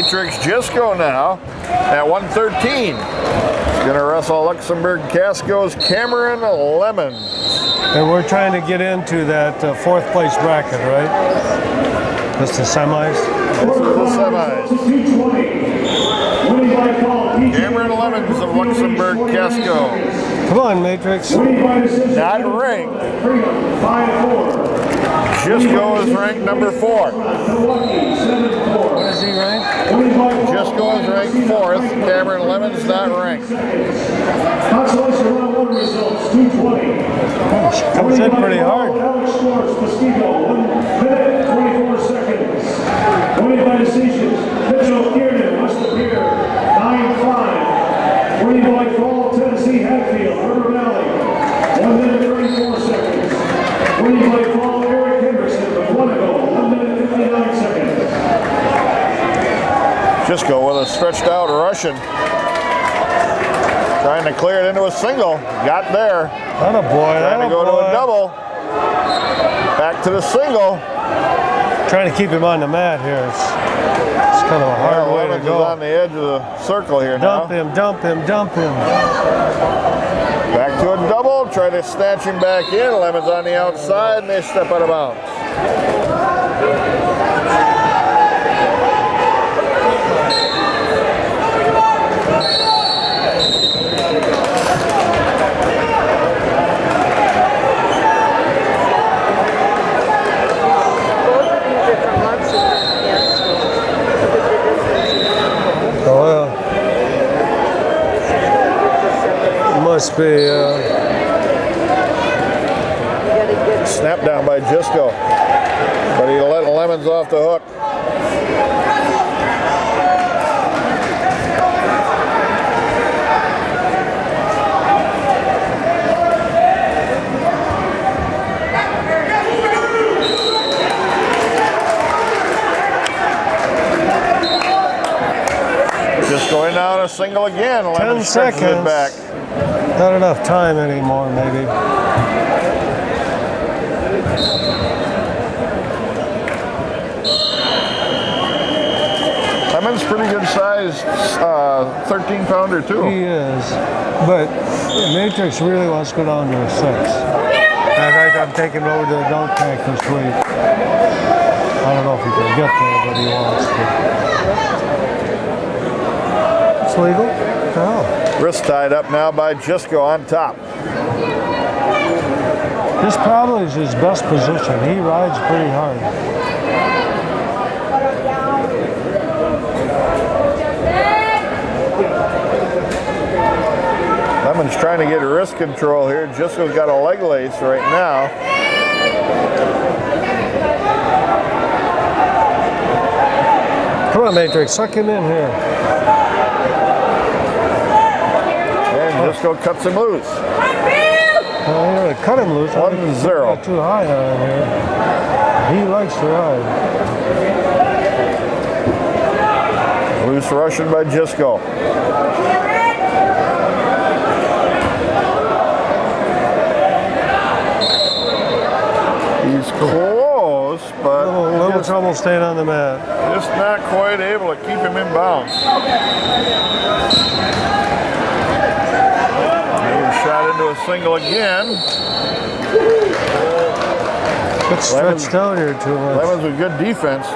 Matrix Gisco now at 113. He's going to wrestle Luxembourg Casco's Cameron Lemons. And we're trying to get into that fourth place bracket, right? That's the semis? This is the semis. Cameron Lemons of Luxembourg Casco. Come on, Matrix. Not ranked. Gisco is ranked number 4. What is he ranked? Gisco is ranked 4th. Cameron Lemons not ranked. Consolation round 1 results 220. Comes in pretty hard. Alex scores Mosquito 1 minute 24 seconds. Winning by decision. Mitchell Kiernan, West Pier 9-5. Winning by Fall, Tennessee Hatfield, River Valley 1 minute 34 seconds. Winning by Fall, Eric Henderson of Quantico 1 minute 59 seconds. Gisco with a stretched out Russian. Trying to clear it into a single. Got there. Atta boy. Trying to go to a double. Back to the single. Trying to keep him on the mat here. It's kind of a hard way to go. On the edge of the circle here dump now. Him, dump him, dump him. Back to a double. Try to snatch him back in. Lemons on the outside, and they step out of bounds. Must be snap down by Gisco, but he let Lemons off the hook. Just going down a single again. 10 seconds. It back. Not enough time anymore, maybe. Lemons pretty good sized 13-pounder too. He is, but Matrix really wants to go down to a 6. In fact, I'm taking over to the dunk tank this week. I don't know if he can get there, but he wants to. It's legal? What the hell? Wrist tied up now by Gisco on top. This probably is his best position. He rides pretty hard. Lemons trying to get wrist control here. Gisco's got a leg lace right now. Come on, Matrix, suck him in here. Gisco cuts him loose. Cut him loose. 1-0. Too high on here. He likes to ride. Loose Russian by Gisco. He's close, but little trouble staying on the mat. Just not quite able to keep him in bounds. Shot into a single again. It's stretched out here too much. Lemons with good defense.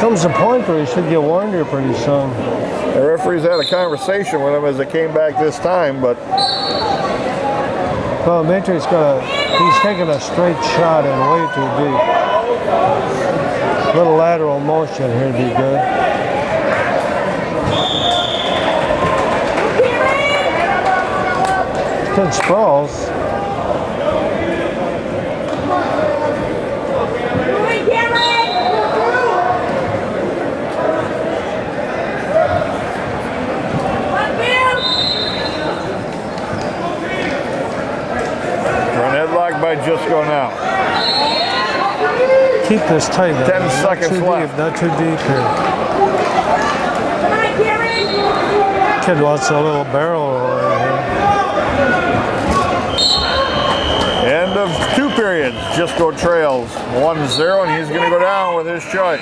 Comes a point where he should get warned here pretty soon. The referee's had a conversation with him as they came back this time, but well, Matrix he's taking a straight shot and way too deep. Little lateral motion here would be good. Good sprawls. Run headlock by Gisco now. Keep this tight. 10 seconds left. Not too deep here. Kid wants a little barrel roll right here. End of 2 periods. Jisco trails 1-0, and he's going to go down with his choice.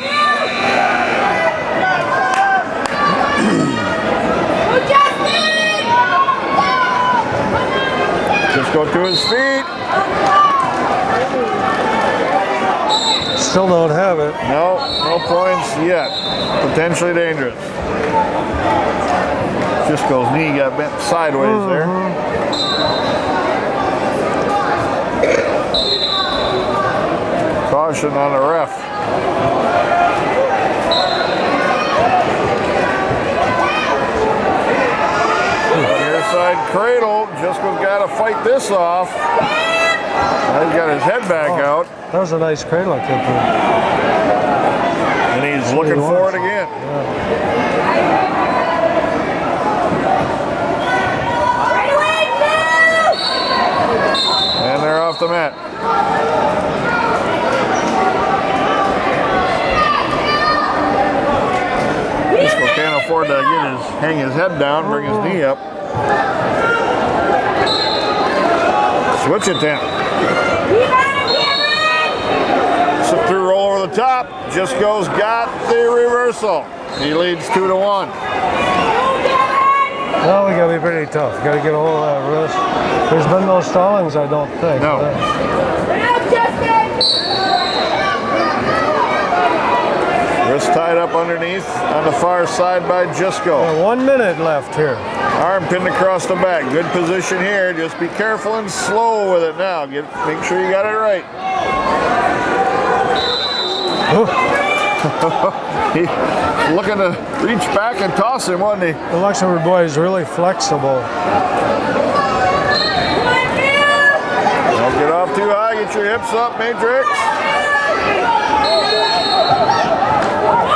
Jisco to his feet. Still don't have it. No points yet. Potentially dangerous. Jisco's knee got bent sideways there. Caution on the ref. Near side cradle. Jisco's got to fight this off. Now he's got his head back out. That was a nice cradle kick. And he's looking for it again. And they're off the mat. Jisco can't afford to hang his head down, bring his knee up. Switch it then. Slip through, roll over the top. Jisco's got the reversal. He leads 2-1. Now we gotta be pretty tough. Gotta get a hold of that wrist. There's been no stallings, I don't think. No. Wrist tied up underneath on the far side by Jisco. 1 minute left here. Arm pinned across the back. Good position here. Just be careful and slow with it now. Make sure you got it right. He's looking to reach back and toss him, wasn't he? The Luxembourg boy is really flexible. Don't get off too high. Get your hips up, Matrix.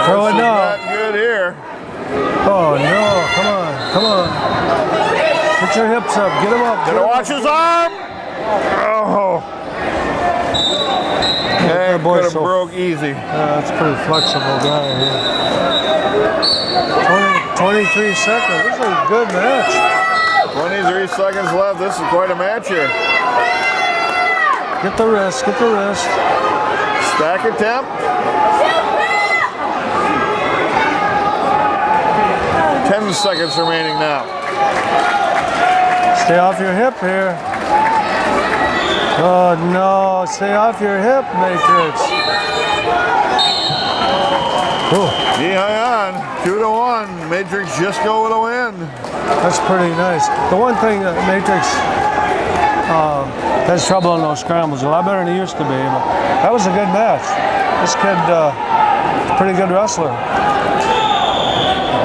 Throw it now. Not good here. Oh no, come on, come on. Get your hips up, get him up. Gonna watch his arm. Oh. That could have broke easy. That's a pretty flexible guy here. 23 seconds, this is a good match. 23 seconds left, this is quite a match here. Get the wrist, get the wrist. Stack attempt. 10 seconds remaining now. Stay off your hip here. Oh no, stay off your hip, Matrix. He hung on, 2-1. Matrix Jisco with a win. That's pretty nice. The one thing that Matrix has trouble in those scrambles, a lot better than he used to be. But that was a good match. This kid, pretty good wrestler.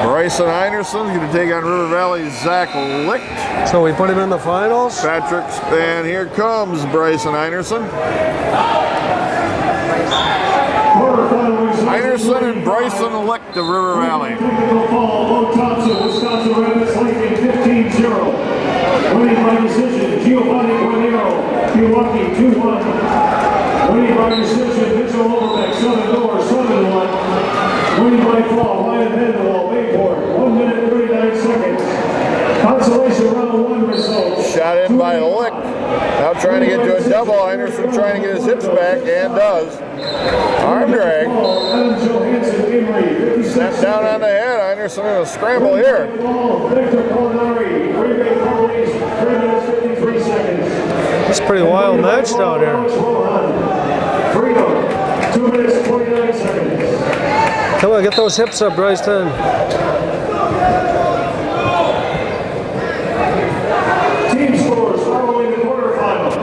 Bryson Einerson's going to take on River Valley's Zach Licht. So we put him in the finals? Patrick's, and here comes Bryson Einerson. Einerson and Bryson Licht of River Valley. Wisconsin Rapids leading 15-0. Winning by decision, Giovanni Guerrero, Milwaukee 2-1. Winning by decision, Mitchell Overbeck, Southern Door 7-1. Winning by fall, Ryan Vanderwall, Bayport, 1 minute 39 seconds. Consolation round 1 results. Shot in by Licht. Now trying to get to a double. Einerson trying to get his hips back, and does. Arm drag. Snap down on the head. Einerson in a scramble here. It's a pretty wild match down here. 2 minutes 49 seconds. Come on, get those hips up, Bryson. Team scores following the quarterfinals.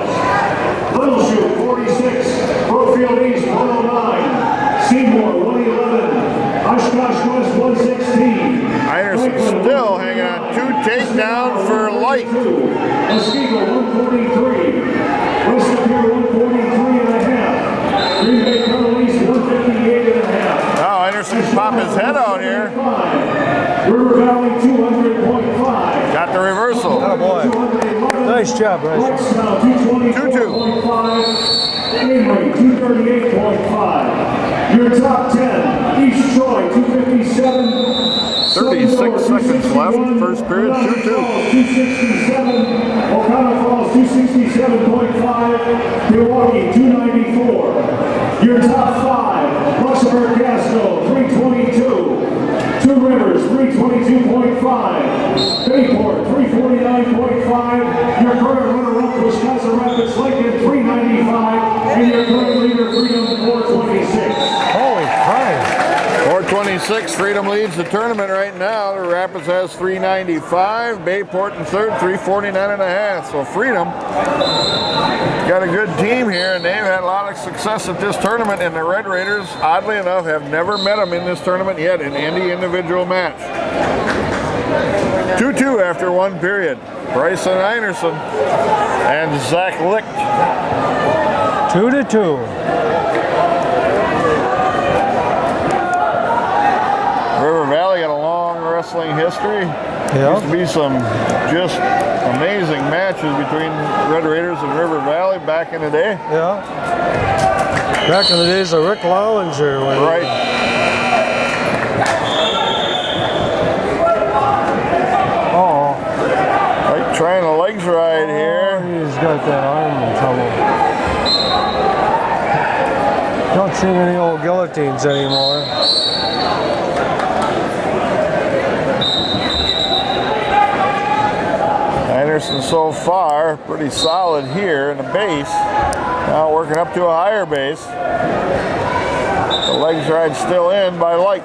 Little Shoe 46, Brookfield East 109, Seymour 111, Oshkosh West 116. Einerson still hanging on. 2 takedown for Light. Muskego 143, West Superior 143 and a half, Green Bay Colonel East 158 and a half. Now Einerson pop his head out here. River Valley 200.5. Got the reversal. Oh boy. Nice job, Bryson. 2-2. Amory 238.5. Your top 10. East Troy 257. 36 seconds left. First period, 2-2. 267. O'Connell Falls 267.5. Milwaukee 293. Travis Lincoln 395, and your current leader Freedom 426. Holy Christ. 426, Freedom leads the tournament right now. The Rapids has 395, Bayport in third, 349.5. So Freedom got a good team here, and they've had a lot of success at this tournament. And the Red Raiders, oddly enough, have never met them in this tournament yet in any individual match. 2-2 after one period. Bryson Einerson and Zach Licht. 2-2. River Valley got a long wrestling history. Used to be some just amazing matches between Red Raiders and River Valley back in the day. Yeah. Back in the days of Rick Lollinger. Right. Like trying a legs ride here. He's got that arm in trouble. Don't see any old guillotines anymore. Anderson so far pretty solid here in the base. Now working up to a higher base. The legs ride still in by Light.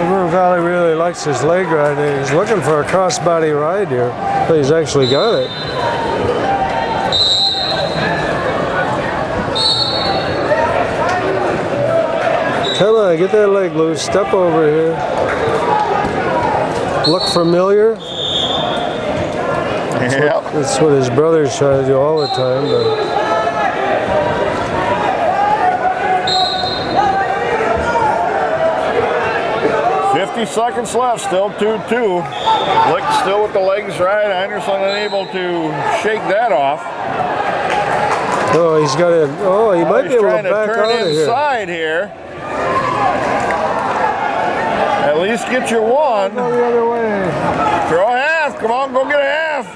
River Valley really likes his leg ride. He's looking for a crossbody ride here, but he's actually got it. Come on, get that leg loose. Step over here. Look familiar. That's what his brothers try to do all the time. But 50 seconds left, still 2-2. Lick still with the legs right. Anderson unable to shake that off. oh, he's got it. Oh, he might be able to back turn out of here. inside here. At least get your one. Go the other way. Throw a half. Come on, go get a half.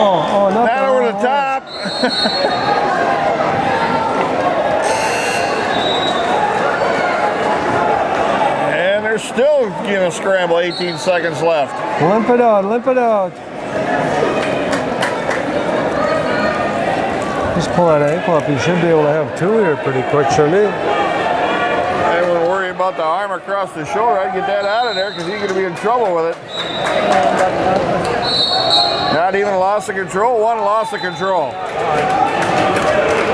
Not over the top. And they're still going to scramble. 18 seconds left. Limp it out, limp it out. Just pull that ankle up. He should be able to have two here pretty quick, shouldn't he? I wouldn't worry about the arm across the shoulder. I'd get that out of there because he's going to be in trouble with it. Not even loss of control. One loss of control.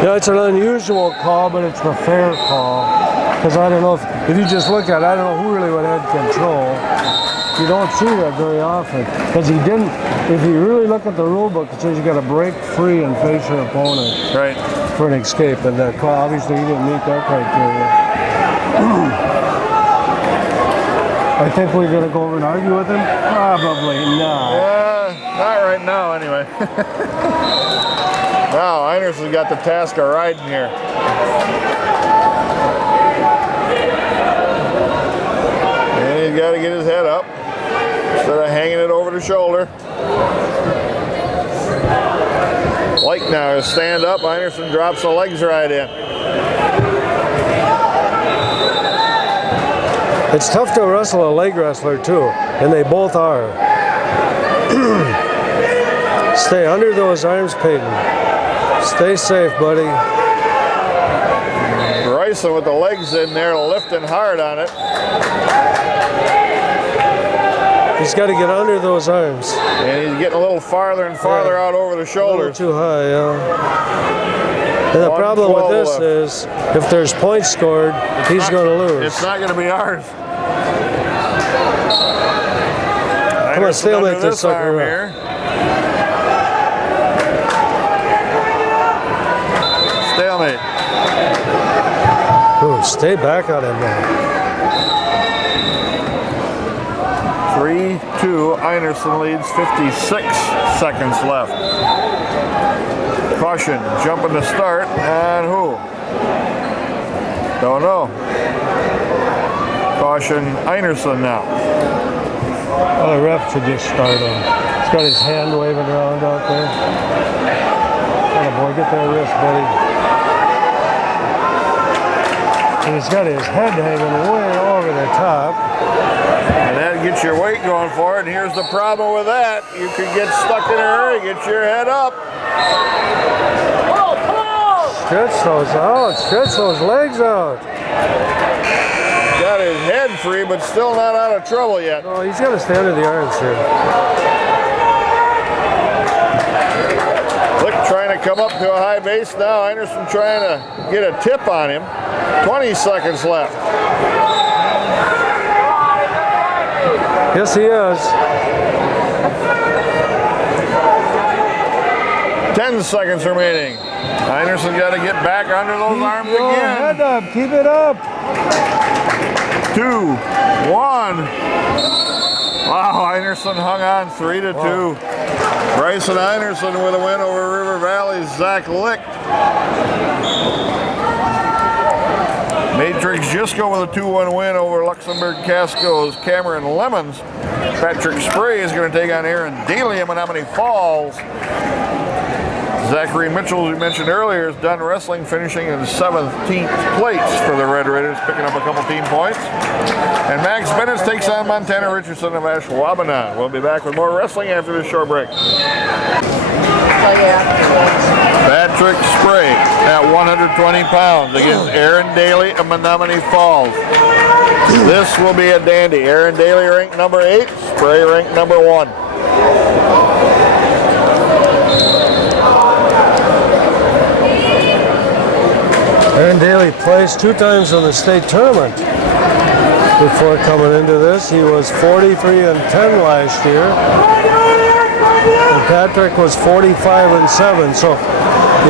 Yeah, it's an unusual call, but it's the fair call. Because I don't know if you just look at it, I don't know who really would have control. You don't see that very often. Because he didn't, if you really look at the rule book, it says you got to break free and face your opponent. Right. For an escape. And that call, obviously he didn't meet that criteria. I think we're going to go over and argue with him? Probably not. Not right now, anyway. Now, Einerson's got the task of riding here. And he's got to get his head up instead of hanging it over the shoulder. Like now, stand up. Einerson drops the legs right in. It's tough to wrestle a leg wrestler too, and they both are. Stay under those arms, Peyton. Stay safe, buddy. Bryson with the legs in there, lifting hard on it. He's got to get under those arms. And he's getting a little farther and farther out over the shoulders. Too high, yeah. And the problem with this is, if there's points scored, he's going to lose. It's not going to be ours. Come on, stalemate this sucker here. Stalemate. Ooh, stay back on him now. 3-2, Einerson leads, 56 seconds left. Caution, jumping to start, and who? Don't know. Caution, Einerson now. Oh, the ref should just start him. He's got his hand waving around out there. Oh boy, get that wrist, buddy. He's got his head hanging way over the top. And that gets your weight going for it. And here's the problem with that. You could get stuck in a hurry, get your head up. Stretch those out, stretch those legs out. Got his head free, but still not out of trouble yet. Oh, he's got to stay under the arms here. Lick trying to come up to a high base now. Anderson trying to get a tip on him. 20 seconds left. Yes, he is. 10 seconds remaining. Anderson got to get back under those arms Keep your again. head up, keep it up. 2, 1. Wow, Anderson hung on 3-2. Bryson Anderson with a win over River Valley's Zach Licht. Matrix Gisco with a 2-1 win over Luxembourg Casco's Cameron Lemons. Patrick Spray is going to take on Aaron Daly in Menominee Falls. Zachary Mitchell, as we mentioned earlier, is done wrestling, finishing in 17th place for the Red Raiders, picking up a couple team points. And Max Bennett takes on Montana Richardson of Ashwaubenon. We'll be back with more wrestling after this short break. Patrick Spray at 120 pounds against Aaron Daly of Menominee Falls. This will be a dandy. Aaron Daly ranked number 8, Spray ranked number 1. Aaron Daly placed 2 times in the state tournament before coming into this. He was 43-10 last year. And Patrick was 45-7. So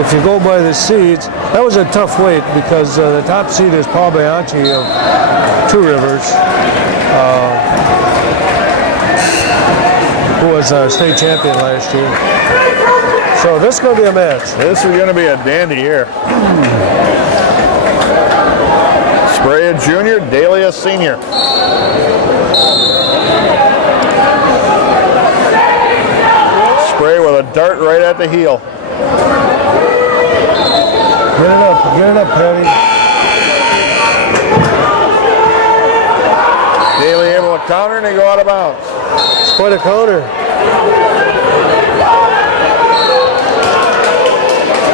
if you go by the seeds, that was a tough weight because the top seed is Paul Bianchi of Two Rivers, who was state champion last year. So this is going to be a match. This is going to be a dandy here. Spray a junior, Daly a senior. Spray with a dart right at the heel. Get it up, Patty. Daly able to counter and they go out of bounds. It's quite a counter.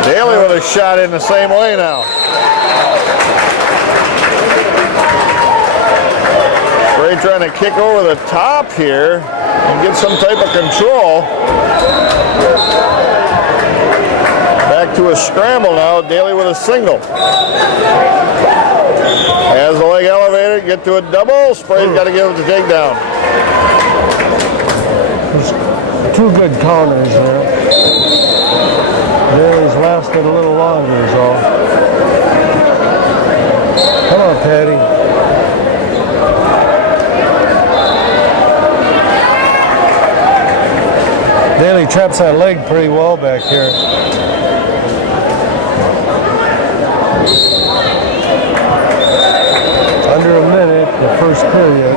Daly with a shot in the same way now. Spray trying to kick over the top here and get some type of control. Back to a scramble now. Daly with a single. Has the leg elevated, get to a double. Spray's got to give it the takedown. There's 2 good counters there. Daly's lasted a little longer is all. Come on, Patty. Daly traps that leg pretty well back here. Under a minute, the first period.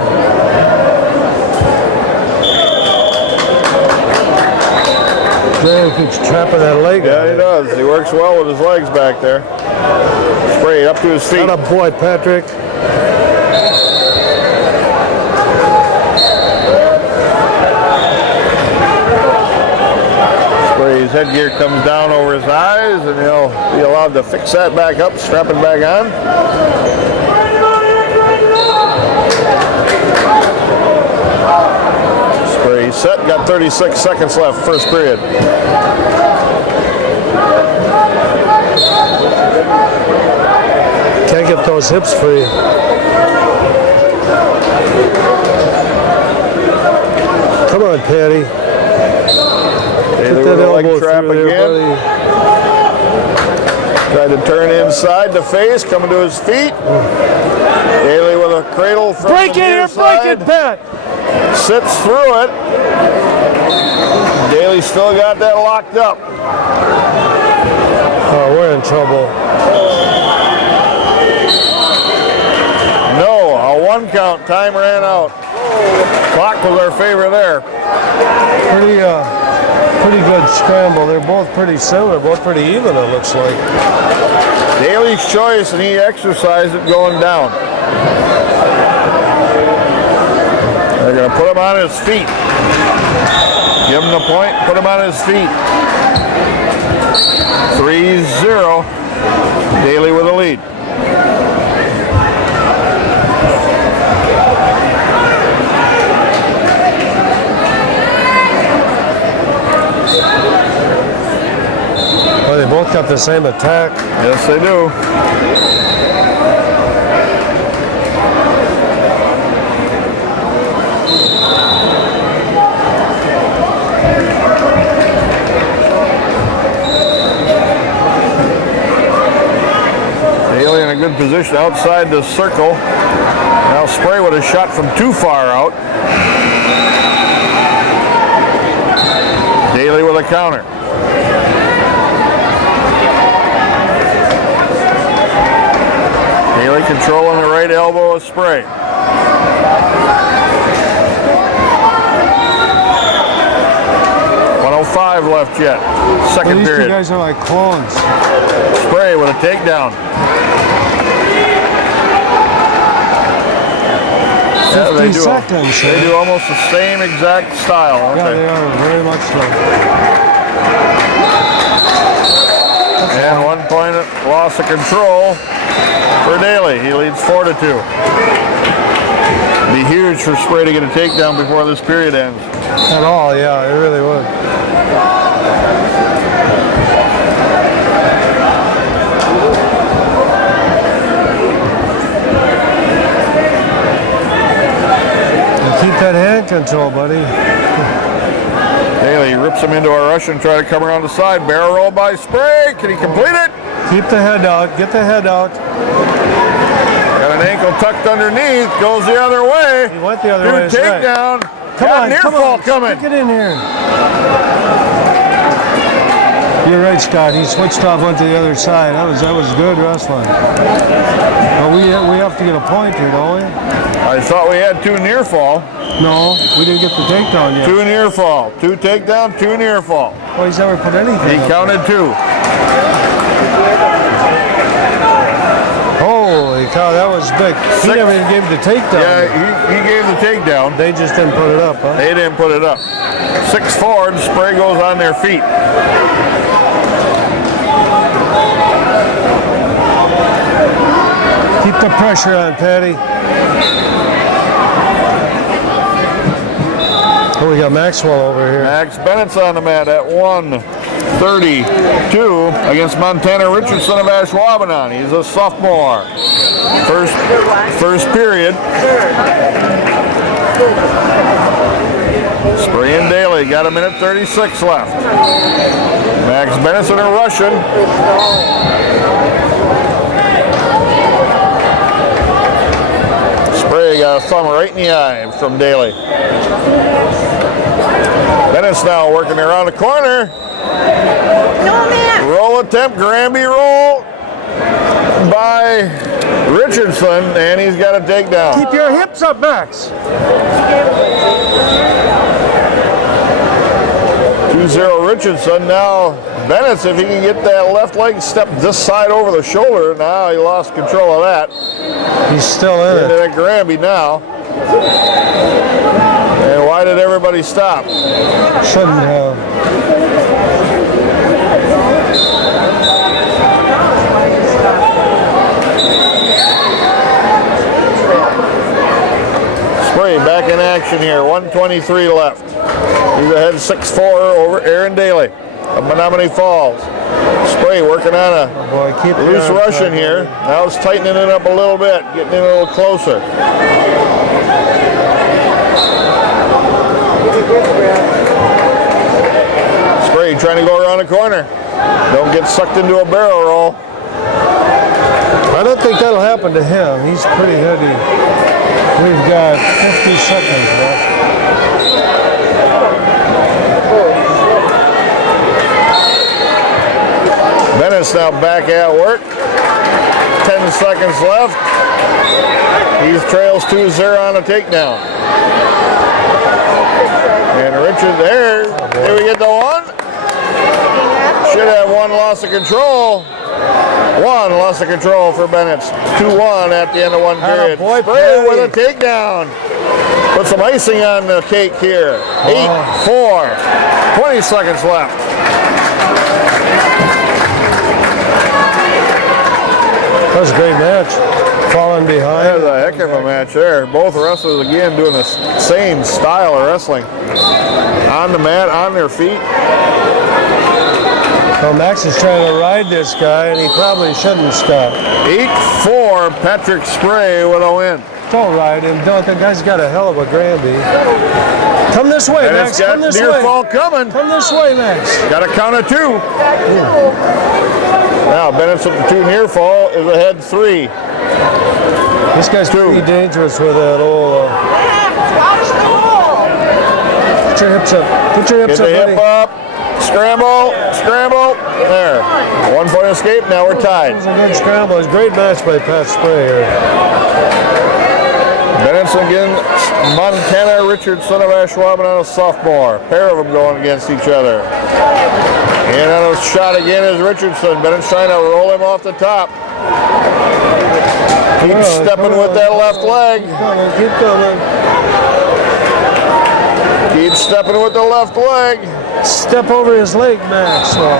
Daly keeps trapping that leg. Yeah, he does. He works well with his legs back there. Spray up to his feet. Not a boy, Patrick. Spray's headgear comes down over his eyes and he'll be allowed to fix that back up, strap it back on. Spray set, got 36 seconds left, first period. Can't get those hips free. Come on, Patty. Daly Get with that a leg elbow trap through there, again. buddy. Tried to turn inside the face, coming to his feet. Daly with a cradle from Break the it near here, side. break it, Pat. Sits through it. Daly still got that locked up. Oh, we're in trouble. No, a 1 count. Time ran out. Clock was our favor there. Pretty good scramble. They're both pretty similar, both pretty even, it looks like. Daly's choice, and he exercised it going down. They're going to put him on his feet. Give him the point, put him on his feet. 3-0. Daly with a lead. Well, they both got the same attack. Yes, they do. Daly in a good position outside the circle. Now Spray with a shot from too far out. Daly with a counter. Daly controlling the right elbow of Spray. .105 left yet. Second These two period. guys are like clones. Spray with a takedown. 50 seconds. They do almost the same exact style, aren't Yeah, they? they are very much so. And 1 point loss of control for Daly. He leads 4-2. Be huge for Spray to get a takedown before this period ends. At all, yeah, it really would. Keep that hand control, buddy. Daly rips him into a rush and try to come around the side. Barrel roll by Spray. Can he complete it? Keep the head out. Get the head out. Got an ankle tucked underneath. Goes the other way. He went the other way. Dude, takedown. Come Got on, near come fall on. coming. Stick it in here. You're right, Scott. He switched off, went to the other side. That was good wrestling. But we have to get a point here, don't we? I thought we had 2 near fall. No, we didn't get the takedown yet. 2 near fall. 2 takedown, 2 near fall. Well, he's never put anything. He up counted there. 2. Holy cow, that was big. He never even gave the takedown. Yeah, he gave the takedown. They just didn't put it up, huh? They didn't put it up. 6-4, and Spray goes on their feet. Keep the pressure on, Patty. Oh, we got Maxwell over here. Max Bennett's on the mat at 1:32 against Montana Richardson of Ashwaubenon. He's a sophomore. First period. Spray and Daly got 1:36 left. Max Bennett's in a Russian. Spray got a thumb right in the eye from Daly. Bennett's now working around the corner. Roll attempt, Granby roll by Richardson, and he's got a takedown. Keep your hips up, Max. 2-0 Richardson. Now Bennett's, if he can get that left leg step this side over the shoulder, now he lost control of that. He's still in Into it. that Granby now. And why did everybody stop? Shouldn't have. Spray back in action here. 1:23 left. He's ahead 6-4 over Aaron Daly of Menominee Falls. Spray working on a Boy, keep loose Russian here. Now it's tightening it up a little bit, getting it a little closer. Spray trying to go around the corner. Don't get sucked into a barrel roll. I don't think that'll happen to him. He's pretty heavy. We've got 50 seconds left. Bennett's now back at work. 10 seconds left. He trails 2-0 on a takedown. And Richard there. Did we get the one? Should have one loss of control. 1, loss of control for Bennett. 2-1 at the end of one period. Attaboy, Spray with a Patty. takedown. Put some icing on the cake here. 8-4. 20 seconds left. That was a great match. Falling behind. That was a heck of a match there. Both wrestlers again doing the same style of wrestling. On the mat, on their feet. Well, Max is trying to ride this guy, and he probably shouldn't stop. 8-4, Patrick Spray with a win. Don't ride him. Don't. That guy's got a hell of a Granby. Come this way, And Max. it's got Come this near way. fall coming. Come this way, Max. Got a count of 2. Now Bennett's at the 2 near fall is ahead 3. This guy's pretty dangerous with that old. Put your hips up. Put your hips Get the up, buddy. hip up. Scramble. Scramble. There. 1 point escape. Now we're That tied. was a good scramble. It was a great match by Pat Spray here. Bennett's again. Montana Richardson of Ashwaubenon, a sophomore. Pair of them going against each other. And on a shot again is Richardson. Bennett's trying to roll him off the top. Keep stepping with that left leg. Keep coming. Keep coming. Keep stepping with the left leg. Step over his leg, Max. Oh,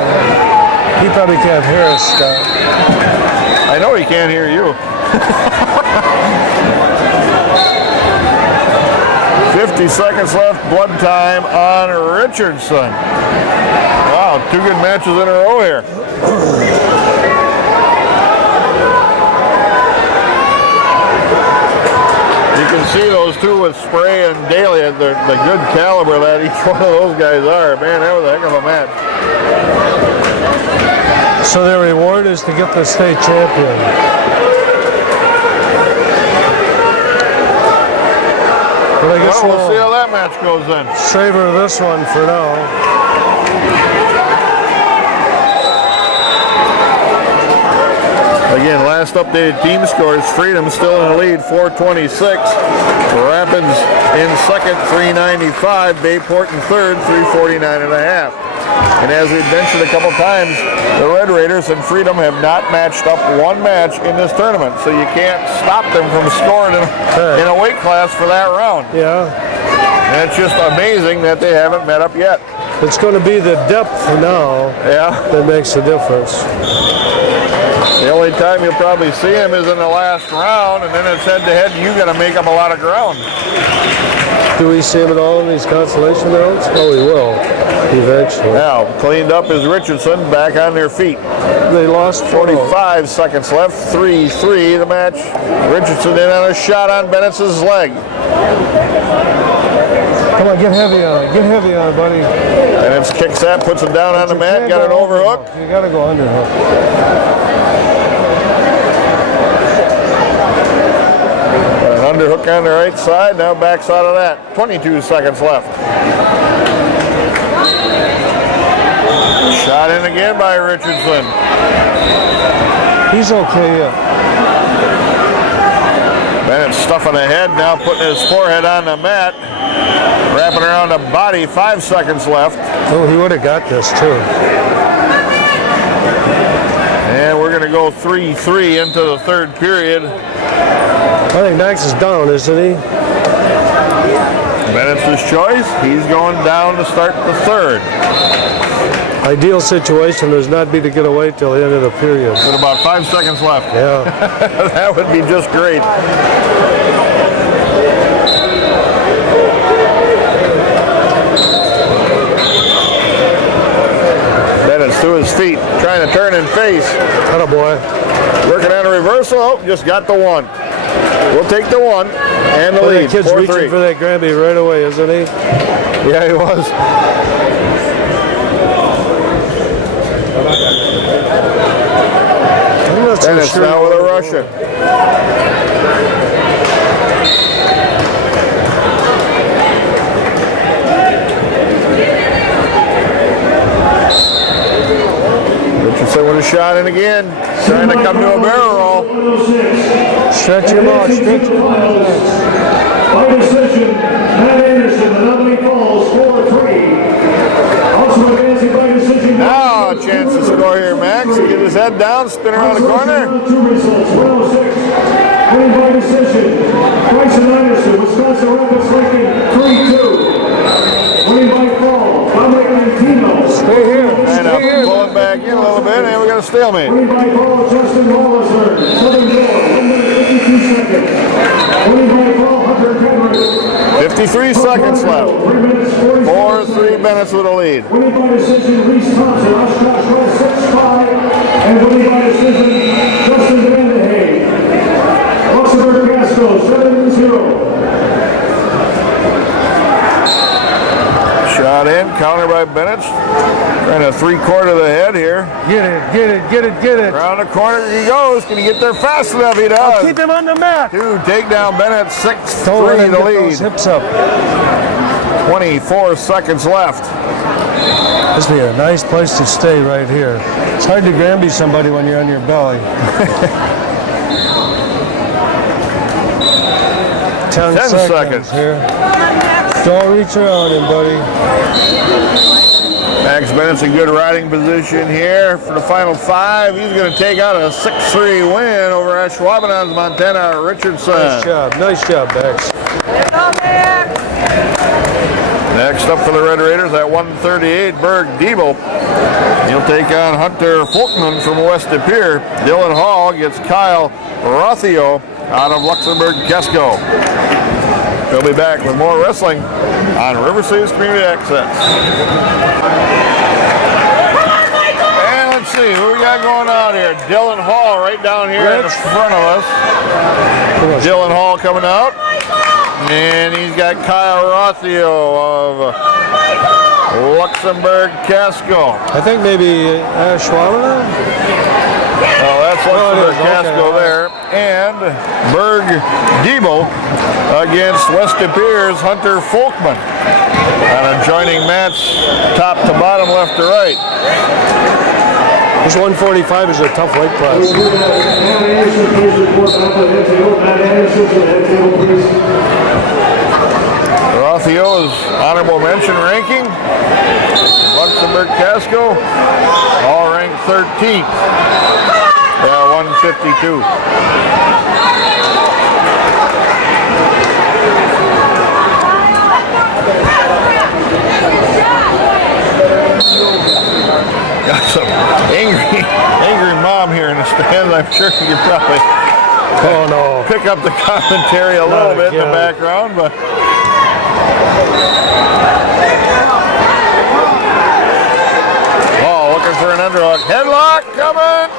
he probably can't hear us, Scott. I know he can't hear you. 50 seconds left, blood time on Richardson. Wow, 2 good matches in a row here. You can see those two with Spray and Daly, the good caliber that each one of those guys are. Man, that was a heck of a match. So their reward is to get the state champion. But I guess Well, we'll see how that match goes then. savor this one for now. Again, last updated team scores, Freedom still in the lead, 426. Rapids in second, 395. Bayport in third, 349 and a half. And as we've mentioned a couple times, the Red Raiders and Freedom have not matched up one match in this tournament, so you can't stop them from scoring in a weight class for that round. Yeah, And it's just amazing that they haven't met up yet. it's going to be the depth now Yeah. that makes a difference. The only time you'll probably see him is in the last round, and then it's head-to-head, and you got to make up a lot of ground. Do we see him at all in these consolation rounds? Oh, we will, eventually. Now, cleaned up is Richardson, back on their feet. They lost 45 seconds left, 3-3 the match. Richardson in on a shot on Bennett's leg. Come on, get heavy on it. Get heavy on it, buddy. Bennett kicks that, puts him down on the mat, got an overhook. You got to go underhook. An underhook on the right side, now backs out of that. 22 seconds left. Shot in again by Richardson. He's okay yet. Bennett stuffing ahead, now putting his forehead on the mat. Wrapping around the body, 5 seconds left. Oh, he would have got this too. And we're going to go 3-3 into the third period. I think Max is down, isn't he? Bennett's his choice. He's going down to start the third. Ideal situation does not be to get away till the end of the period. With about 5 seconds left. Yeah. That would be just great. Bennett's to his feet, trying to turn and face. Attaboy. Working on a reversal. Oh, just got the one. We'll take the one and the Well, lead. that kid's 4-3. reaching for that Granby right away, isn't he? Yeah, he was. I'm not so Bennett's sure. now with a Russian. Richardson with a shot in again. Trying to come to a barrel roll. Stretch him out. Stretch him out. By decision, Matt Anderson, the nominee falls 4-3. Also advancing by decision. Now a chance to score here, Max. Get his head head down, spin around the corner. Two results, 106. Winning by decision, Bryson Anderson, Wisconsin Rapids ranking 3-2. Winning by fall, Dominic Antino. Stay here. And Stay here. pull it back in a little bit, and we got a stalemate. Winning by fall, Justin Rolliser, Southern Door, 1 minute 52 seconds. Winning by fall, Hunter Henry. 53 seconds left. 3 minutes 40 4-3 seconds. Bennett with a lead. Winning by decision, Reese Thompson, Oshkosh West 6-5. And winning by decision, Justin Vanderhagen. Luxembourg Casco 7-0. Shot in, counter by Bennett. Trying to 3/4 the head here. Get it, get it, get it, get it. Around the corner he goes. Can he get there fast enough? He I'll does. keep him on the mat. 2 takedown Bennett, Don't let 6-3 him the get those lead. hips up. 24 seconds left. This would be a nice place to stay right here. It's hard to Granby somebody when you're on your belly. 10 seconds here. Don't reach around him, buddy. Max Bennett's in good riding position here for the final 5. He's going to take out a 6-3 win over Ashwaubenon's Montana Richardson. Nice job, Max. Next up for the Red Raiders at 138, Berg Diebel. He'll take on Hunter Folkman from West De Pere. Dylan Hall gets Kyle Rothio out of Luxembourg Casco. We'll be back with more wrestling on River Cities Community Access. And let's see, who we got going on here? Dylan Hall right down here in the front of us. Dylan Hall coming out. And he's got Kyle Rothio of Luxembourg Casco. I think maybe Ashwaubenon? Oh, that's Luxembourg okay. Casco there. And Berg Diebel against West De Pere's Hunter Folkman. On a joining match, top to bottom, left to right. This 145 is a tough weight class. Matt Anderson, please report back to the head table. Matt Anderson to the head table, please. Rothio's honorable mention ranking. Luxembourg Casco, all ranked 13th. Yeah, 152. Got some angry mom here in the stands. I'm sure you could probably pick up the commentary a little bit in the background, but looking for an underhook. Headlock coming.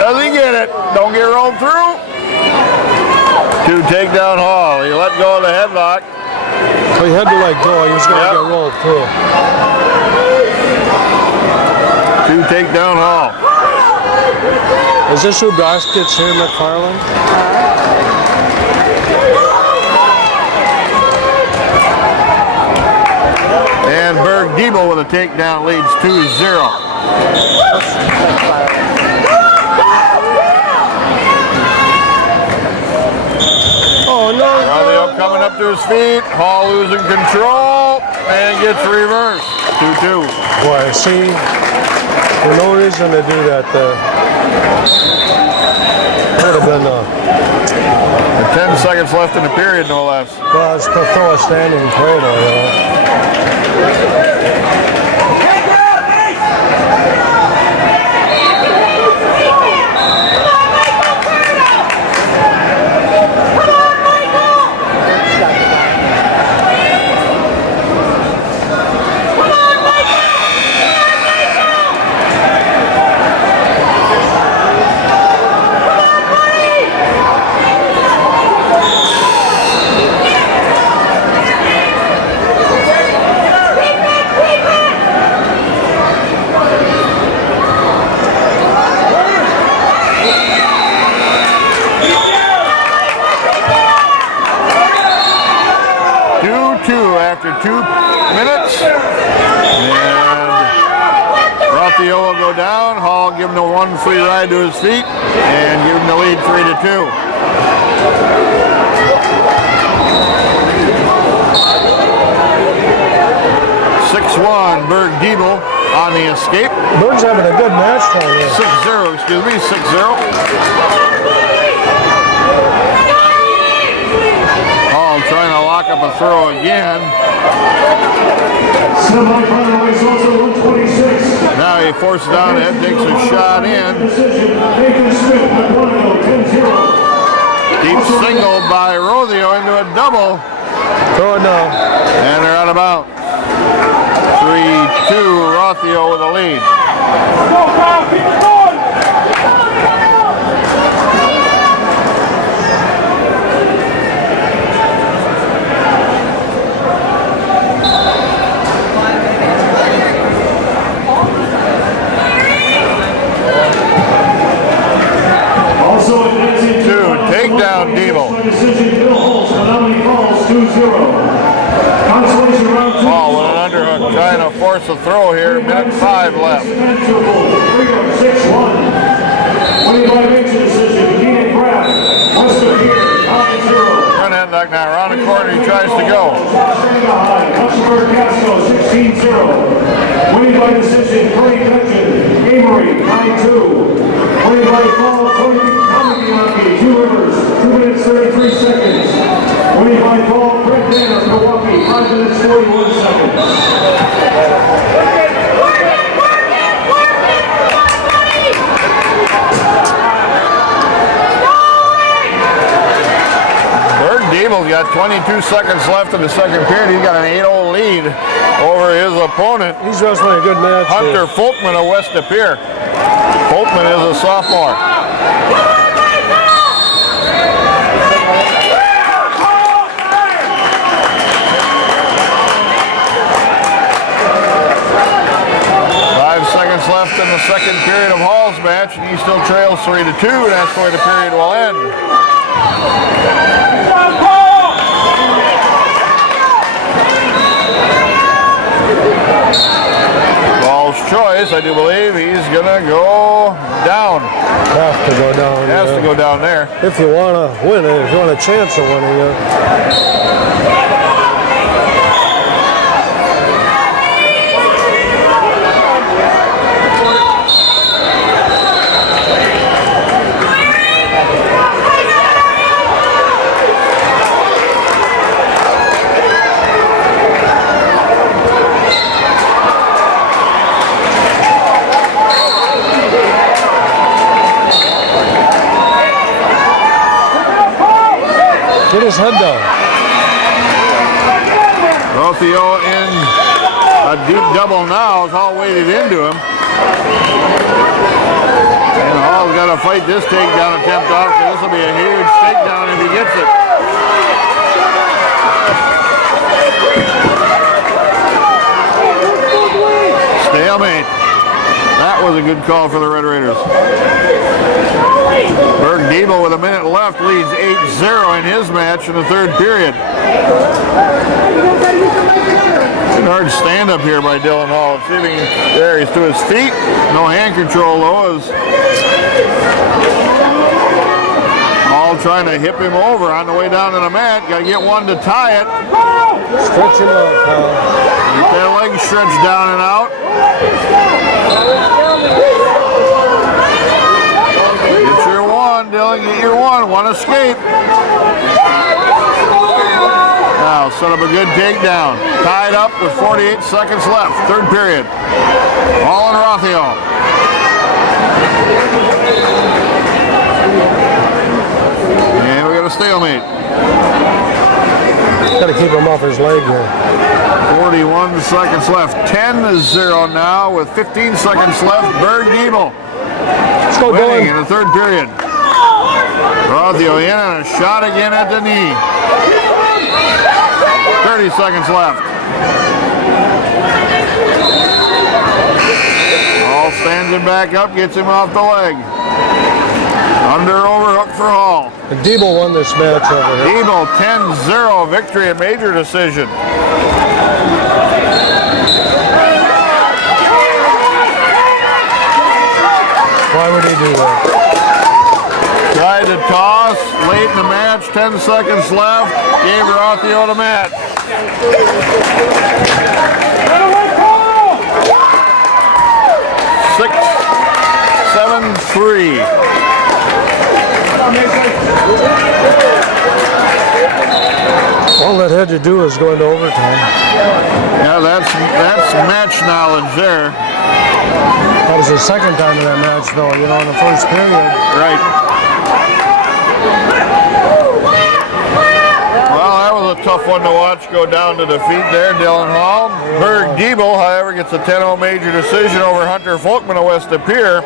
Doesn't get it. Don't get rolled through. 2 takedown Hall. He let go of the headlock. Well, he had to let go. He was going to get rolled through. 2 takedown Hall. Is this who baskets here, McFarland? And Berg Diebel with a takedown leads 2-0. Oh, no. Rothio coming up to his feet. Hall losing control and gets reversed. 2-2. Boy, see, there's no reason to do that there. Would have been, 10 seconds left in the period, no less. well, it's to throw a standing cradle, you know. After 2 minutes, and Rothio will go down. Hall give him the 1 free ride to his feet and give him the lead 3-2. Berg Diebel on the escape. Bird's having a good match tonight. 6-0, excuse me, 6-0. Hall trying to lock up a throw again. Semi-final race also 126. Now he forces down ahead, takes a shot in. Decision, Nathan Smith, McGuanago, 10-0. Deep single by Rothio into a double. Throw it now. And they're out of bounds. 3-2, Rothio with a lead. Go, Kyle, keep it going! Also advancing to takedown, Debo. decision, Bill Holtz, Menominee Falls, 2-0. Consolation round 2. Ball with an underhook, trying to force a throw here. Minute 5 left. Freedom, 6-1. Winning by major decision, Keenan Kraft, West of here, 9-0. Front end duck now, around the corner, he tries to go. Luxembourg Casco, 16-0. Winning by decision, Cody Dungeon, Amory, 9-2. Winning by fall, Cody Kamiaki, 2 Rivers, 2 minutes 33 seconds. Winning by fall, Brett Danner, Milwaukee, 5 minutes 41 seconds. Deeble's got 22 seconds left in the second period. He's got an 8-0 lead over his opponent. He's wrestling a good match. Hunter Folkman of West De Pere. Folkman is a sophomore. Seconds left in the second period of Hall's match, and he still trails 3-2, and that's the way the period will end. Ball's choice, I do believe he's gonna go down. Have to go down. Has to go down there. If you want to win it, if you want a chance of winning it. Get his head down. Rothio in a deep double now. It's all weighted into him. And Hall's got to fight this takedown attempt off, because this will be a huge takedown if he gets it. Stalemate. That was a good call for the Red Raiders. Berg Debo with a minute left leads 8-0 in his match in the third period. Good hard stand up here by Dylan Hall. See if he can, there, he's to his feet. No hand control though, as Hall trying to hip him over on the way down to the mat. Got to get one to tie it. Stretch him out, pal. Get that leg stretched down and out. Get your one, Dylan. Get your one. One escape. Now set up a good takedown. Tied up with 48 seconds left. Third period. Hall and Rothio. And we got a stalemate. Got to keep him off his leg here. 41 seconds left. 10-0 now with 15 seconds left. Berg Debo Let's go, winning Dylan. in the third period. Rothio in and a shot again at the knee. 30 seconds left. Hall stands him back up, gets him off the leg. Under overhook for Hall. And Debo won this match over here. Debo 10-0 victory, a major decision. Why would he do that? Tried to toss late in the match, 10 seconds left. Gave Rothio the match. 3. All that had to do is go into overtime. Yeah, that's match knowledge there. That was the second time in that match, though, you know, in the first period. Right. Well, that was a tough one to watch go down to defeat there, Dylan Hall. Berg Diebel, however, gets a 10-0 major decision over Hunter Folkman of West De Pere.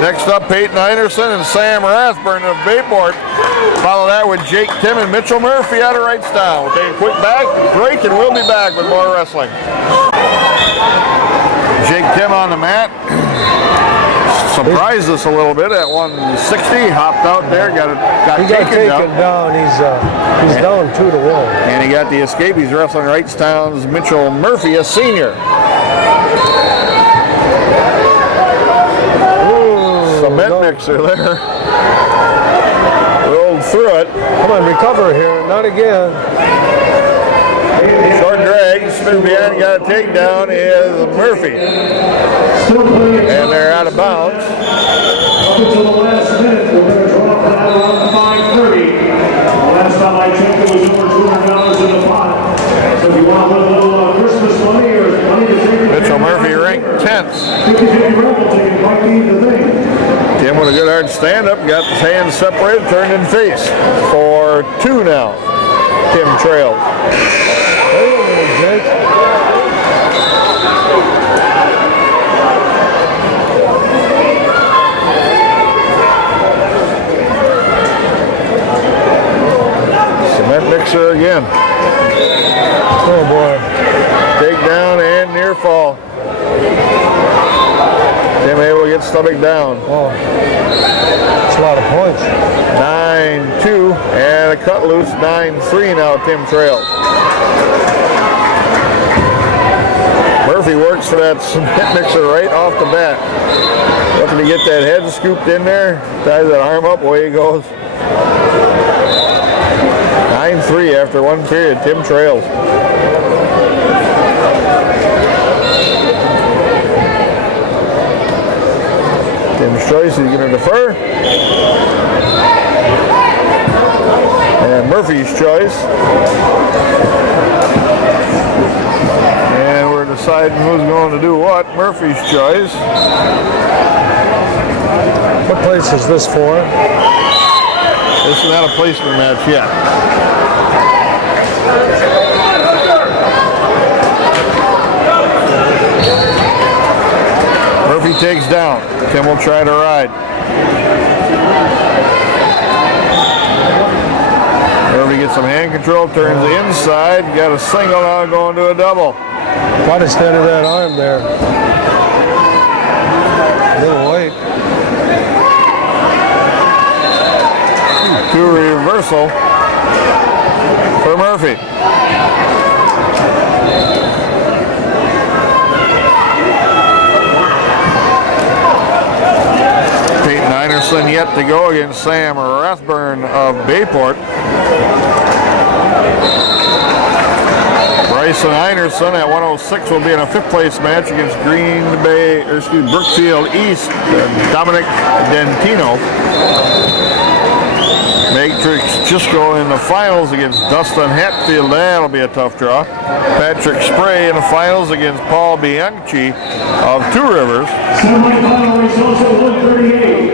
Next up, Peyton Einerson and Sam Rathburn of Bayport. Follow that with Jake Tim and Mitchell Murphy out of Wrightstown. We'll take a quick break and we'll be back with more wrestling. Jake Tim on the mat. Surprised us a little bit at 160. Hopped out there, got taken down. He's down 2-1. And he got the escape. He's wrestling Wrightstown's Mitchell Murphy, a senior. Cement mixer there. Rolled through it. Come on, recover here. Not again. Short drag, spin behind, got a takedown is Murphy. And they're out of bounds. Up until the last minute, we're going to drop that around 5:30. Last time I checked, it was over $200 in the pot. So if you want a little Christmas money or money to take Mitchell Murphy ranked 10th. 50-50 raffle ticket might be the thing. Tim with a good hard stand-up, got his hands separated, turned in face. For 2 now. Tim trails. Jake. Cement mixer again. Oh boy. Takedown and near fall. Tim able to get stomach down. Oh. That's a lot of points. 9-2 and a cut loose. 9-3 now. Tim trails. Murphy works for that cement mixer right off the bat. Looking to get that head scooped in there. Ties that arm up. Away he goes. 9-3 after 1 period. Tim trails. Tim's choice. He's going to defer. And Murphy's choice. And we're deciding who's going to do what. Murphy's choice. What place is this for? This is not a placement match yet. Murphy takes down. Tim will try to ride. Murphy gets some hand control, turns the inside, got a single now going to a double. Quite a stand of that arm there. A little late. To reversal for Murphy. Peyton Einerson yet to go against Sam Rathburn of Bayport. Bryson Einerson at 106 will be in a 5th place match against Brookfield East, Dominic Dentino. Matrix Chisco in the finals against Dustin Hatfield. That'll be a tough draw. Patrick Spray in the finals against Paul Bianchi of Two Rivers. Semi-final results at 138.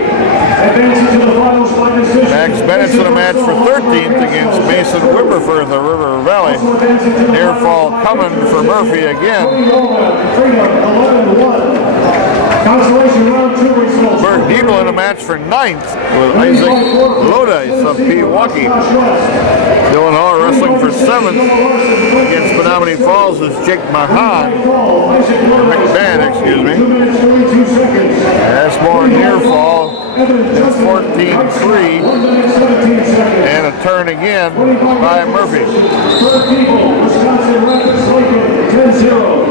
Advancing to the finals by decision. Max Bennett's in a match for 13th against Mason Wimberfirth of River Valley. Near fall coming for Murphy again. Consolation round 2 results. Berg Diebel in a match for 9th with Isaac Lodice of Pewaukee. Dylan Hall wrestling for 7th against Menominee Falls is Jake McMahon, excuse me. That's more near fall. It's 14-3 and a turn again by Murphy. Wisconsin Rapids Lincoln 10-0.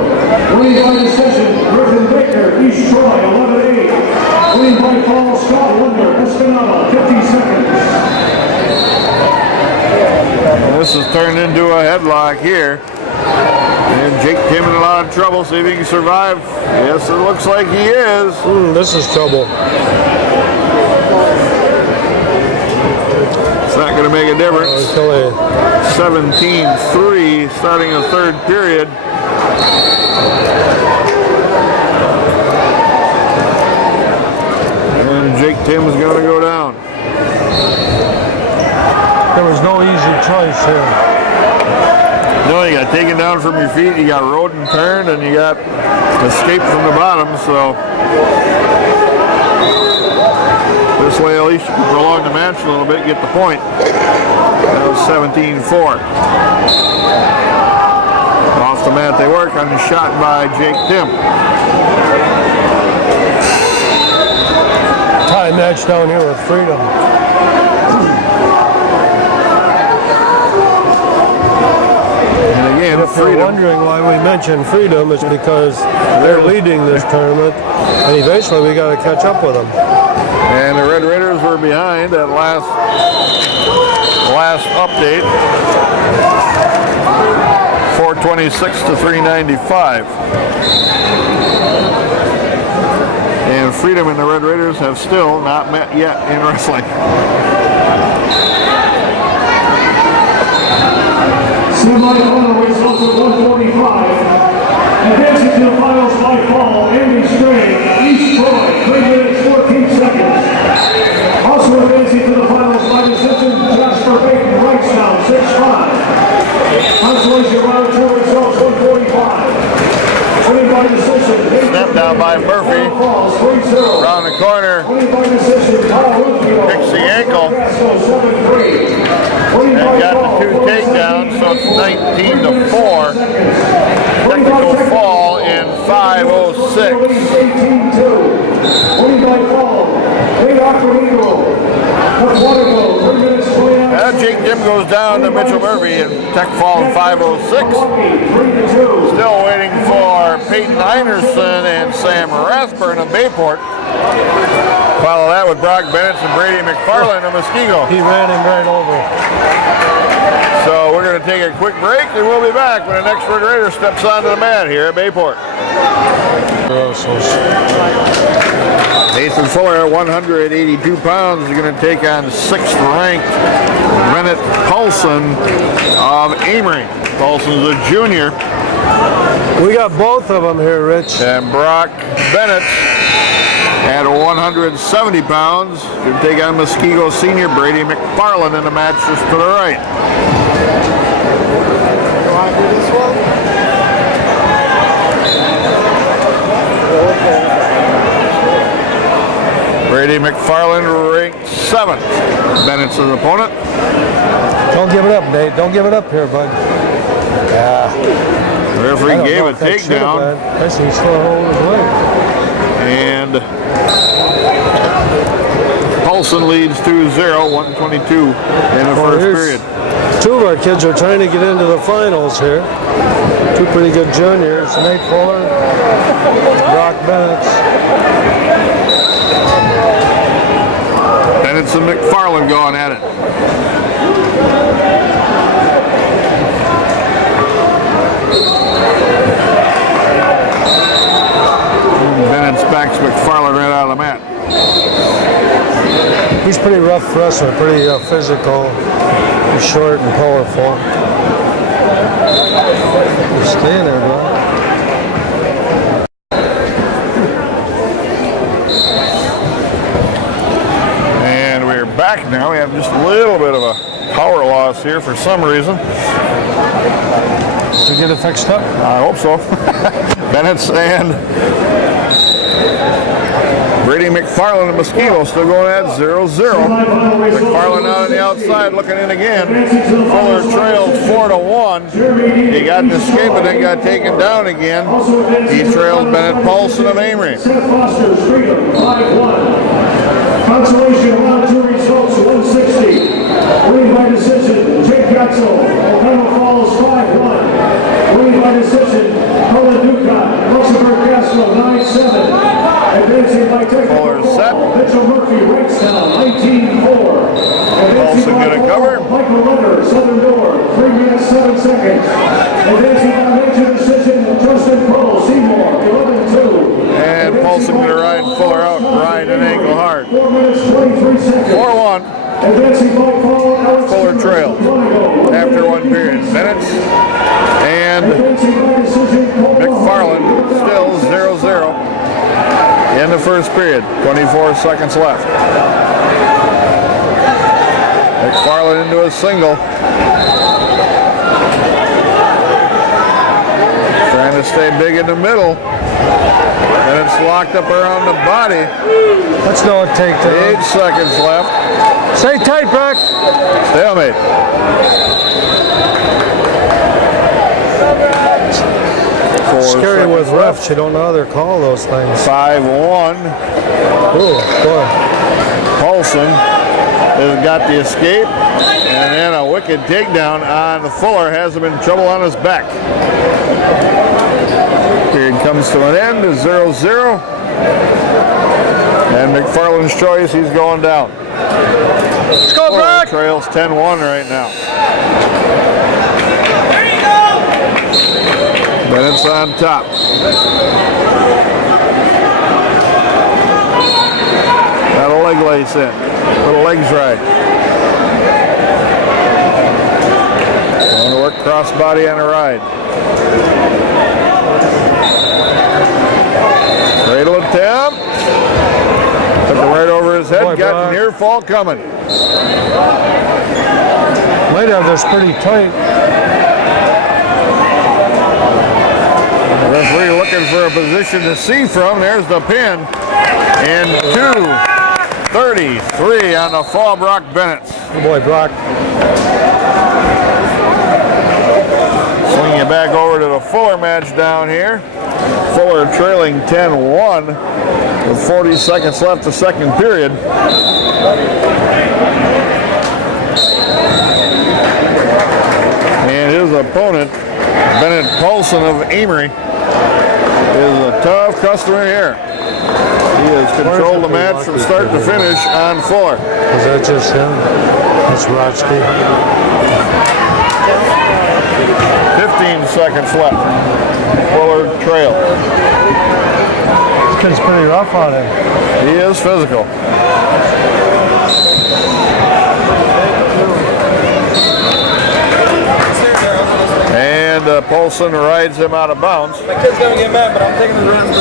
Winning by decision, Griffin Baker, East Troy 11-8. Winning by fall, Scott Wonder, Escanaba 50 seconds. This has turned into a headlock here. And Jake Tim in a lot of trouble. See if he can survive. Yes, it looks like he is. This is trouble. difference. Until they 17-3 starting the third period. And Jake Tim's going to go down. There was no easy choice here. No, you got taken down from your feet, you got rode and turned, and you got escaped from the bottom, so this way at least you can prolong the match a little bit, get the point. That was 17-4. Off the mat they work on the shot by Jake Tim. Tie match down here with Freedom. And again, If you're wondering why we mention Freedom, it's because they're leading this tournament, and eventually we got to catch up with them. And the Red Raiders were behind at last update. 426 to 395. And Freedom and the Red Raiders have still not met yet in wrestling. Semi-final results of 145. Advancing to the finals by fall, Andy Strain, East Troy, 3 minutes 14 seconds. Also advancing to the finals by decision, Jasper Baton, Wrightstown, 6-5. Consolation round 2 results 145. Winning by decision. Step down by Murphy. Around the corner. Picks the ankle. And got the 2 takedowns, so it's 19-4. Technical fall in 5:06. Jake Tim goes down to Mitchell Murphy and tech fall in 5:06. Still waiting for Peyton Einerson and Sam Rathburn of Bayport. Follow that with Brock Bennett and Brady McFarland of Muskego. He ran him right over. So we're going to take a quick break and we'll be back when the next Red Raider steps onto the mat here at Bayport. Nathan Fuller at 182 pounds is going to take on 6th ranked Bennett Paulson of Amory. Paulson's a junior. We got both of them here, Rich. And Brock Bennett at 170 pounds going to take on Muskego senior Brady McFarland in the match just to the right. You want to do this one? Brady McFarland ranked 7th. Bennett's his opponent. Don't give it up, Nate. Don't give it up here, bud. Yeah. The referee gave a takedown. I see he's still holding his leg. And Paulson leads 2-0, 122 in the first period. 2 of our kids are trying to get into the finals here. 2 pretty good juniors, Nate Fuller, Brock Bennett. Bennett and McFarland going at it. Bennett's backs McFarland right out of the mat. He's pretty rough wrestler, pretty physical. He's short and powerful. He's staying there, bro. And we're back now. We have just a little bit of a power loss here for some reason. Did you get it fixed up? I hope so. Bennett's and Brady McFarland and Muskego still going at 0-0. McFarland out on the outside looking in again. Fuller trails 4-1. He got an escape and then got taken down again. He trails Bennett Paulson of Amory. Consolation round 2 results 160. Winning by decision, Jake Gatzel. O'Connell Falls 5-1. Winning by decision, Colin Ducott. Luxembourg Castle 9-7. Advancing by technical set. Mitchell Murphy, Wrightstown, 19-4. Also going to cover. Michael Leonard, Southern Door, 3 minutes 7 seconds. Advancing by major decision, Justin Kroll, Seymour, 11-2. And Paulson going to ride Fuller out, ride an ankle hard. 4 minutes 23 seconds. 4-1. Advancing by fall, Alex Fuller trail after one period. Bennett's and McFarland still 0-0 in the first period. 24 seconds left. McFarland into a single. Trying to stay big in the middle. And it's locked up around the body. That's no takedown. 8 seconds left. Stay tight, Brock. Stalemate. Scary with refs. You don't know how they call those things. 5-1. Ooh, boy. Paulson has got the escape, and then a wicked takedown on Fuller. Has him in trouble on his back. Period comes to an end, 0-0. And McFarland's choice, he's going down. Let's go, Fuller Brock. trails 10-1 right now. Bennett's on top. Got a leg lace in. Put a legs right. Going to work crossbody on a ride. Cradle attempt. Took it right over his head. Boy, got Brock. a near fall coming. Might have this pretty tight. The referee looking for a position to see from. There's the pin. And 2:33 on the fall, Brock Bennett's. Good boy, Brock. Swinging it back over to the Fuller match down here. Fuller trailing 10-1 with 40 seconds left the second period. And his opponent, Bennett Paulson of Amory, is a tough customer here. He has controlled the match from start to finish on Fuller. Is that just him? That's Rotsky. 15 seconds left. Fuller trail. This kid's pretty rough on him. He is physical. And Paulson rides him out of bounds. My kid's gonna get mad, but I'm taking the round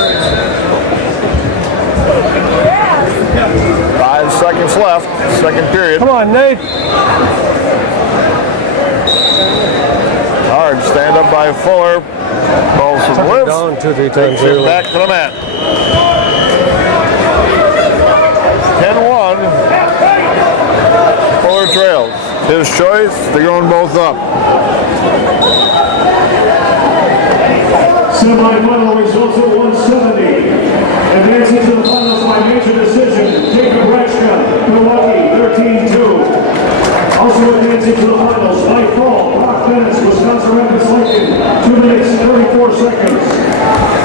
5 seconds left, second period. Come on, Nate. Hard stand up by Fuller. Paulson Took it lifts. down 2-3 Takes times him early. back to the mat. 10-1. Fuller trails. His choice, they're going both up. Semi-final results at 170. Advancing to the finals by major decision, Jacob Rechka, Milwaukee, 13-2. Also advancing to the finals by fall, Brock Bennett's, Wisconsin Rapids Lincoln, 2 minutes, 34 seconds.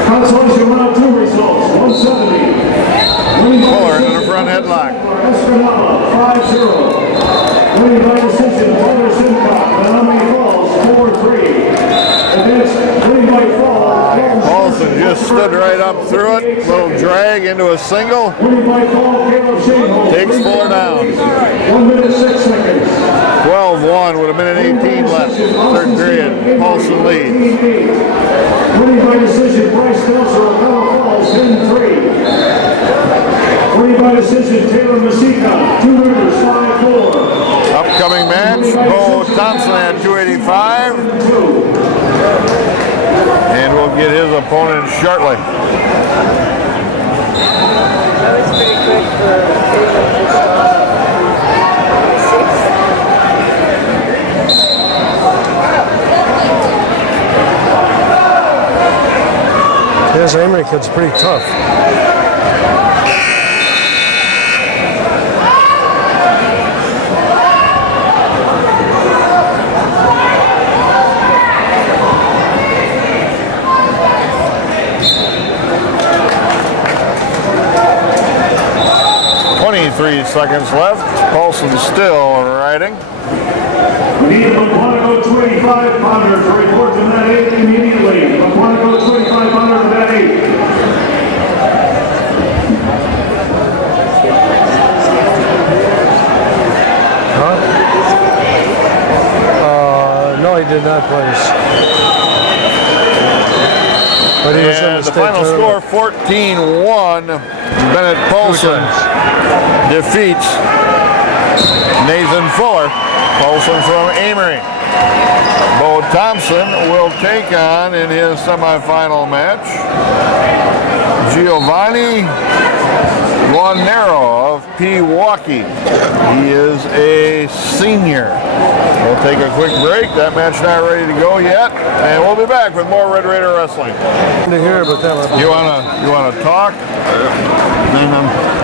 Consolation round 2 results, 170. Fuller in the front headlock. Espinala, 5-0. Winning by decision, Tyler Simcock, Menominee Falls, 4-3. Advanced, winning by fall. Paulson just stood right up through it. Little drag into a single. Winning by fall, Caleb Shaneholm. Takes Fuller down. 1 minute, 6 seconds. 12-1 with a minute 18 left. Third period. Paulson leads. Winning by decision, Bryce Nelson of Fellow Falls, 10-3. Winning by decision, Taylor Masika, 2 Rivers, 5-4. Upcoming match, Bo Thompson at 285. And we'll get his opponent shortly. That was pretty quick for This Amory kid's pretty tough. Three 3 seconds left. Paulson still riding. We need a Quantico 25-pounder to report to that 8 immediately. A Quantico 25-pounder to that 8. in that place. But he was in And the state final score, tournament. 14-1. Bennett Paulson defeats Nathan Fuller. Paulson from Amory. Bo Thompson will take on in his semifinal match Giovanni Guarnero of Pewaukee. He is a senior. We'll take a quick break. That match not ready to go yet, and we'll be back with more Red Raider Wrestling. To hear, but that You wanna talk? Then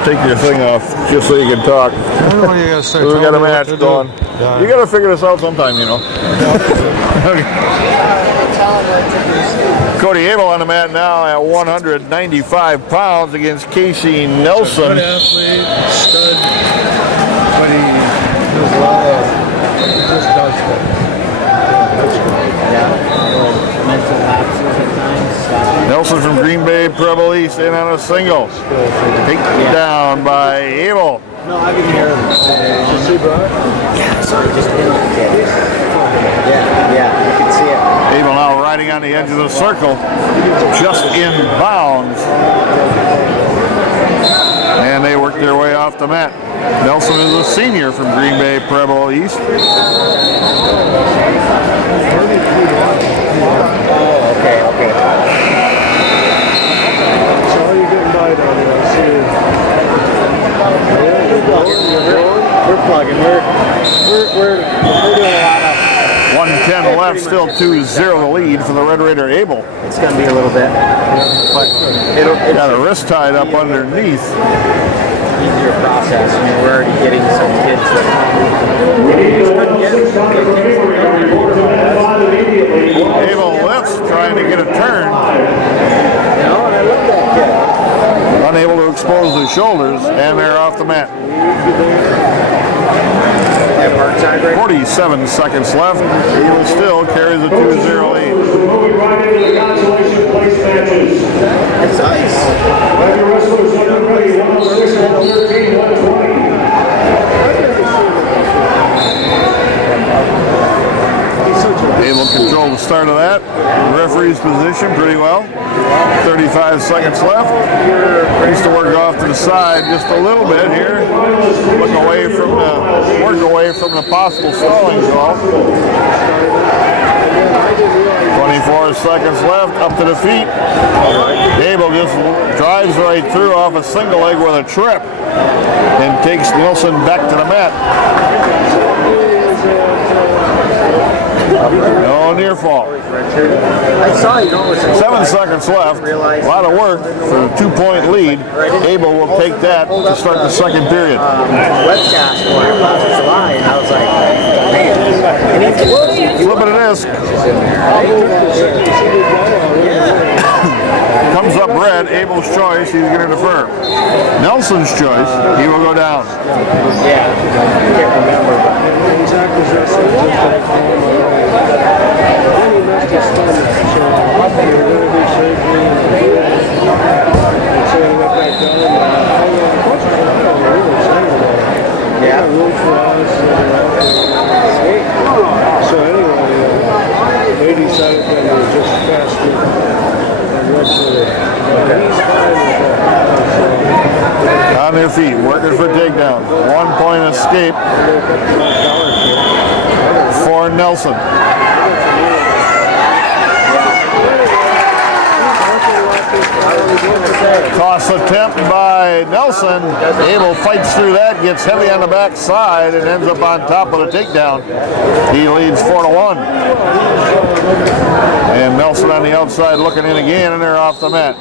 take your thing off just so you can talk. Well, you gotta start We got a telling me match what to do. going. Yeah. You gotta figure this out sometime, you know. Cody Abel on the mat now at 195 pounds against Casey Nelson. Good athlete, stud, but he does a lot of, he just does things. Mental lapses at times. Nelson from Green Bay, Preble East, in on a single. Taken down by Abel. No, I can hear them. Did you see Brock? Yeah, sorry, just in the kid. Yeah, you can see it. Abel now riding on the edge of the circle, just in bounds. And they work their way off the mat. Nelson is a senior from Green Bay, Preble East. Oh, okay. So how are you getting by down there? I see We're plugging. We're doing a lot of. 1:10 left, still 2-0 the lead for the Red Raider Abel. It's going to be a little bit, but it'll Got a wrist tied up underneath. easier process. I mean, we're already getting some kids that We need to level 600 for Bayport to report to that spot immediately. Abel lifts, trying to get a turn. No, and I love that kid. Unable to expose the shoulders, and they're off the mat. 47 seconds left. Abel still carries a 2-0 lead. Moving right into the consolation place matches. It's ice. Let your wrestlers when they're ready. 106, 113, 120. Abel controlled the start of that. Referee's position pretty well. 35 seconds left. Needs to work off to the side just a little bit here. Work away from the possible stalling call. 24 seconds left, up to the feet. Abel just drives right through off a single leg with a trip and takes Nelson back to the mat. No near fall. I saw you know, 7 seconds left. A lot of work for a 2-point lead. Abel will take that to start the second period. Webcast for it last July, and I was like, man, Flip it is. Comes up red. Abel's choice. He's going to defer. Nelson's choice. He will go down. yeah, I can't remember. Yeah. So anyway, they decided that it was just faster and he's fine with that. On their feet, working for takedown. 1-point escape for Nelson. Toss attempt by Nelson. Abel fights through that, gets heavy on the back side, and ends up on top of the takedown. He leads 4-1. And Nelson on the outside looking in again, and they're off the mat.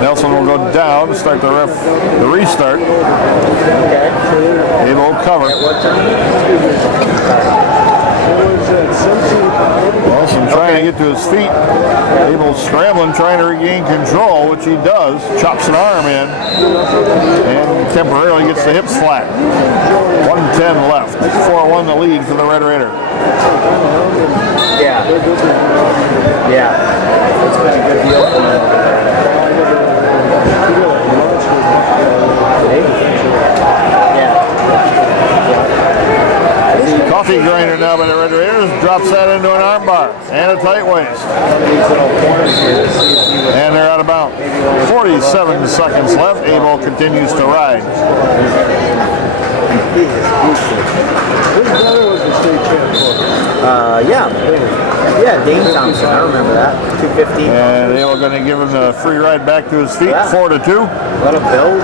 Nelson will go down to start the restart. Abel will cover. Nelson trying to get to his feet. Abel scrambling, trying to regain control, which he does. Chops an arm in and temporarily gets the hips flat. 1:10 left. 4-1 the lead for the Red Raider. Yeah. Yeah. It's been a good deal for me. Raiders, drops that into an armbar and a tight waist. And they're out of bounds. 47 seconds left. Abel continues to ride. Yeah, Dane Thompson, I remember that. 215. And they were going to give him the free ride back to his feet, 4-2. What a build.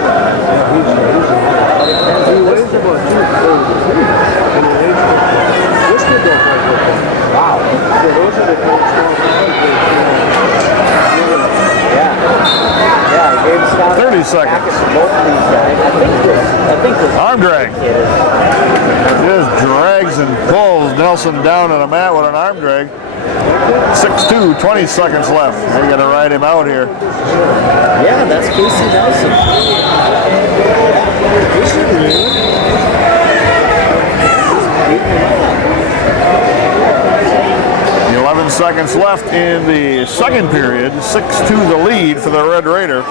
Wow. 30 seconds. Arm drag. Just drags and pulls Nelson down on the mat with an arm drag. 6-2, 20 seconds left. They got to ride him out here. Yeah, that's Casey Nelson. 11 seconds left in the second period. 6-2 the lead for the Red Raider.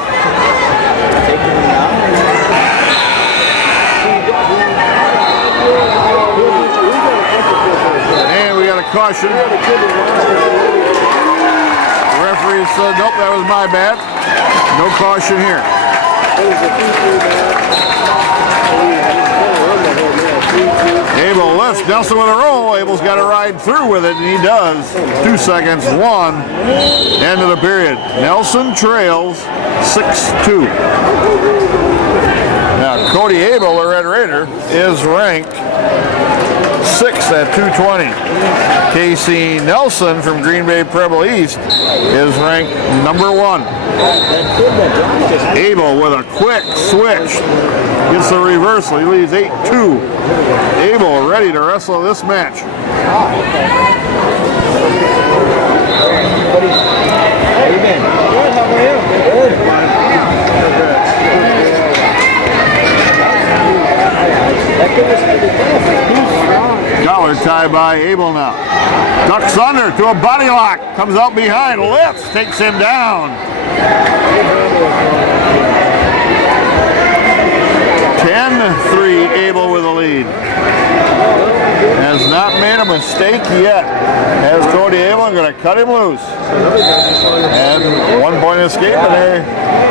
And we got a caution. The referee said, nope, that was my bad. No caution here. Abel lifts, Nelson with a roll. Abel's got to ride through with it, and he does. 2 seconds, 1. End of the period. Nelson trails 6-2. Now, Cody Abel, the Red Raider, is ranked 6th at 220. Casey Nelson from Green Bay Preble East is ranked number 1. Abel with a quick switch gets the reversal. He leads 8-2. Abel ready to wrestle this match. How you been? Good, how are you? Good. That kid was pretty tough. He's strong. Collar tie by Abel now. Ducks under to a body lock. Comes out behind, lifts, takes him down. 10-3, Abel with the lead. Has not made a mistake yet. Has Cody Abel going to cut him loose. And 1 point escape, and there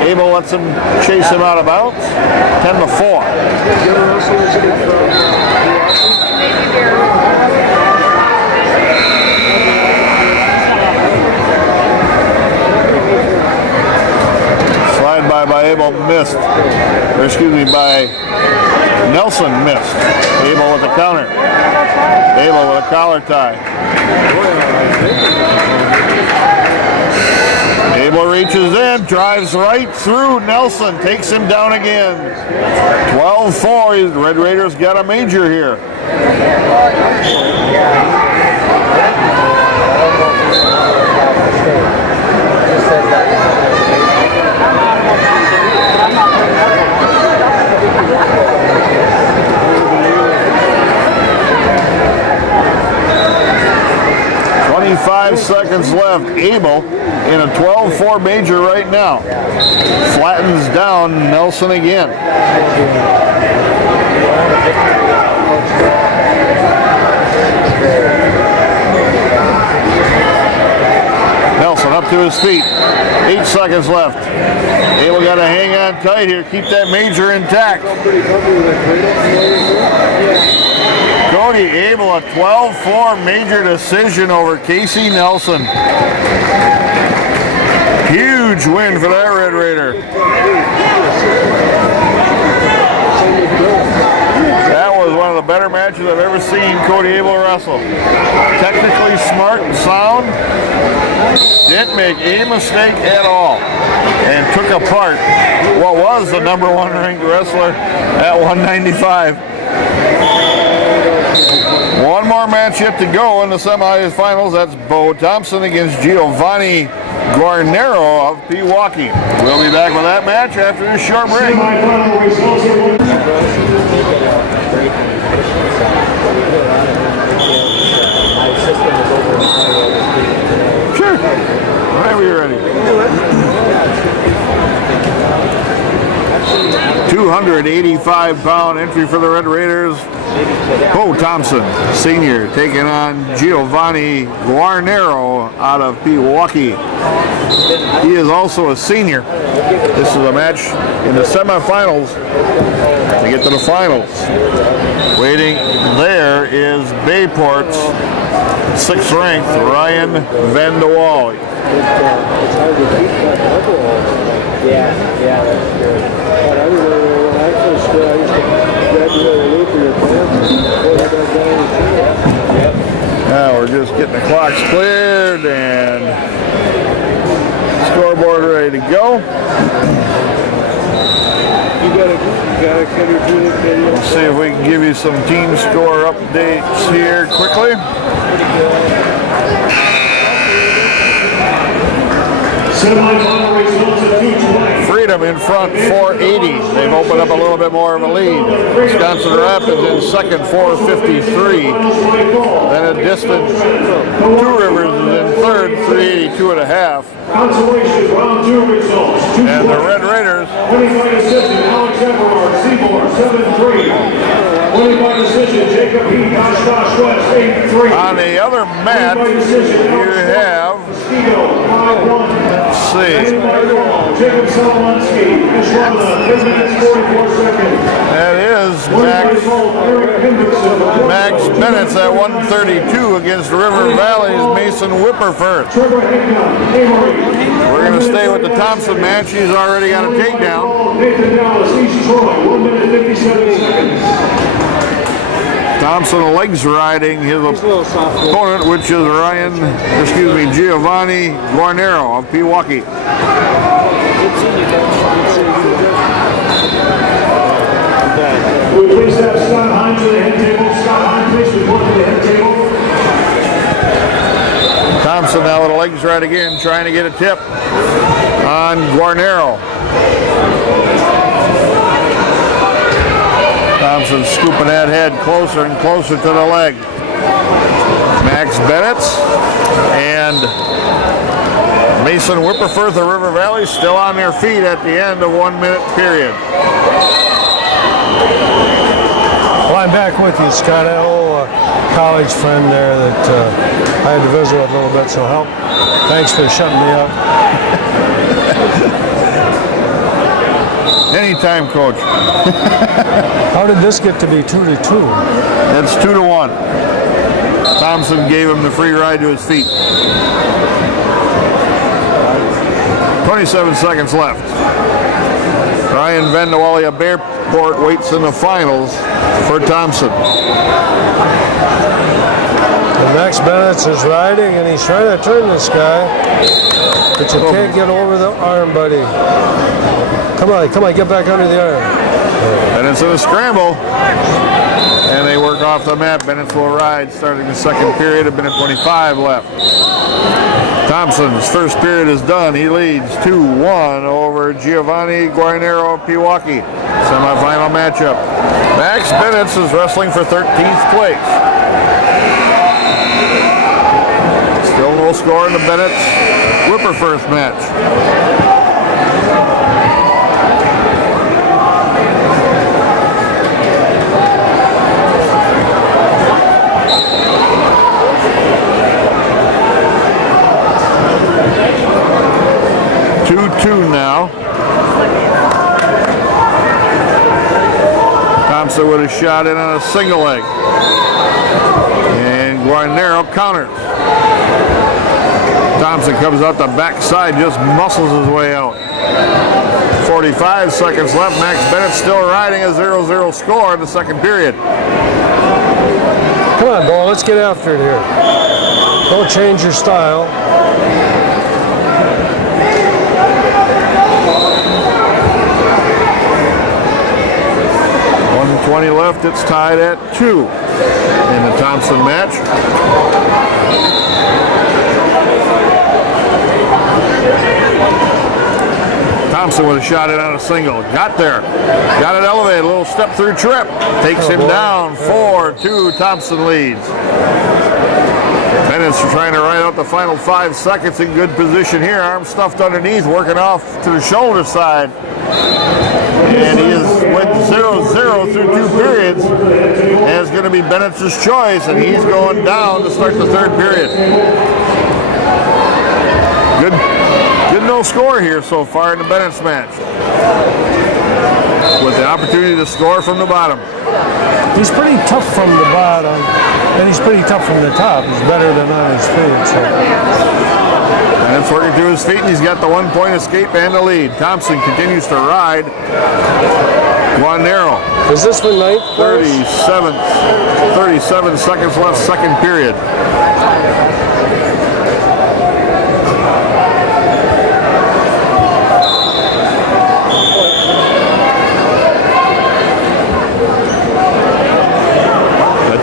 Abel lets him chase him out of bounds. 10-4. Slide by Abel missed. Or excuse me, by Nelson missed. Abel with the counter. Abel with a collar tie. Abel reaches in, drives right through Nelson, takes him down again. 12-4, the Red Raiders got a major here. Five seconds left. Abel in a 12-4 major right now. Flattens down Nelson again. Nelson up to his feet. 8 seconds left. Abel got to hang on tight here. Keep that major intact. Cody Abel, a 12-4 major decision over Casey Nelson. Huge win for that Red Raider. That was one of the better matches I've ever seen Cody Abel wrestle. Technically smart and sound. Didn't make a mistake at all. And took apart what was the number 1 ranked wrestler at 195. One more match yet to go in the semifinals. That's Bo Thompson against Giovanni Guarnero of Pewaukee. We'll be back with that match after this short break. Sure. Whenever you're ready. 285-pound entry for the Red Raiders. Bo Thompson, senior, taking on Giovanni Guarnero out of Pewaukee. He is also a senior. This is a match in the semifinals to get to the finals. Waiting there is Bayport's 6th ranked Ryan Van de Waal. It's hard to keep that level. Yeah, that's good. But I remember when I first did, I used to graduate a loop in your pants and pull that down the Yep. Now we're just getting the clocks cleared and scoreboard ready to go. You gotta cut your tunic video. Let's see if we can give you some team score updates here quickly. Semi-final results at 2:20. Freedom in front, 480. They've opened up a little bit more of a lead. Wisconsin Rapids in second, 453. Then a distant Two Rivers is in third, 382.5. Consolation round 2 results. And the Red Raiders Winning by decision, Alex Everard, Seymour, 7-3. Winning by decision, Jacob Heath, Oshkosh West, 8-3. on the other mat. By decision, You Alex have, Mosquito, 5-1. let's see, Winning by draw, Jacob Salmonsky, Mishwana, 10 minutes, 44 seconds. that is Winning by Max default, Eric Hendrickson. Bennett's at 132 against River Valley's Mason Whipperfirth. Trevor Hickman, Amory. We're going to stay with the Thompson match. He's already got a takedown. Nathan Dallas, East Troy, 1 minute, 57 seconds. Thompson legs riding his opponent, which is Giovanni Guarnero of Pewaukee. We please have Scott Hine to the head table. Scott Hine, please report to the head table. Thompson now with a legs ride again, trying to get a tip on Guarnero. Thompson scooping that head closer and closer to the leg. Max Bennett and Mason Whipperfirth of River Valley still on their feet at the end of 1 minute period. Well, I'm back with you, Scott. That old college friend there that I had to visit with a little bit, so thanks for shutting me up. Anytime, Coach. How did this get to be 2-2? It's 2-1. Thompson gave him the free ride to his feet. 27 seconds left. Ryan Van de Waal of Bayport waits in the finals for Thompson. And Max Bennett is riding, and he's trying to turn this guy, but you can't get over the arm, buddy. Come on, get back under the arm. And it's in a scramble. And they work off the mat. Bennett will ride starting the second period. A minute 25 left. Thompson's first period is done. He leads 2-1 over Giovanni Guarnero of Pewaukee. Semifinal matchup. Max Bennett is wrestling for 13th place. Still no score in the Bennett's Whipperfirth match. Now. Thompson with a shot in on a single leg. And Guarnero counters. Thompson comes out the backside, just muscles his way out. 45 seconds left. Max Bennett still riding a 0-0 score in the second period. Come on, Bo, let's get after it here. Don't change your style. 20 left, it's tied at 2 in the Thompson match. Thompson with a shot in on a single. Got there. Got it elevated. A little step through trip. Takes him down. 4-2. Thompson leads. Bennett's trying to ride out the final 5 seconds in good position here. Arm stuffed underneath, working off to the shoulder side. And he is with 0-0 through 2 periods. And it's going to be Bennett's choice, and he's going down to start the 3rd period. Good no score here so far in the Bennett's match. With the opportunity to score from the bottom. He's pretty tough from the bottom, and he's pretty tough from the top. He's better than on his feet. So. And it's working to his feet, and he's got the 1-point escape and the lead. Thompson continues to ride. Guarnero. Is this for 9th place? 37 seconds left, 2nd period.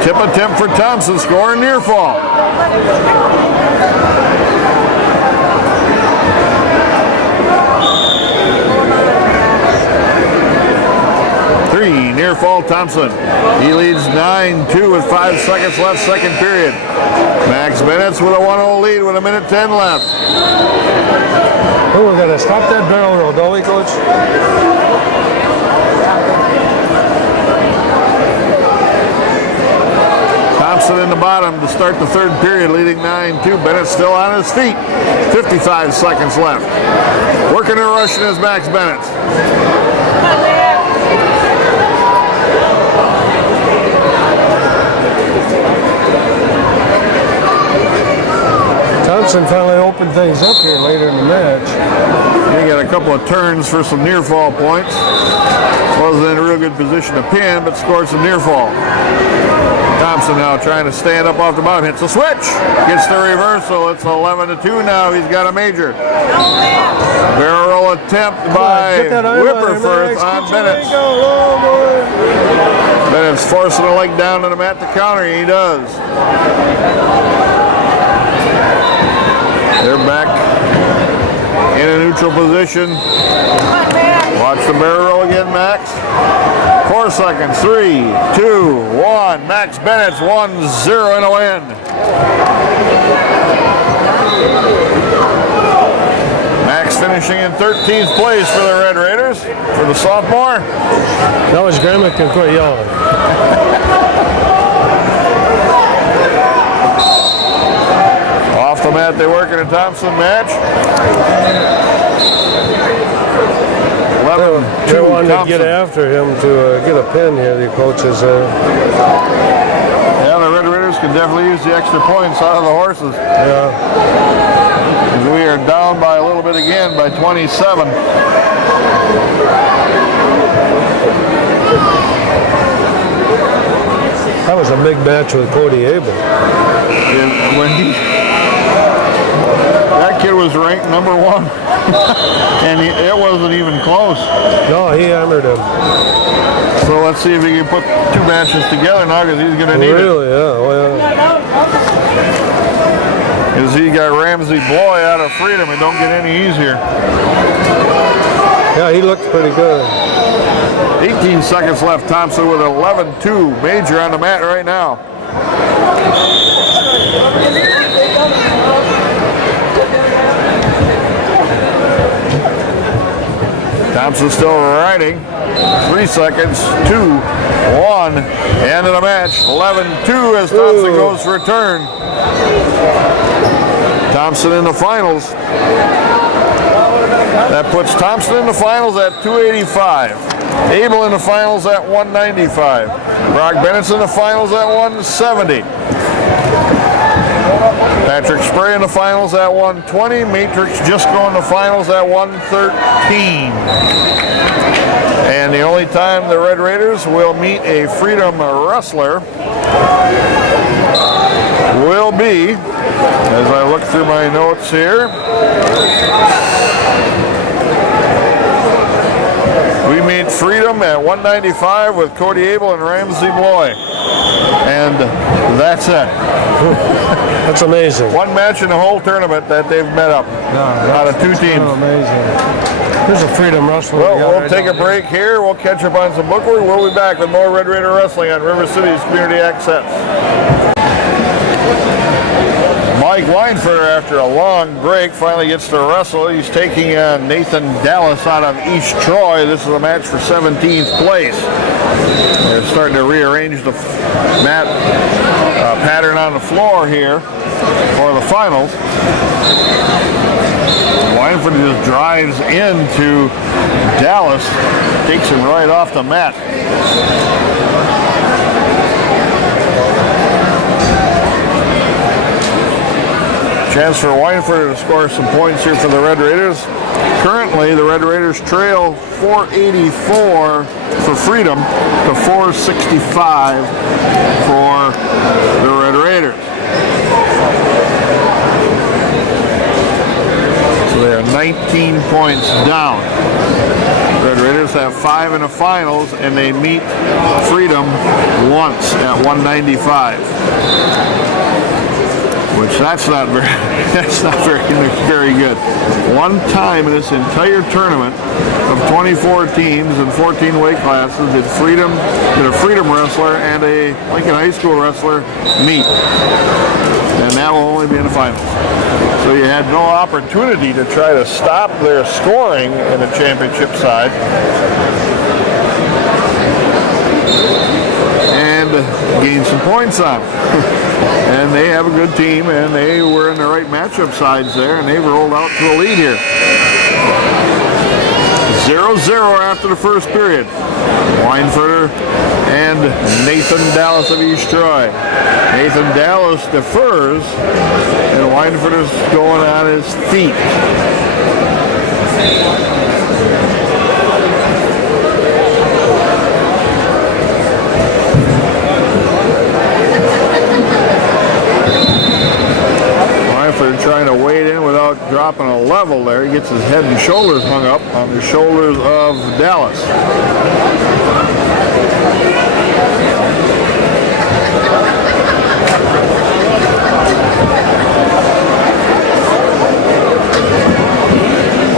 Tip attempt for Thompson, scoring near fall. Three, near fall Thompson. He leads 9-2 with 5 seconds left, 2nd period. Max Bennett's with a 1-0 lead with 1:10 left. Oh, we're going to stop that barrel roll, don't we, Coach? Thompson in the bottom to start the 3rd period, leading 9-2. Bennett still on his feet. 55 seconds left. Working and rushing is Max Bennett. Thompson finally opened things up here later in the match. He got a couple of turns for some near fall points. Wasn't in a real good position to pin, but scored some near fall. Thompson now trying to stand up off the bottom, hits a switch, gets the reversal. It's 11-2 now. He's got a major. Barrel roll attempt by Whipperfirth on Bennett. Bennett's forcing a leg down to the mat to counter. He does. They're back in a neutral position. Watch the barrel roll again, Max. 4 seconds. 3, 2, 1. Max Bennett's 1-0 in a win. Max finishing in 13th place for the Red Raiders. For the sophomore. That was Graham can quit yelling. Off the mat, they work in a Thompson match. 11-2 They wanted Thompson. to get after him to get a pin here, the coaches. Yeah, the Red Raiders could definitely use the extra points out of the horses. Yeah. We are down by a little bit again, by 27. That was a big match with Cody Abel. That kid was ranked number 1, and it wasn't even close. No, he hammered him. So let's see if he can put 2 matches together now, because he's going to need it. Really, yeah. Oh, yeah. Because he got Ramsey Bloy out of Freedom. It don't get any easier. Yeah, he looked pretty good. 18 seconds left. Thompson with an 11-2 major on the mat right now. Thompson still riding. 3 seconds. 2, 1. End of the match. 11-2 as Thompson goes for a turn. Thompson in the finals. That puts Thompson in the finals at 285. Abel in the finals at 195. Brock Bennett's in the finals at 170. Patrick Spray in the finals at 120. Matrix just going to finals at 113. And the only time the Red Raiders will meet a Freedom wrestler will be, as I look through my notes here, we meet Freedom at 195 with Cody Abel and Ramsey Bloy. And that's it. That's amazing. One match in the whole tournament that they've met up out of 2 teams. Amazing. Here's a Freedom wrestler. Well, we'll take a break here. We'll catch up on some bookwork. We'll be back with more Red Raider Wrestling on River City's Community Access. My Mike Weinfurter, after a long break, finally gets to wrestle. He's taking Nathan Dallas out of East Troy. This is a match for 17th place. They're starting to rearrange the mat pattern on the floor here for the finals. Weinfurter just drives into Dallas, takes him right off the mat. Chance for Weinfurter to score some points here for the Red Raiders. Currently, the Red Raiders trail 484 for Freedom to 465 for the Red Raiders. So they are 19 points down. Red Raiders have 5 in the finals, and they meet Freedom once at 195. Which that's not very good. One time in this entire tournament of 24 teams and 14 weight classes did a Freedom wrestler and a Lincoln High School wrestler meet. And that will only be in the finals. So you had no opportunity to try to stop their scoring in the championship side. And gain some points on it. And they have a good team, and they were in the right matchup sides there, and they've rolled out to a lead here. 0-0 after the first period. Weinfurter and Nathan Dallas of East Troy. Nathan Dallas defers, and Weinfurter's going on his feet. Trying to wade in without dropping a level there. He gets his head and shoulders hung up on the shoulders of Dallas.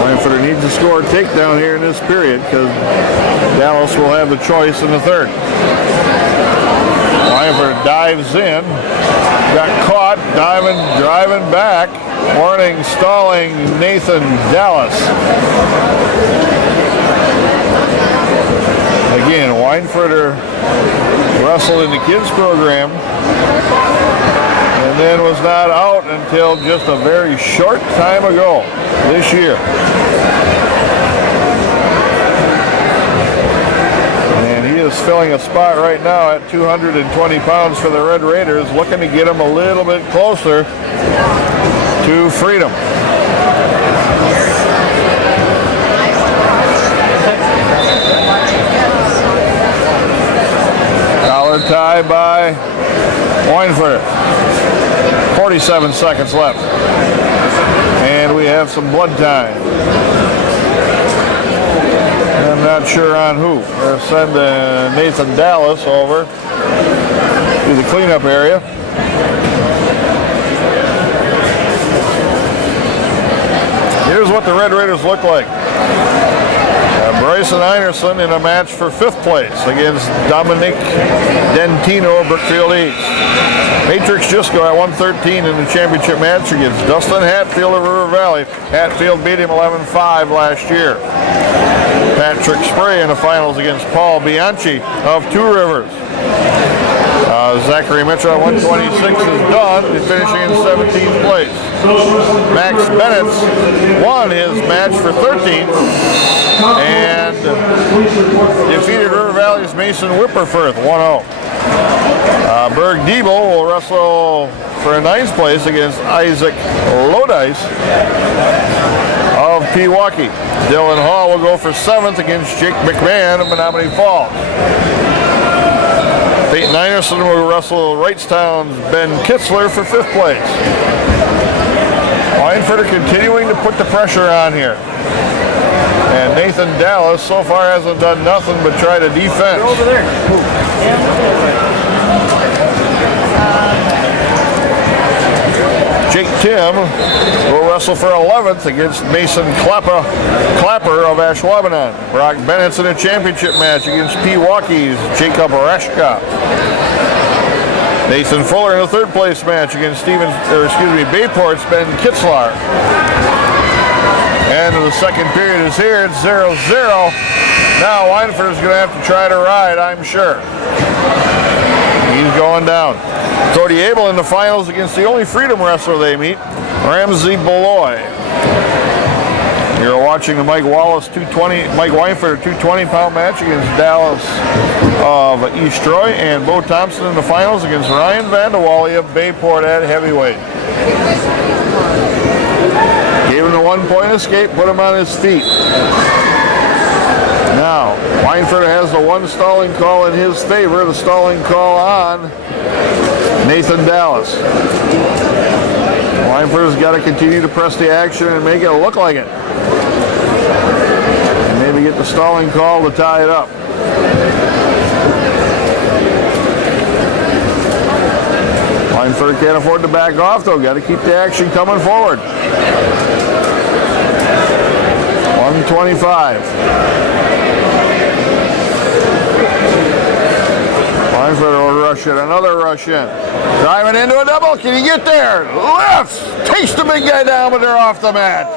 Weinfurter needs to score a takedown here in this period because Dallas will have the choice in the third. Weinfurter dives in. Got caught, driving back. Warning, stalling Nathan Dallas. Again, Weinfurter wrestled in the kids program and then was not out until just a very short time ago this year. Is filling a spot right now at 220 pounds for the Red Raiders, looking to get him a little bit closer to Freedom. Collar tie by Weinfurter. 47 seconds left. And we have some blood time. I'm not sure on who. They're sending Nathan Dallas over to the cleanup area. Here's what the Red Raiders look like. Bryson Einerson in a match for 5th place against Dominic Dentino of Brookfield East. Matrix Jisco at 113 in the championship match against Dustin Hatfield of River Valley. Hatfield beat him 11-5 last year. Patrick Spray in the finals against Paul Bianchi of Two Rivers. Zachary Mitchell at 126 is done, finishing in 17th place. Max Bennett won his match for 13th and defeated River Valley's Mason Whipperfirth 1-0. Berg Diebel will wrestle for a 9th place against Isaac Lodice of Pewaukee. Dylan Hall will go for 7th against Jake McMahon of Menominee Falls. Peyton Einerson will wrestle Wrightstown's Ben Kitzler for 5th place. Weinfurter continuing to put the pressure on here. And Nathan Dallas so far hasn't done nothing but try to defend. Over there. Jake Tim will wrestle for 11th against Mason Clapper of Ashwaubenon. Brock Bennett's in a championship match against Pewaukee's Jacob Rashka. Nathan Fuller in the third place match against Bayport's Ben Kitzlar. End of the second period is here. It's 0-0. Now Weinfurter's going to have to try to ride, I'm sure. He's going down. Cody Abel in the finals against the only Freedom wrestler they meet, Ramsey Beloy. You're watching the Mike Weinfurter 220-pound match against Dallas of East Troy, and Bo Thompson in the finals against Ryan Vandewally of Bayport at heavyweight. Gave him a 1-point escape, put him on his feet. Now, Weinfurter has the one stalling call in his favor, the stalling call on Nathan Dallas. Weinfurter's got to continue to press the action and make it look like it. And maybe get the stalling call to tie it up. Weinfurter can't afford to back off though, got to keep the action coming forward. 125. Weinfurter will rush in, another rush in. Driving into a double, can he get there? Lifts, takes the big guy down, but they're off the mat.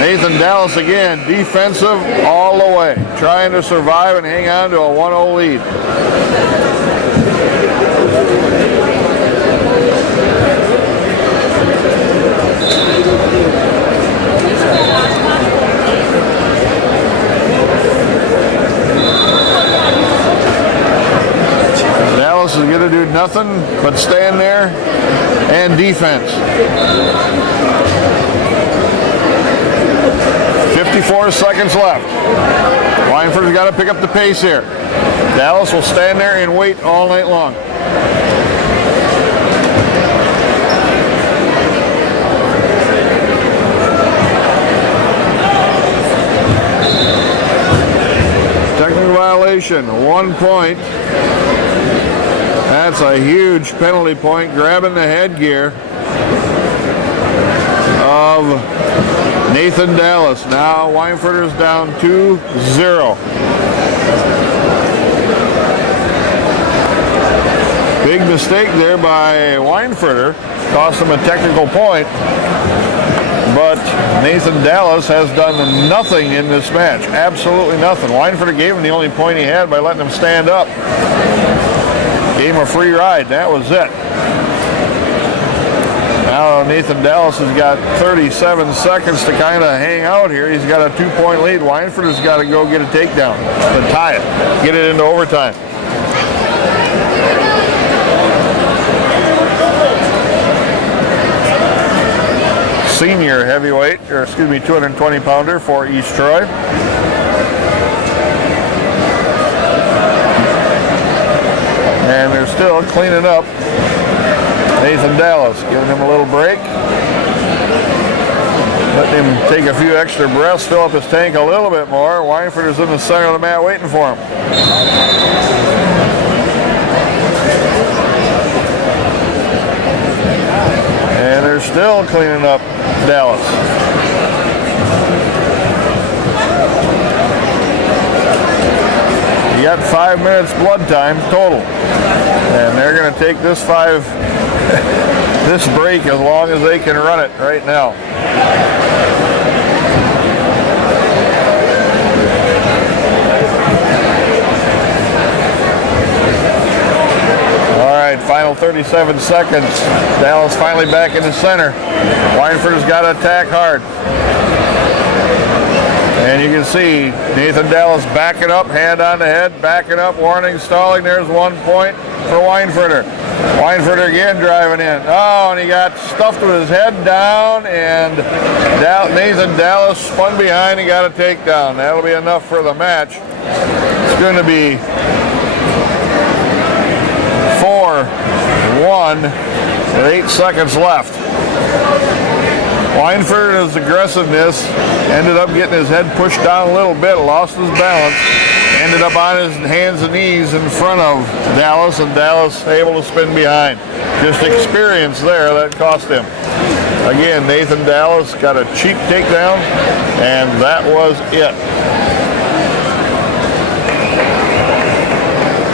Nathan Dallas again, defensive all the way, trying to survive and hang on to a 1-0 lead. Dallas is going to do nothing but stand there and defense. 54 seconds left. Weinfurter's got to pick up the pace here. Dallas will stand there and wait all night long. Technical violation, 1 point. That's a huge penalty point, grabbing the headgear of Nathan Dallas. Now Weinfurter's down 2-0. Big mistake there by Weinfurter, cost him a technical point. But Nathan Dallas has done nothing in this match. Absolutely nothing. Weinfurter gave him the only point he had by letting him stand up. Gave him a free ride. That was it. Now Nathan Dallas has got 37 seconds to kind of hang out here. He's got a 2-point lead. Weinfurter's got to go get a takedown to tie it. Get it into overtime. Senior heavyweight, 220 pounder for East Troy. And they're still cleaning up Nathan Dallas, giving him a little break. Letting him take a few extra breaths, fill up his tank a little bit more. Weinfurter's in the center of the mat waiting for him. And they're still cleaning up Dallas. You got 5 minutes blood time total. And they're going to take this this break as long as they can run it right now. All right, final 37 seconds. Dallas finally back in the center. Weinfurter's got to attack hard. And you can see Nathan Dallas backing up, hand on the head, backing up, warning, stalling. There's 1 point for Weinfurter. Weinfurter again driving in. Oh, and he got stuffed with his head down, and Nathan Dallas spun behind and got a takedown. That'll be enough for the match. It's going to be 4-1 with 8 seconds left. Weinfurter's aggressiveness ended up getting his head pushed down a little bit, lost his balance, ended up on his hands and knees in front of Dallas, and Dallas able to spin behind. Just experience there that cost him. Again, Nathan Dallas got a cheap takedown, and that was it.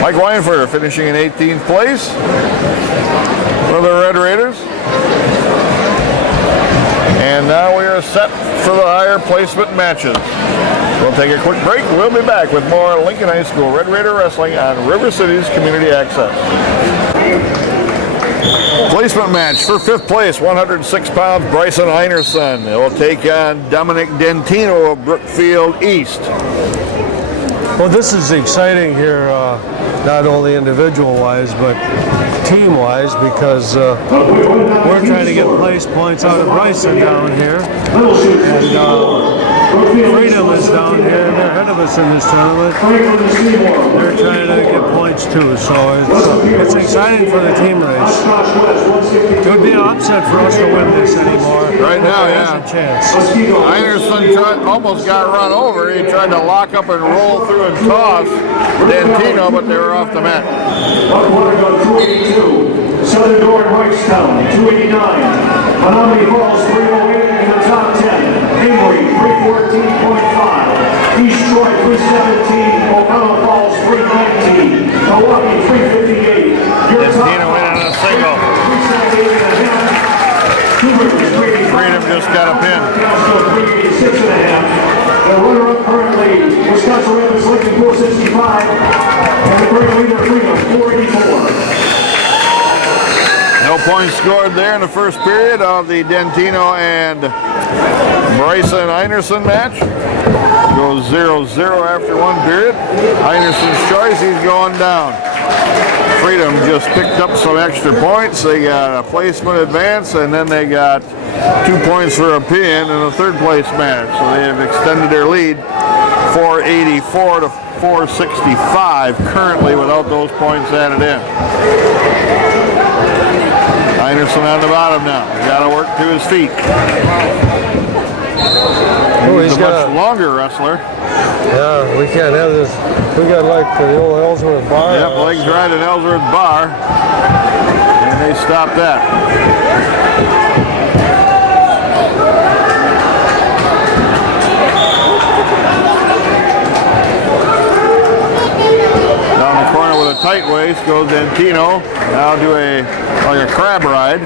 Mike Weinfurter finishing in 18th place for the Red Raiders. And now we are set for the higher placement matches. We'll take a quick break. We'll be back with more Lincoln High School Red Raider Wrestling on River City's Community Access. Placement match for 5th place, 106 pounds, Bryson Einerson. It will take on Dominic Dentino of Brookfield East. Well, this is exciting here, not only individual-wise, but team-wise, because we're trying to get place points out of Bryson down here. And Freedom is down here, and they're ahead of us in this tournament. They're trying to get points too, so it's exciting for the team race. It would be an upset for us to win this anymore. Right now, yeah. There's a chance. Einerson almost got run over. He tried to lock up and roll through and toss Dentino, but they were off the mat. 282. Southern Door in Wrightstown, 289. Menominee Falls, 308 in the top 10. Amory, 314.5. East Troy, 317. O'Connell Falls, 319. Milwaukee, 358. Dentino in on a single. 378.5. Freedom just got a pin. 386.5. The runner-up currently, Wisconsin Rapids, Lincoln, 465. And the great leader, Freedom, 484. No points scored there in the first period of the Dentino and Bryson Einerson match. Goes 0-0 after one period. Einerson's choice, he's going down. Freedom just picked up some extra points. They got a placement advance, and then they got 2 points for a pin in the 3rd place match. So they have extended their lead 484 to 465 currently without those points added in. Einerson on the bottom now. He's got to work to his feet. He's a much longer wrestler. Yeah, we can't have this. We got like the old Ellsworth bar. Yep, legs right in Ellsworth bar. And they stopped that. Down the corner with a tight waist goes Dentino. Now do a crab ride.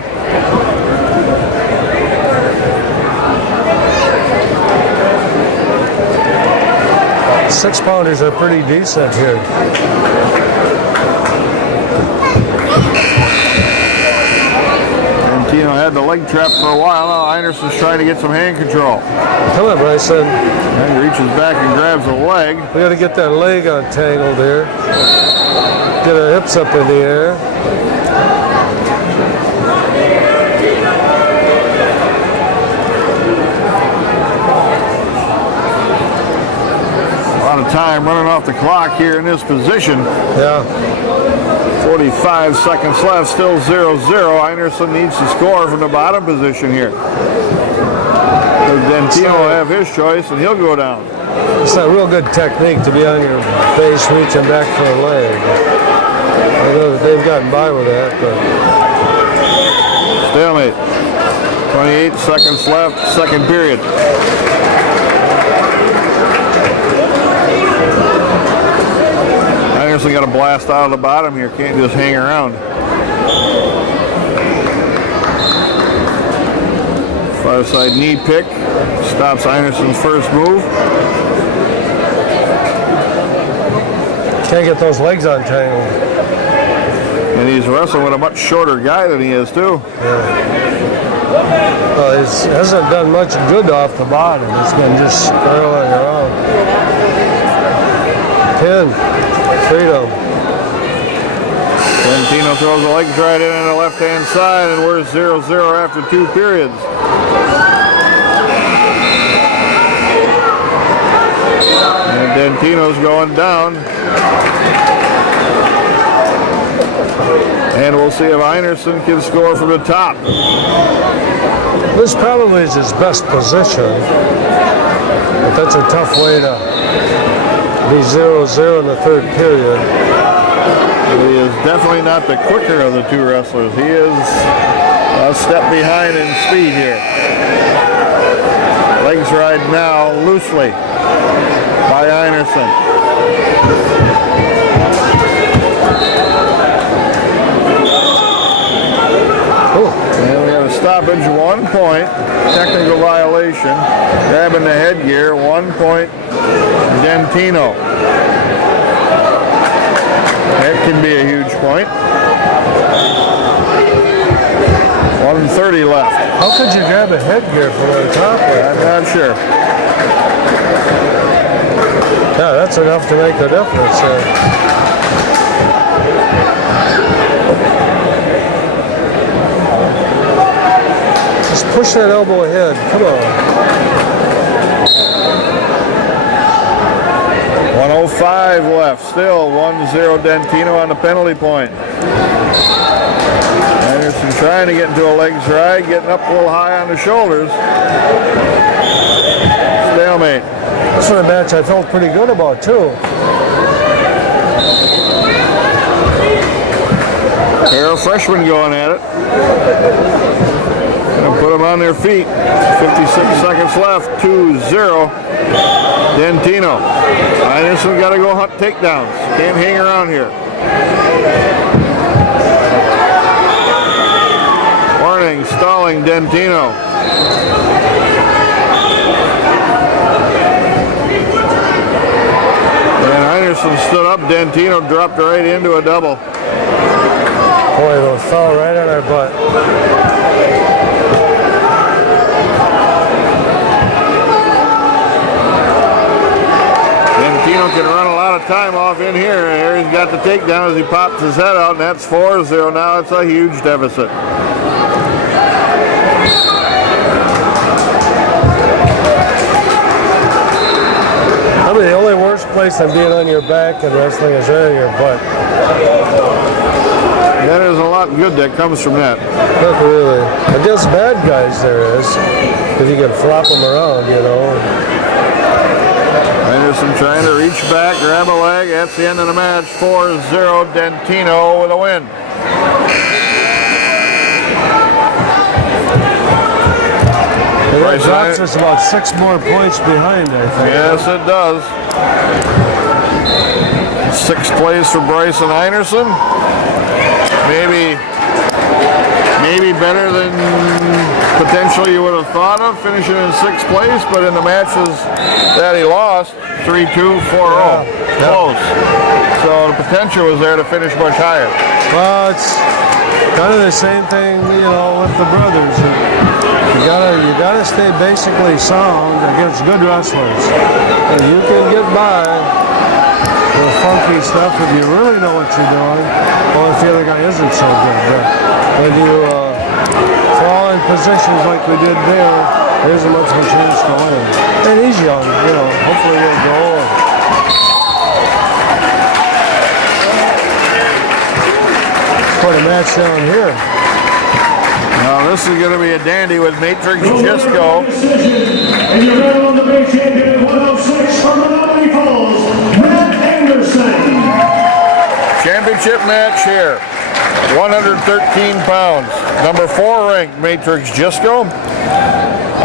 6-pounders are pretty decent here. Dentino had the leg trap for a while. Now Einerson's trying to get some hand control. Come on, Bryson. And he reaches back and grabs a leg. We got to get that leg untangled here. Get our hips up in the air. Time running off the clock here in this position. Yeah. 45 seconds left, still 0-0. Einerson needs to score from the bottom position here. Dentino will have his choice and he'll go down. It's not real good technique to be on your base reaching back for a leg. I know that they've gotten by with that, but... Stalemate. 28 seconds left, 2nd period. Einerson got to blast out of the bottom here. Can't just hang around. Far side knee pick. Stops Einerson's first move. Can't get those legs untangled. And he's wrestling with a much shorter guy than he is, too. Well, he hasn't done much good off the bottom. It's been just spiraling around. Pin. Freedom. Dentino throws the legs right in on the left-hand side, and we're 0-0 after 2 periods. And Dentino's going down. And we'll see if Einerson can score from the top. This probably is his best position, but that's a tough way to be 0-0 in the 3rd period. He is definitely not the quicker of the 2 wrestlers. He is a step behind in speed here. Legs ride now loosely by Einerson. stoppage, 1 point. Technical violation. Grabbing the headgear, 1 point. Dentino. That can be a huge point. 1:30 left. How could you grab a headgear from the top there? I'm not sure. Yeah, that's enough to make a difference. Just push that elbow ahead. Come on. 1:05 left. Still 1-0 Dentino on the penalty point. Anderson trying to get into a legs ride, getting up a little high on the shoulders. Stalemate. This was a match I felt pretty good about too. Pair of freshmen going at it. Gonna put them on their feet. 56 seconds left. 2-0. Dentino. Anderson got to go hunt takedowns. Can't hang around here. Warning, stalling Dentino. And Anderson stood up. Dentino dropped right into a double. Boy, those fell right on our butt. Dentino can run a lot of time off in here. There he's got the takedown as he pops his head out, and that's 4-0. Now it's a huge deficit. I mean, the only worst place than being on your back in wrestling is right on your butt. Yeah, there's a lot good that comes from that. Not really. Against bad guys there is. Because you can flop them around, you know. Anderson trying to reach back, grab a leg. That's the end of the match. 4-0 Dentino with a win. And that drops us about 6 more points behind, I think. Yes, it does. 6th place for Bryson Anderson. Maybe better than potentially you would have thought of, finishing in 6th place, but in the matches that he lost, 3-2, 4-0. Close. So the potential was there to finish much higher. Well, it's kind of the same thing, you know, with the brothers. You gotta stay basically sound against good wrestlers. And you can get by with funky stuff if you really know what you're doing, or if the other guy isn't so good. But when you fall in positions like we did there isn't much of a chance to win. And he's young, you know, hopefully he'll go. Quite a match down here. Now this is going to be a dandy with Matrix Gisco. And your medal on the big champion at 106 from Menominee Falls, Matt Anderson. Championship match here. 113 pounds. Number 4 ranked Matrix Gisco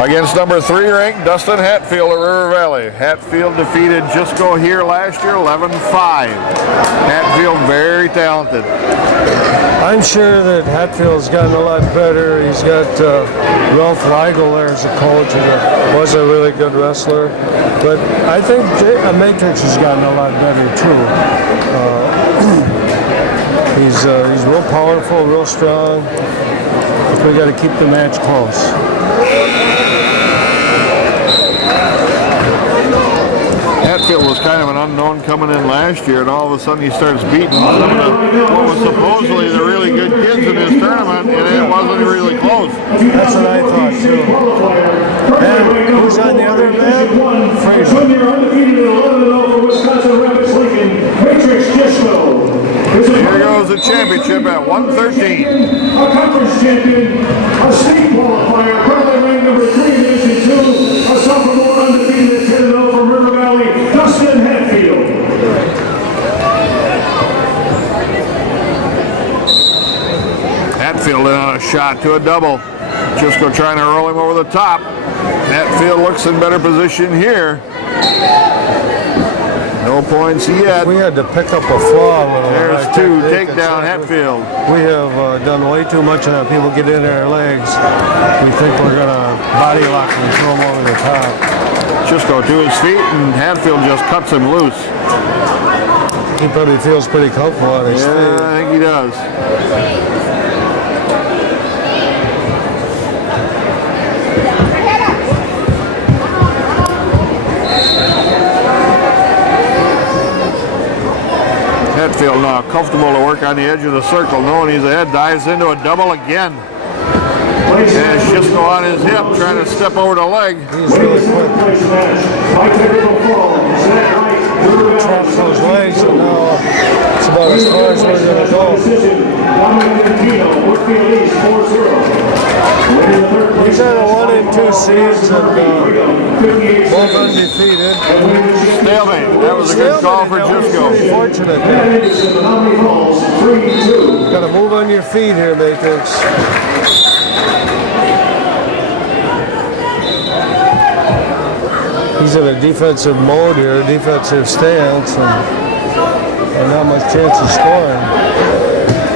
against number 3 ranked Dustin Hatfield of River Valley. Hatfield defeated Gisco here last year 11-5. Hatfield very talented. I'm sure that Hatfield's gotten a lot better. He's got Ralph Weigel there as a coach, and was a really good wrestler. But I think Matrix has gotten a lot better too. He's real powerful, real strong. We got to keep the match close. Hatfield was kind of an unknown coming in last year, and all of a sudden he starts beating some of what was supposedly the really good kids in his tournament, and it wasn't really close. That's what I thought too. And who's on the other man? Fraser. Junior undefeated at 11-0 for Wisconsin Rapids Lincoln, Matrix Gisco. Here goes the championship at 113. A conference champion, a state qualifier, currently ranked number 3 in Division 2, a sophomore undefeated at 10-0 from River Valley, Dustin Hatfield. Hatfield in on a shot to a double. Gisco trying to roll him over the top. Hatfield looks in better position here. No points yet. We had to pick up a flaw a little. There's I two. think Takedown Hatfield. We have done way too much of that. People get in their legs. We think we're going to body lock them and throw them over the top. Chisco to his feet, and Hatfield just cuts him loose. He probably feels pretty comfortable on his feet. Yeah, I think he does. Hatfield now comfortable to work on the edge of the circle, knowing he's ahead, dives into a double again. And it's just on his hip, trying to step over the leg. He's really quick. Traps those legs, and now it's about as far as we're going to go. He's at a 1 and 2 seeds, and both undefeated. Stalemate. That was a good call for Gisco. Fortunate. Got to move on your feet here, Matrix. He's in a defensive mode here, defensive stance, and not much chance of scoring.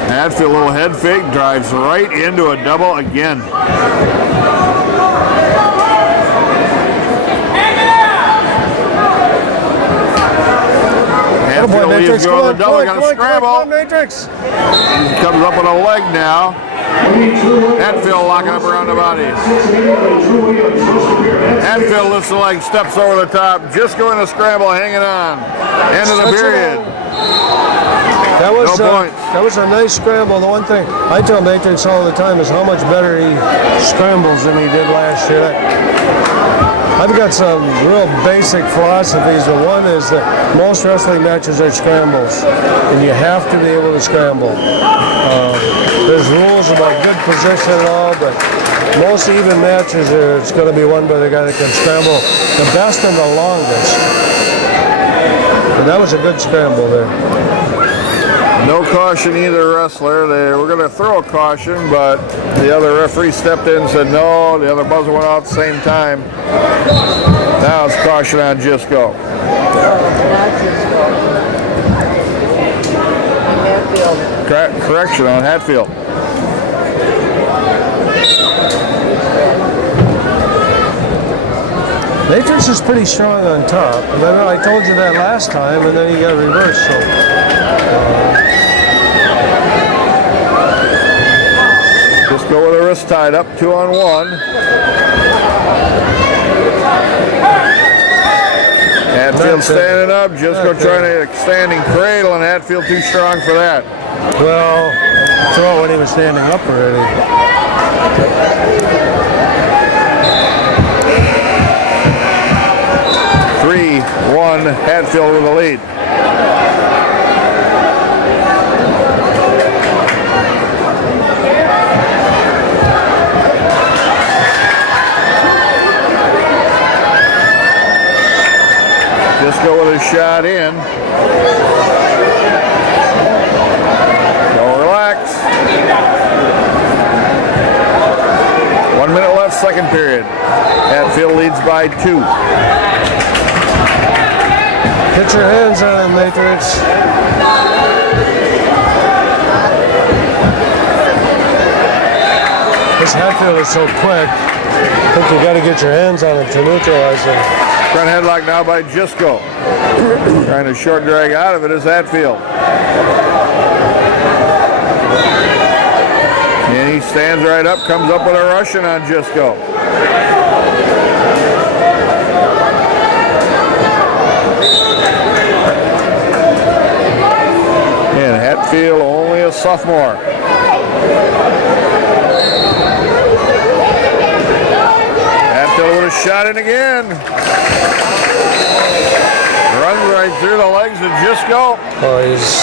Hatfield, a little head fake, drives right into a double again. Hatfield leaves to go to the double, got a scramble. Matrix. He comes up with a leg now. Hatfield locking up around the body. Hatfield lifts the leg, steps over the top, just going to scramble, hanging on. End of the period. That was, No points. That was a nice scramble. The one thing I tell Matrix all the time is how much better he scrambles than he did last year. I've got some real basic philosophies. The one is that most wrestling matches are scrambles, and you have to be able to scramble. There's rules about good position and all, but most even matches it's going to be won by the guy that can scramble the best and the longest. And that was a good scramble there. No caution either wrestler. They were going to throw a caution, but the other referee stepped in and said no. The other buzzer went out at the same time. Now it's caution on Gisco. Correction on Hatfield. Matrix is pretty strong on top. And I told you that last time, and then he got reversed. So. Just go with the wrist tied up, 2-on-1. Hatfield standing up, Gisco trying to standing cradle, and Hatfield too strong for that. Well, throw it when he was standing up already. 3-1, Hatfield with the lead. Gisco with a shot in. Don't relax. 1 minute left, second period. Hatfield leads by 2. Get your hands on him, Matrix. This Hatfield is so quick. I think you got to get your hands on him to neutralize him. Front headlock now by Gisco. Trying to short drag out of it is Hatfield. And he stands right up, comes up with a Russian on Gisco. And Hatfield only a sophomore. Hatfield with a shot in again. Runs right through the legs of Gisco. Oh, he's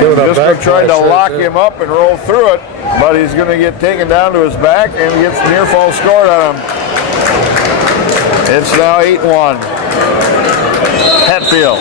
doing a Gisco back tried to flash right lock there. him up and roll through it, but he's going to get taken down to his back and gets near fall scored on him. It's now 8-1. Hatfield.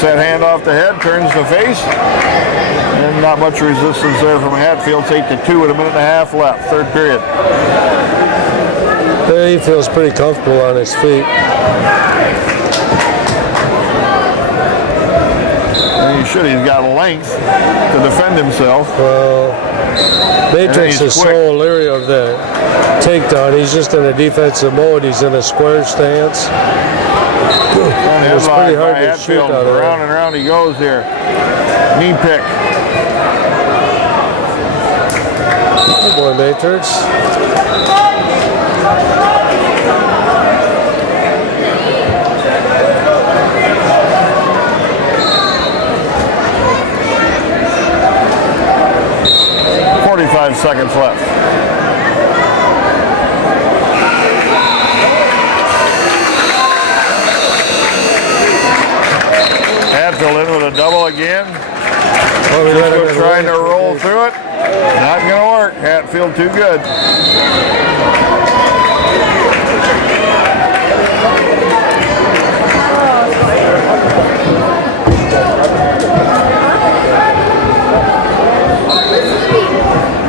Takes that hand off the head, turns the face. And not much resistance there from Hatfield. It's 8-2 with a minute and a half left. Third period. Yeah, he feels pretty comfortable on his feet. And he should. He's got length to defend himself. Well, Matrix he's is quick. so leery of the takedown. He's just in a defensive mode. He's in a square stance. It's pretty hard to shoot Hatfield. out of Round there. and round he goes here. Knee pick. Good boy, Matrix. Seconds left. Hatfield in with a double again. Just trying to roll through it. Not going to work. Hatfield too good.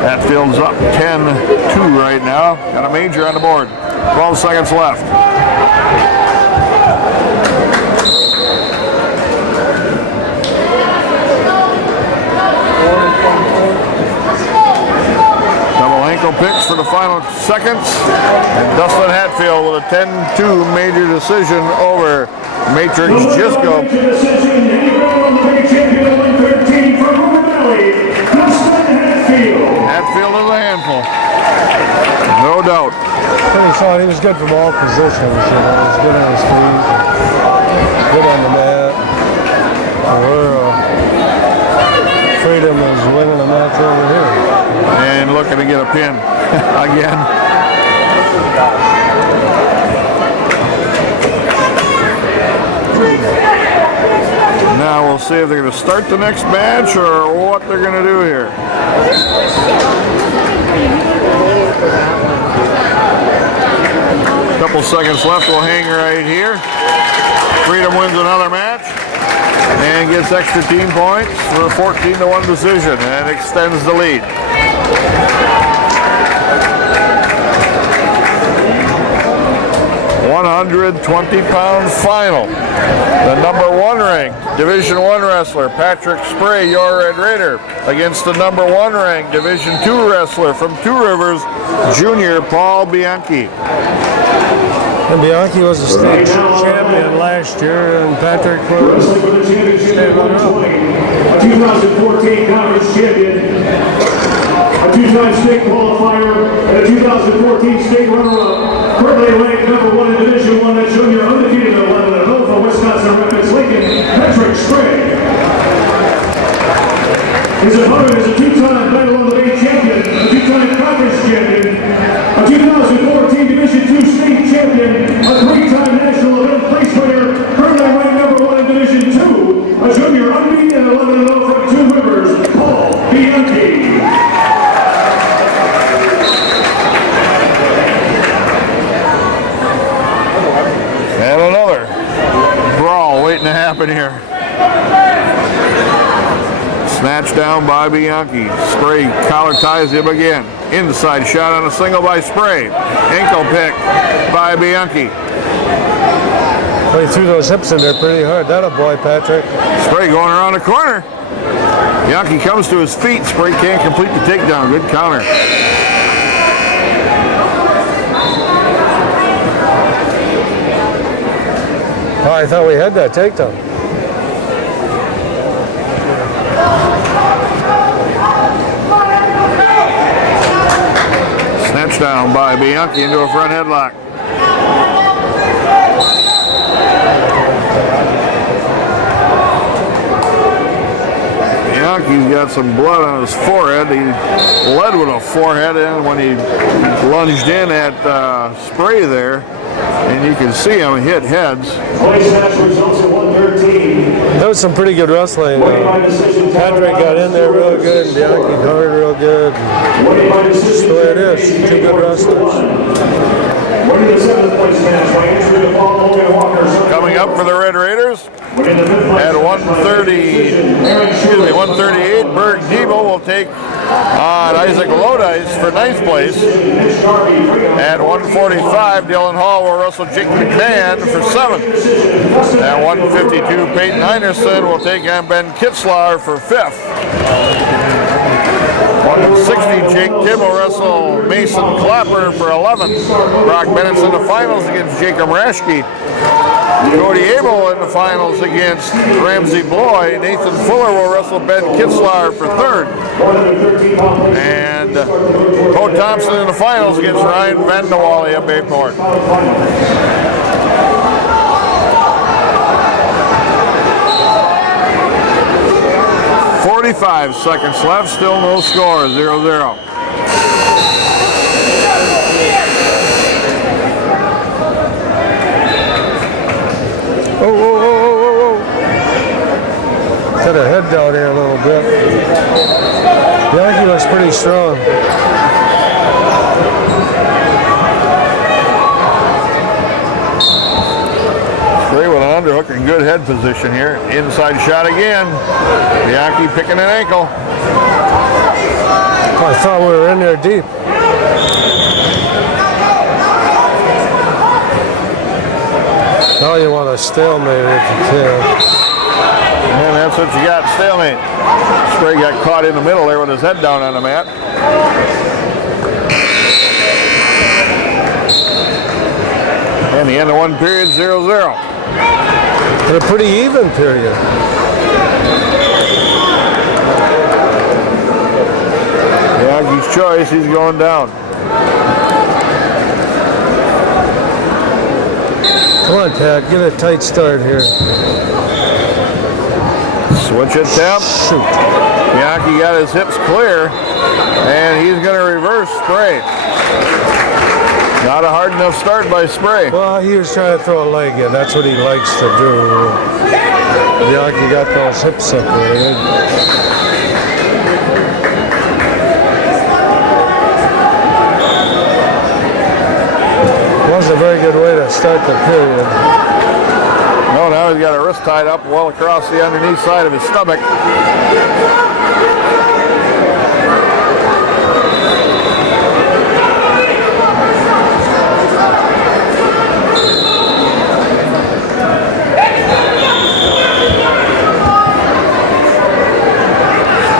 Hatfield's up 10-2 right now. Got a major on the board. 12 seconds left. Double ankle picks for the final seconds. And Dustin Hatfield with a 10-2 major decision over Matrix Gisco. Hatfield is a handful. No doubt. Pretty solid. He was good from all positions. You know, he was good on his feet, good on the mat. Freedom is winning the match over here. And looking to get a pin again. Now we'll see if they're going to start the next match or what they're going to do here. Couple seconds left. We'll hang right here. Freedom wins another match and gets extra team points for a 14-1 decision and extends the lead. £120 final. The number 1 ranked Division I wrestler Patrick Spray, your Red Raider, against the number 1 ranked Division II wrestler from Two Rivers, Junior Paul Bianchi. And Bianchi was a state champion last year, and Patrick was Wrestling for the championship at 120. A 2014 conference champion, a 2-time state qualifier, and a 2014 state runner-up. Currently ranked number 1 in Division I at junior, undefeated at 11-0 for Wisconsin Rapids Lincoln, Patrick Spray. His opponent is a 2-time Battle on the Bay champion, a 2-time conference champion, a 2014 Division II state champion, a 3-time national event place winner, currently ranked number 1 in Division II, a junior undefeated at 11-0 from Two Rivers, Paul Bianchi. And another brawl waiting to happen here. Snatched down by Bianchi. Spray collar ties him again. Inside shot on a single by Spray. Ankle pick by Bianchi. Well, he threw those hips in there pretty hard. That a boy, Patrick. Spray going around the corner. Bianchi comes to his feet. Spray can't complete the takedown. Good counter. Oh, I thought we had that takedown. Snatched down by Bianchi into a front headlock. Bianchi's got some blood on his forehead. He led with a forehead in when he lunged in at Spray there. And you can see him hit heads. Place match results at 113. That was some pretty good wrestling. Patrick got in there real good, and Bianchi covered real good. Just the way it is. Two good wrestlers. Winning the 7th place match by entry to Paul Logan Walker. Coming up for the Red Raiders, At 138, Berg Debo will take on Isaac Lodice for 9th place. At 145, Dylan Hall will wrestle Jake McMahon for 7th. At 152, Peyton Heinerson will take on Ben Kitzlar for 5th. 160, Jake Tibb will wrestle Mason Clapper for 11th. Brock Bennett's in the finals against Jacob Raschke. Cody Abel in the finals against Ramsey Bloy. Nathan Fuller will wrestle Ben Kitzlar for 3rd. And Bo Thompson in the finals against Ryan Vandewalle at Bayport. 45 seconds left, still no score, 0-0. Oh. Got a head down here a little bit. Yankee looks pretty strong. Spray with an underhook in good head position here. Inside shot again. Bianchi picking an ankle. I thought we were in there deep. Now you want a stalemate if you can. And that's what you got, stalemate. Spray got caught in the middle there with his head down on the mat. And the end of one period, 0-0. And a pretty even period. Bianchi's choice, he's going down. Come on, Pat, get a tight start here. Switch attempt. Shoot. Bianchi got his hips clear, and he's going to reverse Spray. Not a hard enough start by Spray. Well, he was trying to throw a leg in. That's what he likes to do. Bianchi got those hips separated. Wasn't a very good way to start the period. No, now he's got a wrist tied up well across the underneath side of his stomach.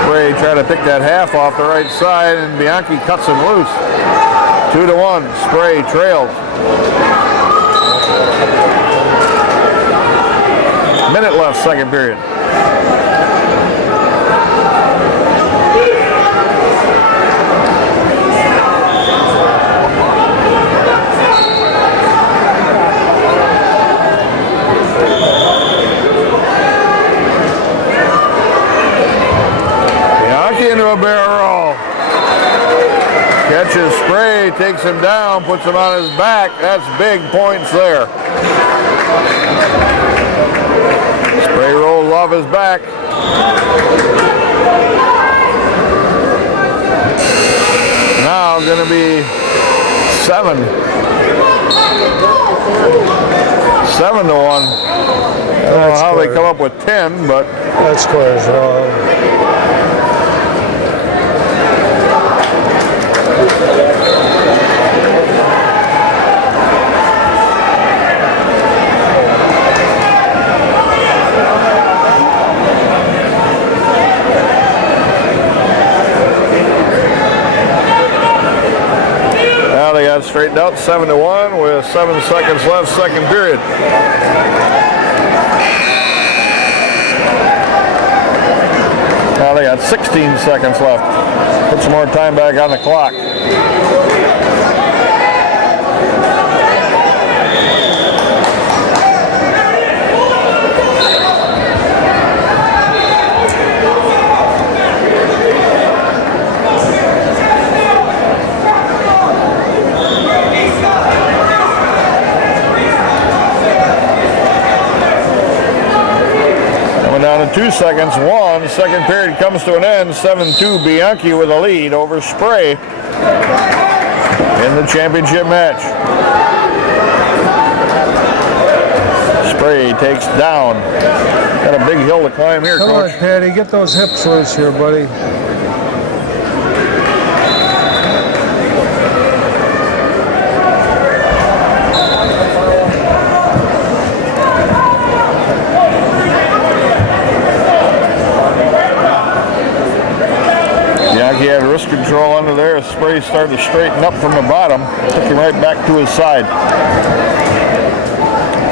Spray trying to pick that half off the right side, and Bianchi cuts him loose. 2-1, Spray trails. Minute left, second period. Bianchi into a barrel roll. Catches Spray, takes him down, puts him on his back. That's big points there. Spray rolls off his back. Now going to be 7. 7-1. I don't know how they come up with 10, but that score is wrong. Now they got straightened out, 7-1 with 7 seconds left, second period. Now they got 16 seconds left. Put some more time back on the clock. Down to 2 seconds. 1. Second period comes to an end. 7-2 Bianchi with a lead over Spray in the championship match. Spray takes down. Got a big hill to climb here, Come Coach. on, Patty, get those hips loose here, buddy. He had wrist control under there. Spray started to straighten up from the bottom. Took him right back to his side.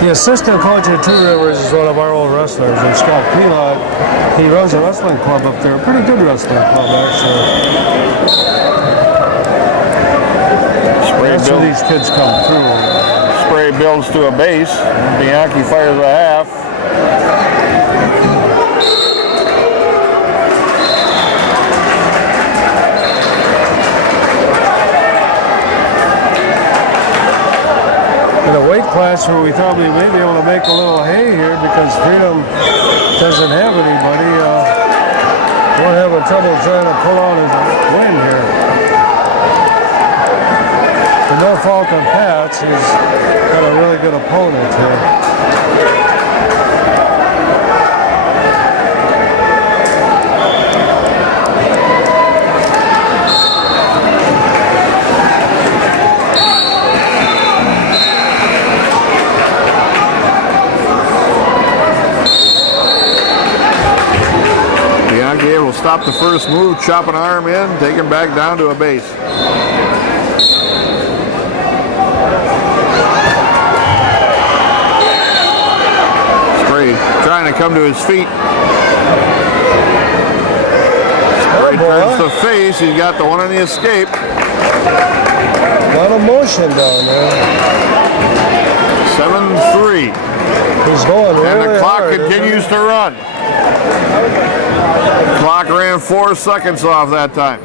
The assistant coach at Two Rivers is one of our old wrestlers, and Scott Pelot. He runs a wrestling club up there. A pretty good wrestling club, actually. That's where these kids come through. Spray builds to a base. Bianchi fires a half. In a weight class where we thought we may be able to make a little hay here because Freedom doesn't have anybody. We're having trouble trying to pull out his win here. And no fault of Pat's, he's got a really good opponent here. Will stop the first move, chop an arm in, take him back down to a base. Spray trying to come to his feet. Spray turns the face. He's got the one on the escape. A lot of motion down there. 7-3. He's going really And the clock hard, continues to run. Clock ran 4 seconds off that time.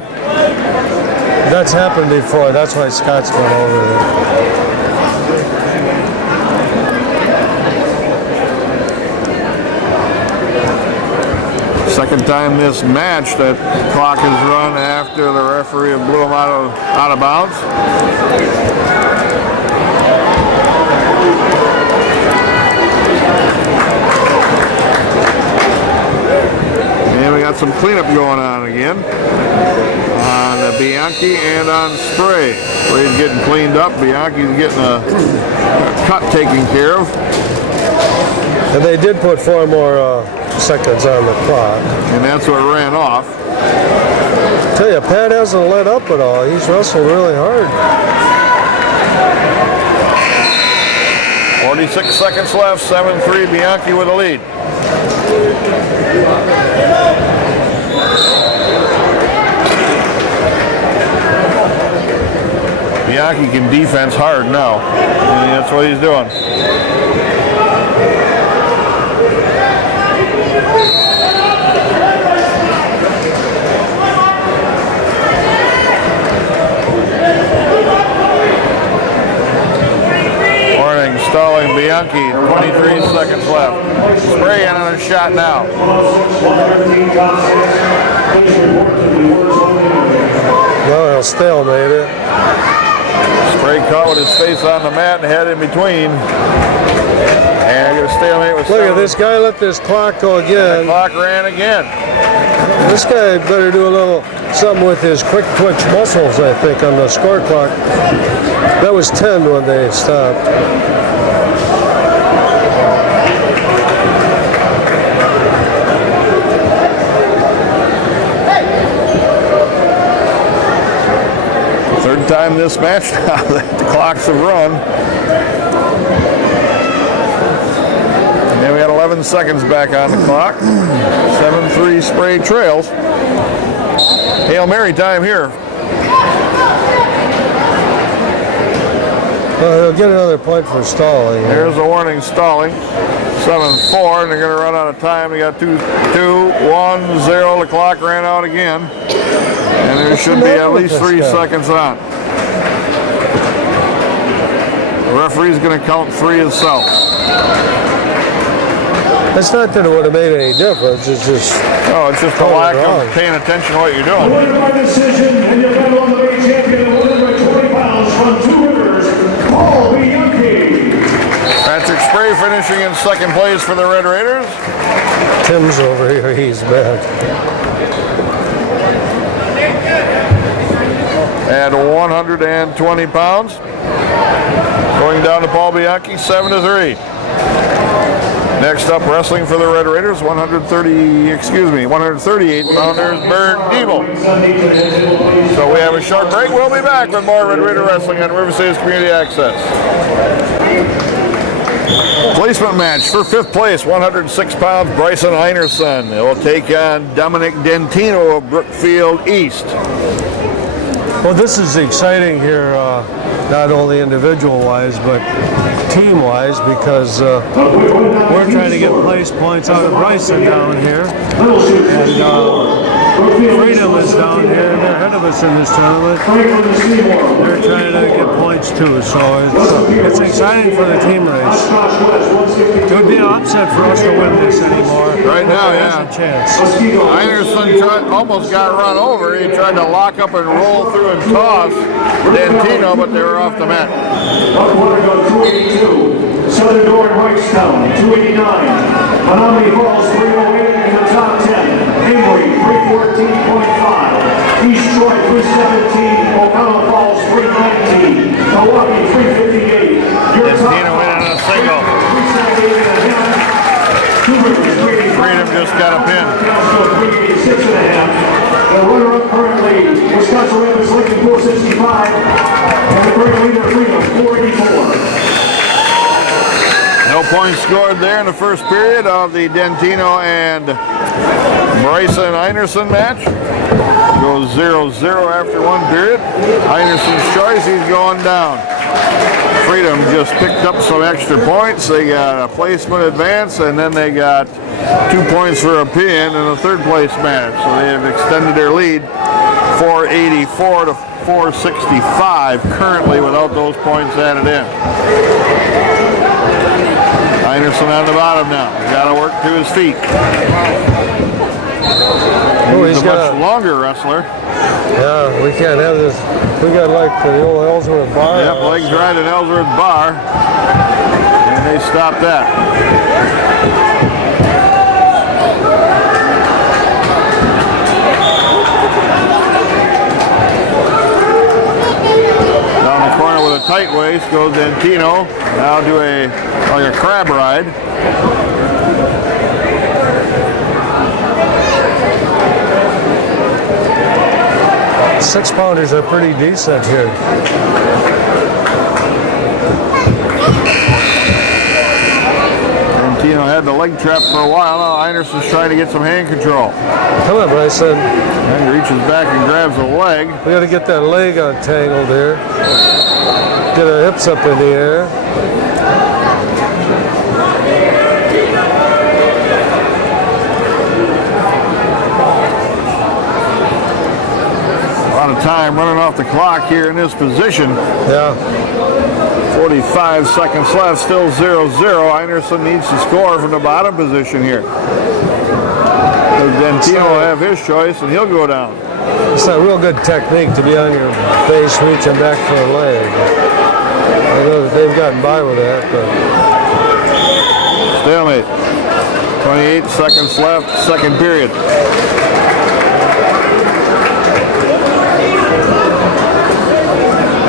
That's happened before. That's why Scott's went over there. Second time this match that clock has run after the referee blew him out of bounds. And we got some cleanup going on again on Bianchi and on Spray. Spray's getting cleaned up. Bianchi's getting a cut taken care of. And they did put 4 more seconds on the clock. And that's what ran off. I tell you, Pat hasn't let up at all. He's wrestled really hard. 46 seconds left, 7-3, Bianchi with a lead. Bianchi can defense hard now. And that's what he's doing. Warning, stalling Bianchi, 23 seconds left. Spray on a shot now. No, he'll stalemate it. Spray caught with his face on the mat and head in between. And get a stalemate with Look at this guy, let this clock go again. The clock ran again. This guy better do a little something with his quick twitch muscles, I think, on the score clock. That was 10 when they stopped. Third time this match now that the clocks have run. And then we got 11 seconds back on the clock. 7-3 Spray trails. Hail Mary time here. Well, he'll get another point for stalling. There's a warning, stalling. 7-4, and they're going to run out of time. We got 2-1-0. The clock ran out again. And there should be at least 3 seconds on. The referee's going to count 3 himself. It's not that it would have made any difference. It's just... Oh, it's just a lack of paying attention to what you're doing. Winner by decision, and your battle on the main champion, and winner by 20 pounds from Two Rivers, Paul Bianchi. Patrick Spray finished finishing in second place for the Red Raiders. Tim's over here, he's bad. At 120 pounds. Going down to Paul Bianchi, 7-3. Next up, wrestling for the Red Raiders, 138 pounders, Bird Diebel. So we have a short break. We'll be back with more Red Raider Wrestling on River City's Community Access. Placement match for 5th place, 106 pounds, Bryson Einerson. He'll take on Dominic Dentino of Brookfield East. Well, this is exciting here, not only individual-wise, but team-wise, because we're trying to get place points out of Bryson down here. And Freedom is down here, and they're ahead of us in this tournament. They're trying to get points too, so it's exciting for the team race. It would be an upset for us to win this anymore. Right now, yeah. There's a chance. Einerson almost got run over. He tried to lock up and roll through and toss Dentino, but they were off the mat. One quarter go 282. Southern Door and Wrightstown, 289. Menominee Falls, 308 in the top 10. Amory, 314.5. East Troy, 317. O'Connell Falls, 319. Milwaukee, 358. Dentino in on a single. Freedom just got a pin. 386.5. The runner-up currently, Wisconsin Rapids, Lincoln, 465. And the current leader, Freedom, 484. No points scored there in the first period of the Dentino and Bryson Einerson match. Goes 0-0 after one period. Einerson's choice, he's going down. Freedom just picked up some extra points. They got a placement advance, and then they got 2 points for a pin in the third place match. So they have extended their lead 484 to 465 currently without those points added in. Einerson on the bottom now. Got to work to his feet. He's a much longer wrestler. Yeah, we can't have this. We got like the old Ellsworth bar. Yep, legs right at Ellsworth bar. And they stopped that. Down the corner with a tight waist goes Dentino. Now do a crab ride. 6-pounders are pretty decent here. Dentino had the leg trap for a while. Now Einerson's trying to get some hand control. Come on, Bryson. And he reaches back and grabs the leg. We got to get that leg untangled here. Get our hips up in the air. Of time running off the clock here in this position. Yeah. 45 seconds left, still 0-0. Einerson needs to score from the bottom position here. Dentino will have his choice and he'll go down. It's a real good technique to be on your base reaching back for a leg. I know that they've gotten by with that, but... Stalemate. 28 seconds left, second period.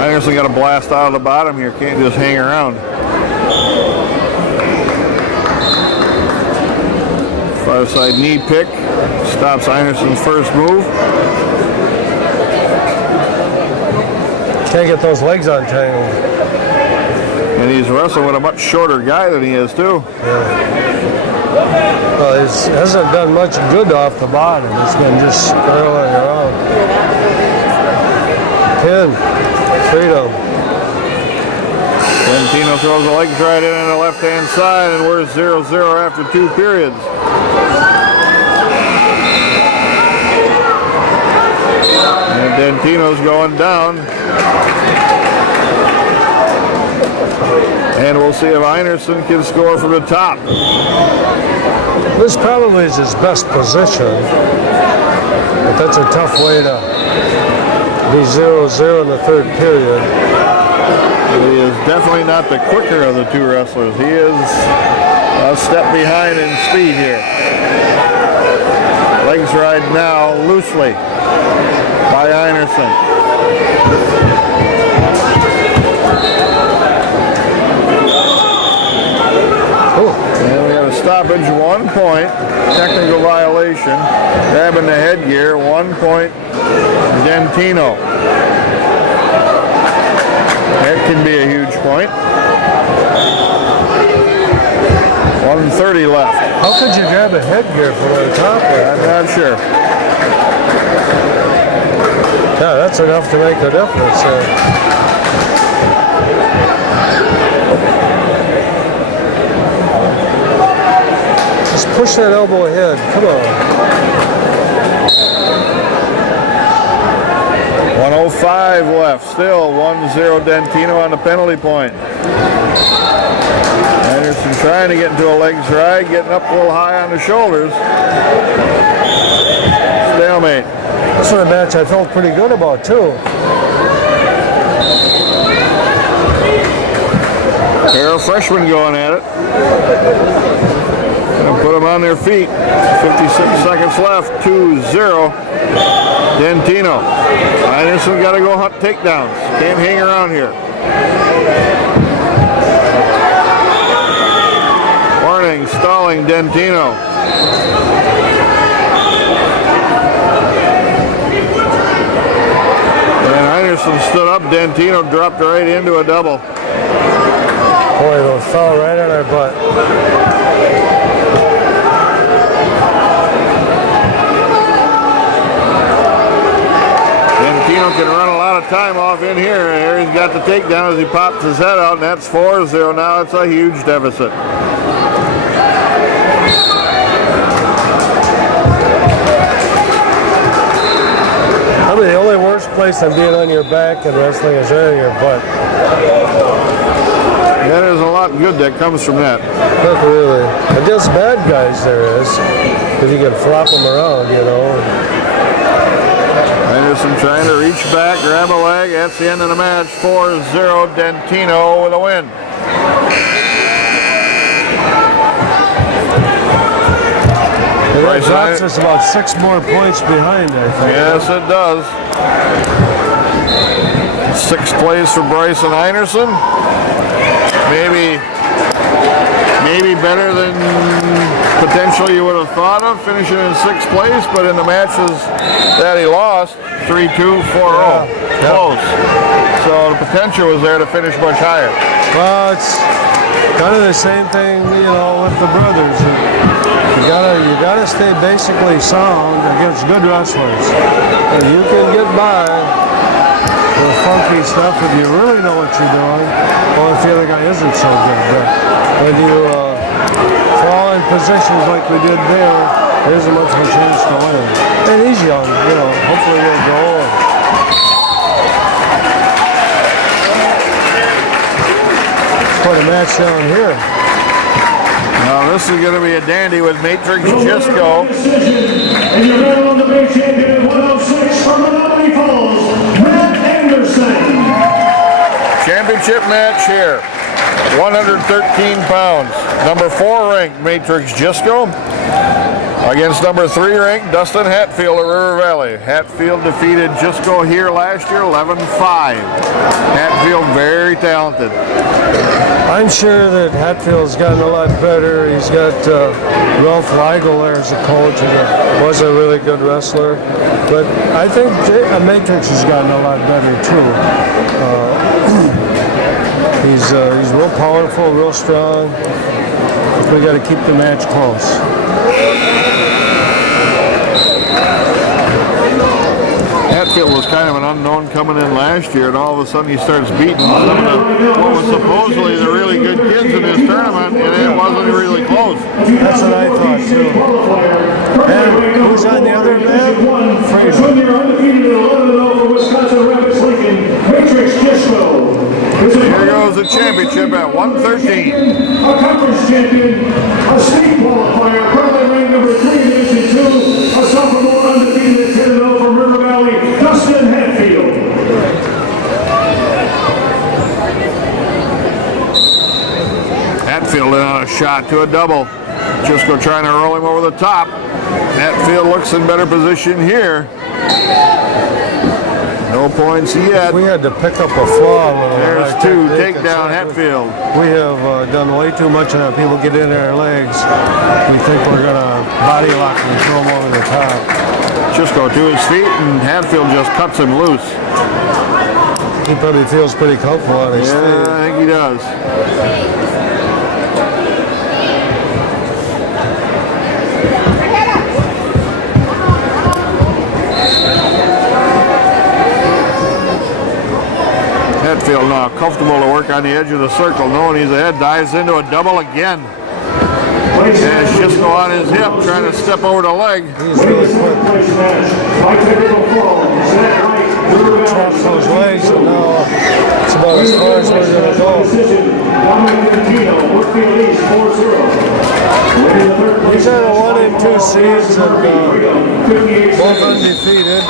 Einerson got a blast out of the bottom here, can't just hang around. Far side knee pick, stops Einerson's first move. Can't get those legs untangled. And he's wrestling with a much shorter guy than he is too. Yeah. Well, he hasn't done much good off the bottom. It's been just spiraling around. Pin. Freedom. Dentino throws the legs right in on the left-hand side, and we're 0-0 after 2 periods. And Dentino's going down. And we'll see if Einerson can score from the top. This probably is his best position, but that's a tough way to be 0-0 in the third period. He is definitely not the quicker of the two wrestlers. He is a step behind in speed here. Legs ride now loosely by Einerson. And we have a stoppage, 1 point, technical violation, grabbing the headgear, 1 point, Dentino. That can be a huge point. 1:30 left. How could you grab a headgear from the top there? I'm not sure. Yeah, that's enough to make a difference. Just push that elbow ahead. Come on. 1:05 left. Still 1-0 Dentino on the penalty point. Anderson trying to get into a legs ride, getting up a little high on the shoulders. Stalemate. This was a match I felt pretty good about too. Pair of freshmen going at it. And put them on their feet. 56 seconds left. 2-0 Dentino. Anderson got to go hunt takedowns. Can't hang around here. Warning, stalling Dentino. And Anderson stood up. Dentino dropped right into a double. Boy, those fell right on our butt. Dentino can run a lot of time off in here. Here he's got the takedown as he pops his head out, and that's 4-0. Now it's a huge deficit. I mean, the only worst place than being on your back in wrestling is right on your butt. Yeah, there's a lot good that comes from that. Not really. Against bad guys there is. Because you can flop them around, you know. Anderson trying to reach back, grab a leg. That's the end of the match. 4-0 Dentino with a win. That drops us about 6 more points behind, I think. Yes, it does. 6th place for Bryson Einerson. Maybe better than potentially you would have thought of, finishing in 6th place, but in the matches that he lost, 3-2, 4-0. Close. So the potential was there to finish much higher. Well, it's kind of the same thing, you know, with the brothers. You gotta stay basically sound against good wrestlers. And you can get by with funky stuff if you really know what you're doing, or if the other guy isn't so good. But when you fall in positions like we did there isn't much of a chance to win. And he's young, you know. Hopefully he'll go. Quite a match down here. Now this is going to be a dandy with Matrix Gisco. And your medal on the big champion at 106 from Menominee Falls, Matt Anderson. Championship match here. 113 pounds. Number 4 ranked Matrix Gisco against number 3 ranked Dustin Hatfield of River Valley. Hatfield defeated Gisco here last year 11-5. Hatfield very talented. I'm sure that Hatfield's gotten a lot better. He's got Ralph Weigel there as a coach, and was a really good wrestler. But I think Matrix has gotten a lot better too. He's real powerful, real strong. We got to keep the match close. Hatfield was kind of an unknown coming in last year, and all of a sudden he starts beating some of what was supposedly the really good kids in this tournament, and it wasn't really close. That's what I thought too. And who's on the other man? Fraser. Junior undefeated at 11-0 for Wisconsin Rapids Lincoln, Matrix Gisco. Here goes the championship at 113. A conference champion, a state qualifier, currently ranked number 3 in Division 2, a sophomore undefeated at 10-0 from River Valley, Dustin Hatfield. Hatfield in on a shot to a double. Jisco trying to roll him over the top. Hatfield looks in better position here. No points yet. We had to pick up a flaw. There's two. Takedown Hatfield. We have done way too much of that. People get in our legs. We think we're going to body lock and throw them over the top. Jisco to his feet, and Hatfield just cuts him loose. He probably feels pretty comfortable on his feet. Yeah, I think he does. Hatfield now comfortable to work on the edge of the circle, knowing he's ahead, dives into a double again. And Jisco on his hip, trying to step over the leg. He's really quick. Traps those legs, and now it's about as far as we're going to go. These are the 1 and 2 seeds, and both undefeated.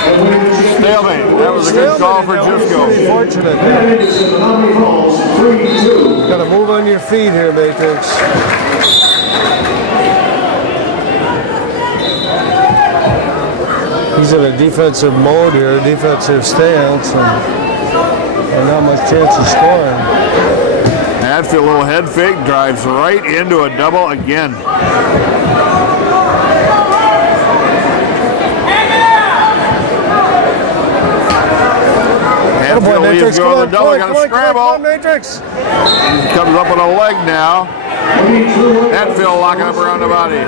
Stalemate. That was a good call for Jisco. Pretty fortunate there. Got to move on your feet here, Matrix. He's in a defensive mode here, defensive stance, and not much chance of scoring. Hatfield, a little head fake, drives right into a double again. Hatfield leaves go to the double, got a scramble. Come on, Matrix. He comes up with a leg now. Hatfield locking up around the body.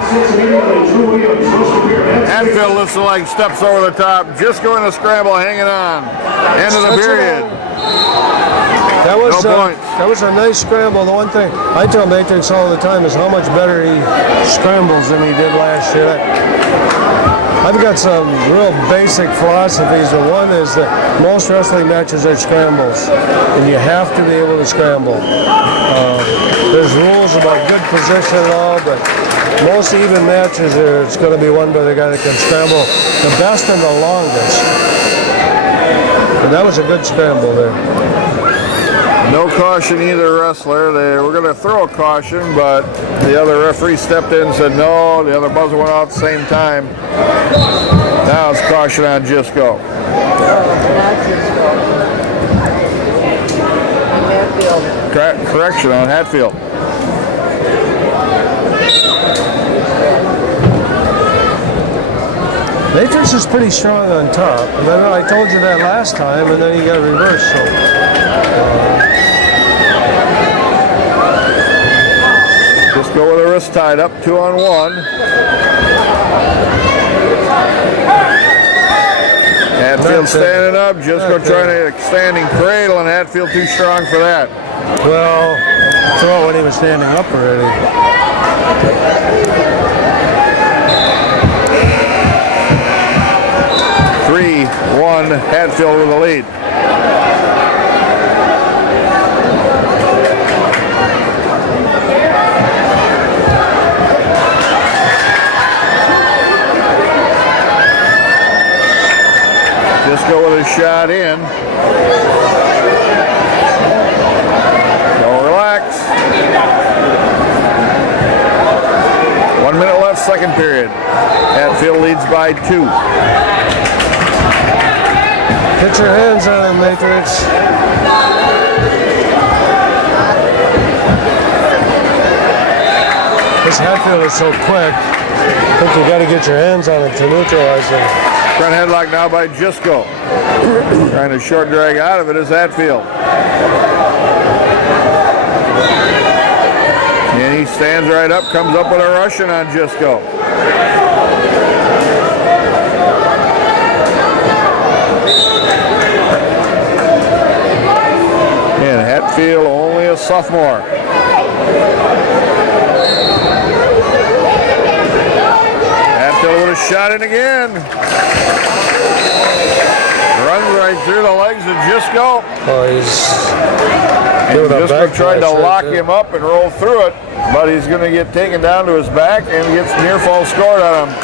Hatfield lifts the leg, steps over the top. Jisco in a scramble, hanging on. End of the period. That was, No points. That was a nice scramble. The one thing I tell Matrix all the time is how much better he scrambles than he did last year. I've got some real basic philosophies. The one is that most wrestling matches are scrambles, and you have to be able to scramble. There's rules about good position and all, but most even matches it's going to be won by the guy that can scramble the best and the longest. And that was a good scramble there. No caution either wrestler. They were going to throw a caution, but the other referee stepped in and said no. The other buzzer went out at the same time. Now it's caution on Jisco. Correction on Hatfield. Matrix is pretty strong on top. I told you that last time, and then he got reversed. So. Just go with the wrist tied up, 2-on-1. Hatfield standing up, Jisco trying to standing cradle, and Hatfield too strong for that. Well, throw it when he was standing up already. 3-1, Hatfield with the lead. Jisco with a shot in. Don't relax. 1 minute left, second period. Hatfield leads by 2. Get your hands on him, Matrix. This Hatfield is so quick. I think you got to get your hands on him to neutralize him. Front headlock now by Jisco. Trying to short drag out of it is Hatfield. And he stands right up, comes up with a Russian on Jisco. And Hatfield only a sophomore. Hatfield with a shot in again. Runs right through the legs of Jisco. Oh, he's And Jisco tried to lock him up and roll through it, but he's going to get taken down to his back and gets near fall scored on him.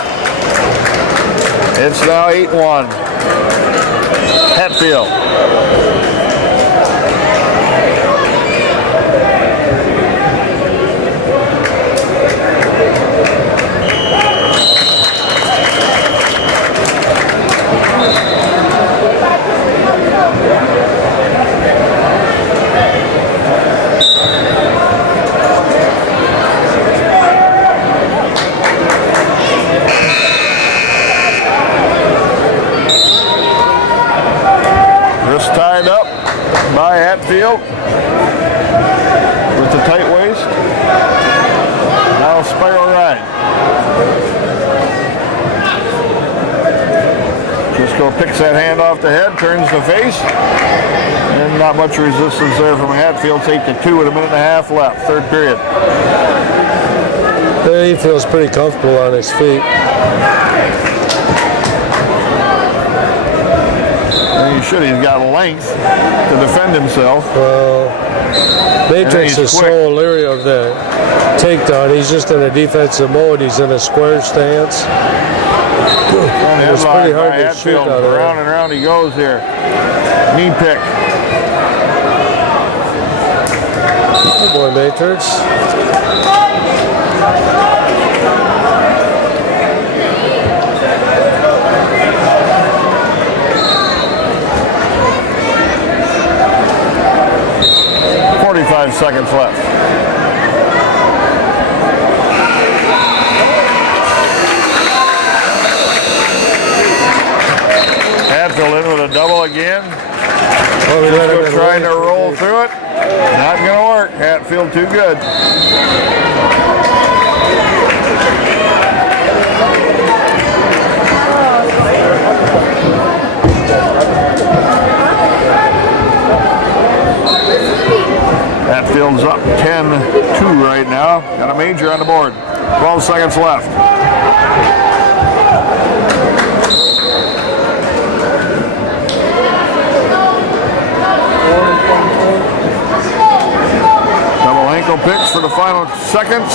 It's now 8-1. Hatfield. picks that hand off the head, turns the face, and not much resistance there from Hatfield. It's 8-2 with a minute and a half left, third period. Yeah, he feels pretty comfortable on his feet. And he should. He's got length to defend himself. Well, Matrix is quick. so leery of the takedown. He's just in a defensive mode. He's in a square stance. It's pretty hard to shoot out of there. Round and round he goes here. Knee pick. Good boy, Matrix. Seconds left. Hatfield in with a double again. Cisco trying to roll through it. Not going to work. Hatfield too good. Hatfield's up 10-2 right now. Got a major on the board. 12 seconds left. Double ankle picks for the final seconds.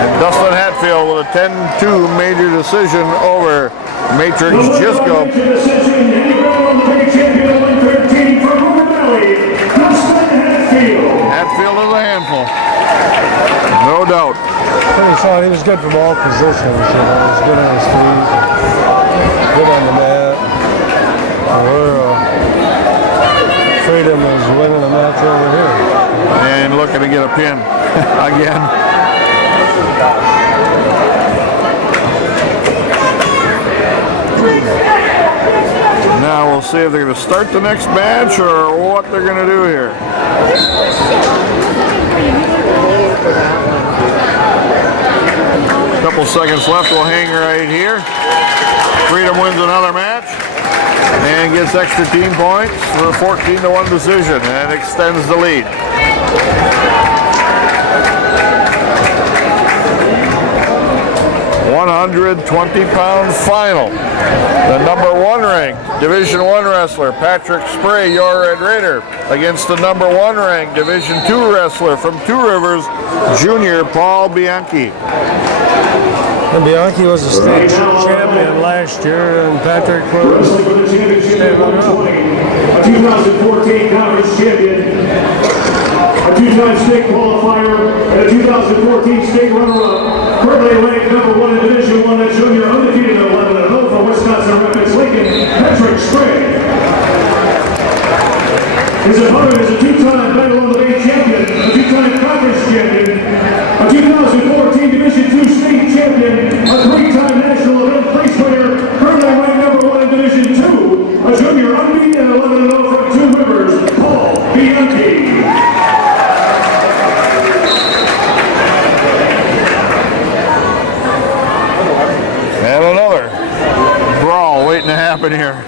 And Dustin Hatfield with a 10-2 major decision over Matrix Cisco. Hatfield is a handful. No doubt. Pretty solid. He was good from all positions. You know, he was good on his feet, good on the mat. Freedom is winning the match over here. And looking to get a pin again. Now we'll see if they're going to start the next match or what they're going to do here. Couple seconds left. We'll hang right here. Freedom wins another match and gets extra team points for a 14-1 decision and extends the lead. £120 final. The number 1 ranked Division I wrestler Patrick Spray, your Red Raider, against the number 1 ranked Division II wrestler from Two Rivers, Junior Paul Bianchi. And Bianchi was a state champion last year, and Patrick was state runner-up. A 2014 conference champion, a 2-time state qualifier, and a 2014 state runner-up. Currently ranked number 1 in Division I at junior, undefeated at 11-0 for Wisconsin Rapids Lincoln, Patrick Spray. His opponent is a 2-time Battle of the Bay champion, a 2-time conference champion, a 2014 Division II state champion, a 3-time national event place winner, currently ranked number 1 in Division II, a junior unbeaten at 11-0 from Two Rivers, Paul Bianchi. And another brawl waiting to happen here.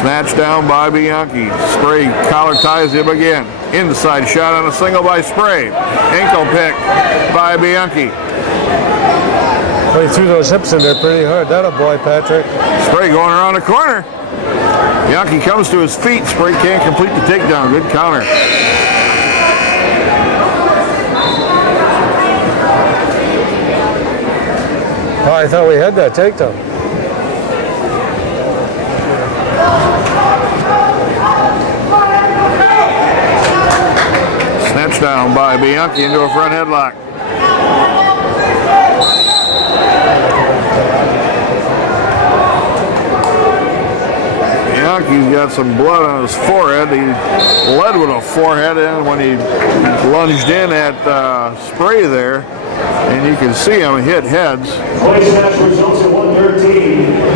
Snatched down by Bianchi. Spray collar ties him again. Inside shot on a single by Spray. Ankle pick by Bianchi. Well, he threw those hips in there pretty hard. That a boy, Patrick. Spray going around the corner. Bianchi comes to his feet. Spray can't complete the takedown. Good counter. Oh, I thought we had that takedown. Snatched down by Bianchi into a front headlock. Bianchi's got some blood on his forehead. He bled with a forehead in when he lunged in at Spray there. And you can see him hit heads.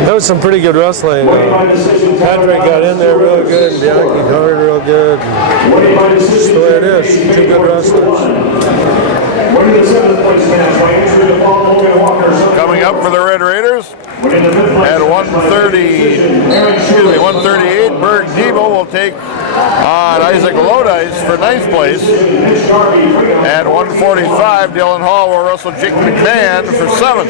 That was some pretty good wrestling. Patrick got in there real good, and Bianchi covered real good. That's the way it is. Two good wrestlers. Coming up for the Red Raiders, At 138, Berg Debo will take on Isaac Lodice for 9th place. At 145, Dylan Hall will wrestle Jake McMahon for 7th.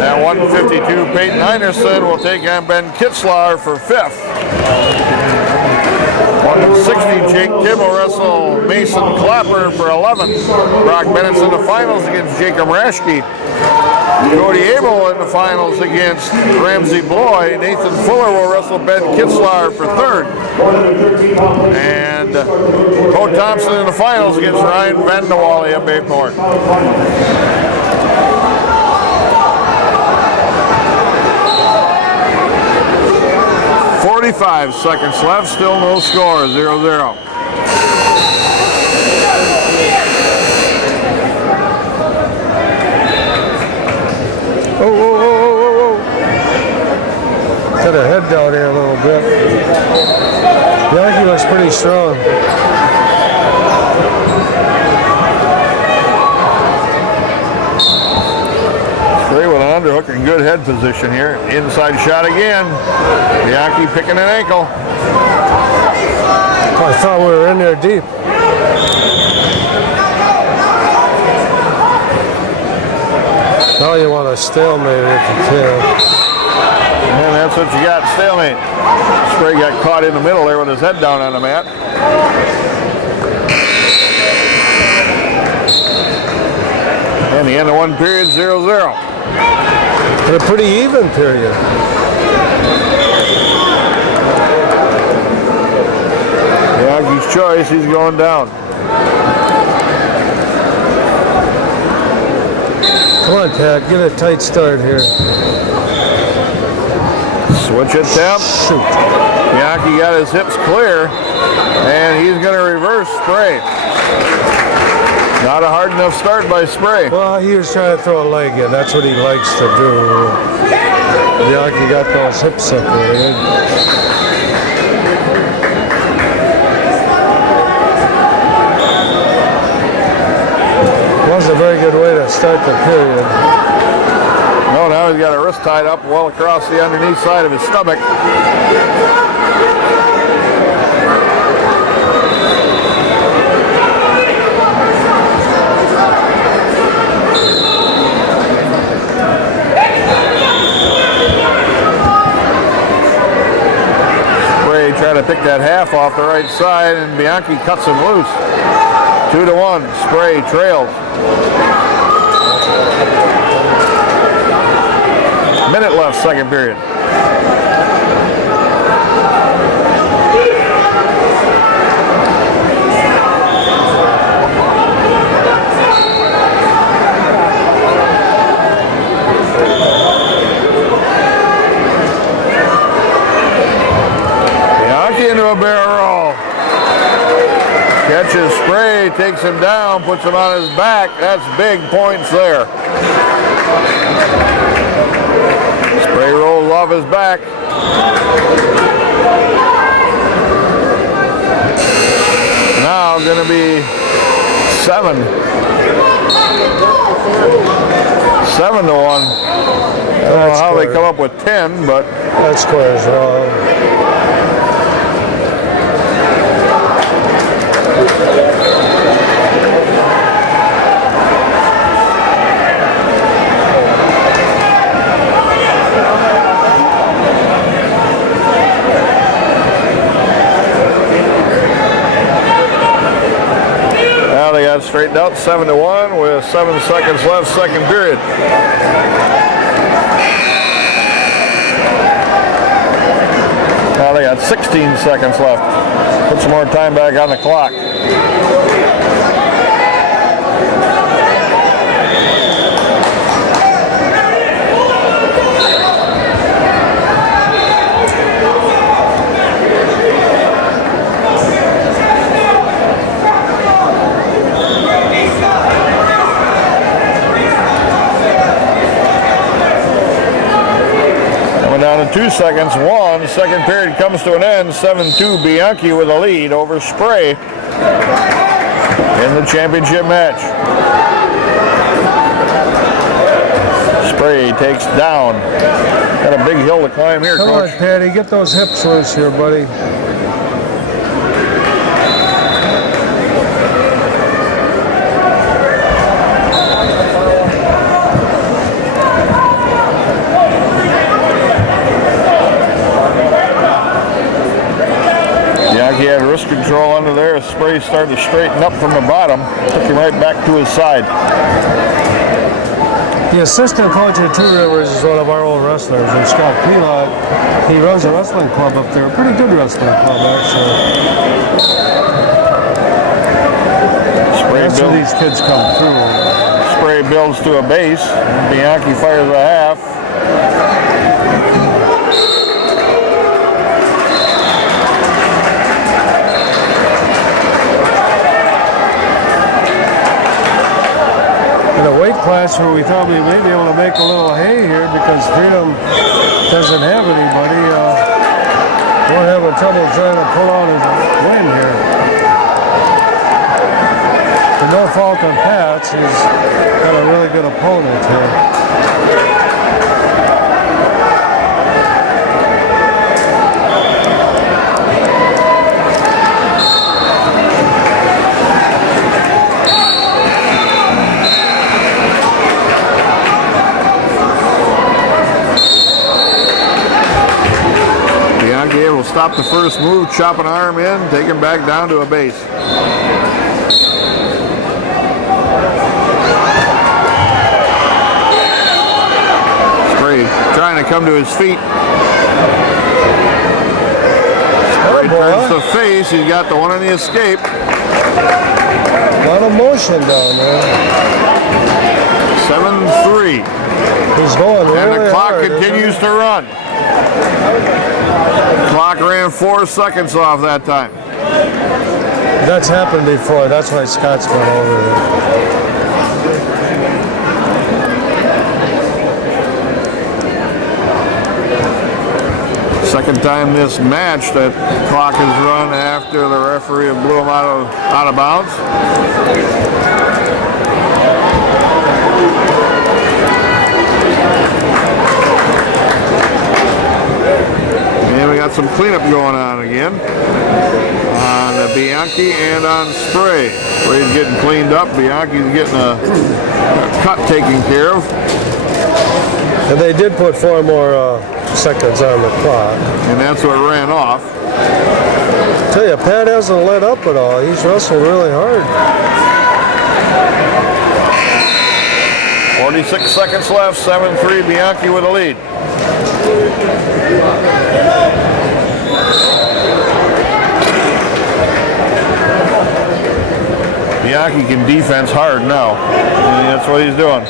At 152, Peyton Heinerson will take on Ben Kitzlar for 5th. 160, Jake Tibb will wrestle Mason Clapper for 11th. Brock Bennett's in the finals against Jacob Raschke. Cody Abel in the finals against Ramsey Bloy. Nathan Fuller will wrestle Ben Kitzlar for 3rd. And Bo Thompson in the finals against Ryan Van de Walle at Bayport. 45 seconds left, still no score, 0-0. Oh. Got a head down here a little bit. Yankee looks pretty strong. Spray with an underhook in good head position here. Inside shot again. Bianchi picking an ankle. I thought we were in there deep. Now you want a stalemate if you can. And that's what you got, stalemate. Spray got caught in the middle there with his head down on the mat. And the end of one period, 0-0. And a pretty even period. Bianchi's choice, he's going down. Come on, Tad, get a tight start here. Switch attempt. Shoot. Bianchi got his hips clear, and he's going to reverse Spray. Not a hard enough start by Spray. Well, he was trying to throw a leg in. That's what he likes to do. Bianchi got those hips separated. Was a very good way to start the period. No, now he's got a wrist tied up well across the underneath side of his stomach. Spray trying to pick that half off the right side, and Bianchi cuts him loose. 2-1, Spray trails. Minute left, second period. Bianchi into a barrel roll. Catches Spray, takes him down, puts him on his back. That's big points there. Spray rolls off his back. Now going to be 7-1. I don't know how they come up with 10, but that square's wrong. Now they got straightened out, 7-1 with 7 seconds left, second period. Now they got 16 seconds left. Put some more time back on the clock. Down to 2 seconds. Second period comes to an end. 7-2 Bianchi with a lead over Spray in the championship match. Spray Spray takes down. Got a big hill to climb here, Come Coach. on, Patty, get those hips loose here, buddy. He had wrist control under there. Spray started to straighten up from the bottom. Took him right back to his side. The assistant coach at Two Rivers is one of our old wrestlers, and Scott Pelot, he runs a wrestling club up there. A pretty good wrestling club, actually. That's where these kids come through. Spray builds to a base. Bianchi fires a half. In a weight class where we thought we may be able to make a little hay here because Freedom doesn't have anybody. We're having trouble trying to pull out his win here. And no fault on Pat's, he's got a really good opponent here. Will stop the first move, chop an arm in, take him back down to a base. Spray trying to come to his feet. Spray turns the face. He's got the one on the escape. A lot of motion down there. 7-3. He's going really And the clock hard, continues to run. Clock ran 4 seconds off that time. That's happened before. That's why Scott's went over it. Second time this match that clock has run after the referee blew him out of bounds. And we got some cleanup going on again on Bianchi and on Spray. Spray's getting cleaned up. Bianchi's getting a cut taken care of. And they did put 4 more seconds on the clock. And that's what ran off. I tell you, Pat hasn't let up at all. He's wrestled really hard. 46 seconds left, 7-3, Bianchi with a lead. Bianchi can defense hard now, and that's what he's doing.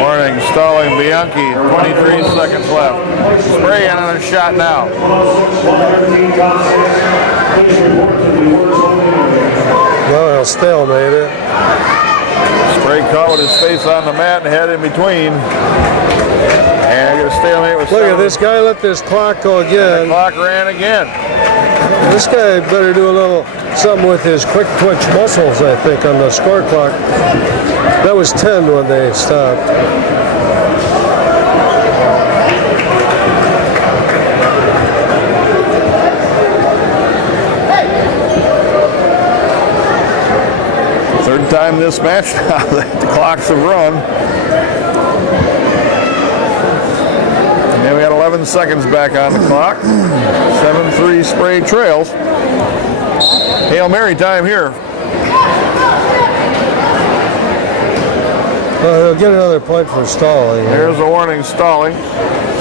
Warning, stalling Bianchi, 23 seconds left. Spray on another shot now. Well, he'll stalemate it. Spray caught with his face on the mat and head in between. And get a stalemate with Look at this guy, let this clock go again. The clock ran again. This guy better do a little something with his quick twitch muscles, I think, on the score clock. That was 10 when they stopped. Third time this match now that the clocks have run. And then we got 11 seconds back on the clock. 7-3 Spray trails. Hail Mary time here. He'll get another point for stalling. There's a warning stalling.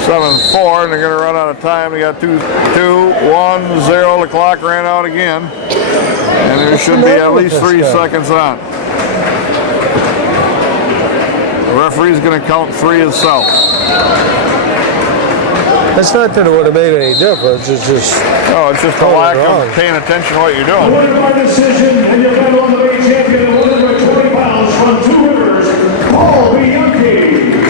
7-4, and they're going to run out of time. We got 2-1-0. The clock ran out again. And there should be at least 3 seconds on. The referee's going to count 3 himself. It's not that it would have made any difference. It's just it's just a lack of paying attention to what you're doing. Winner by decision, and your battle on the main champion, winner by 20 pounds from Two Rivers, Paul Bianchi.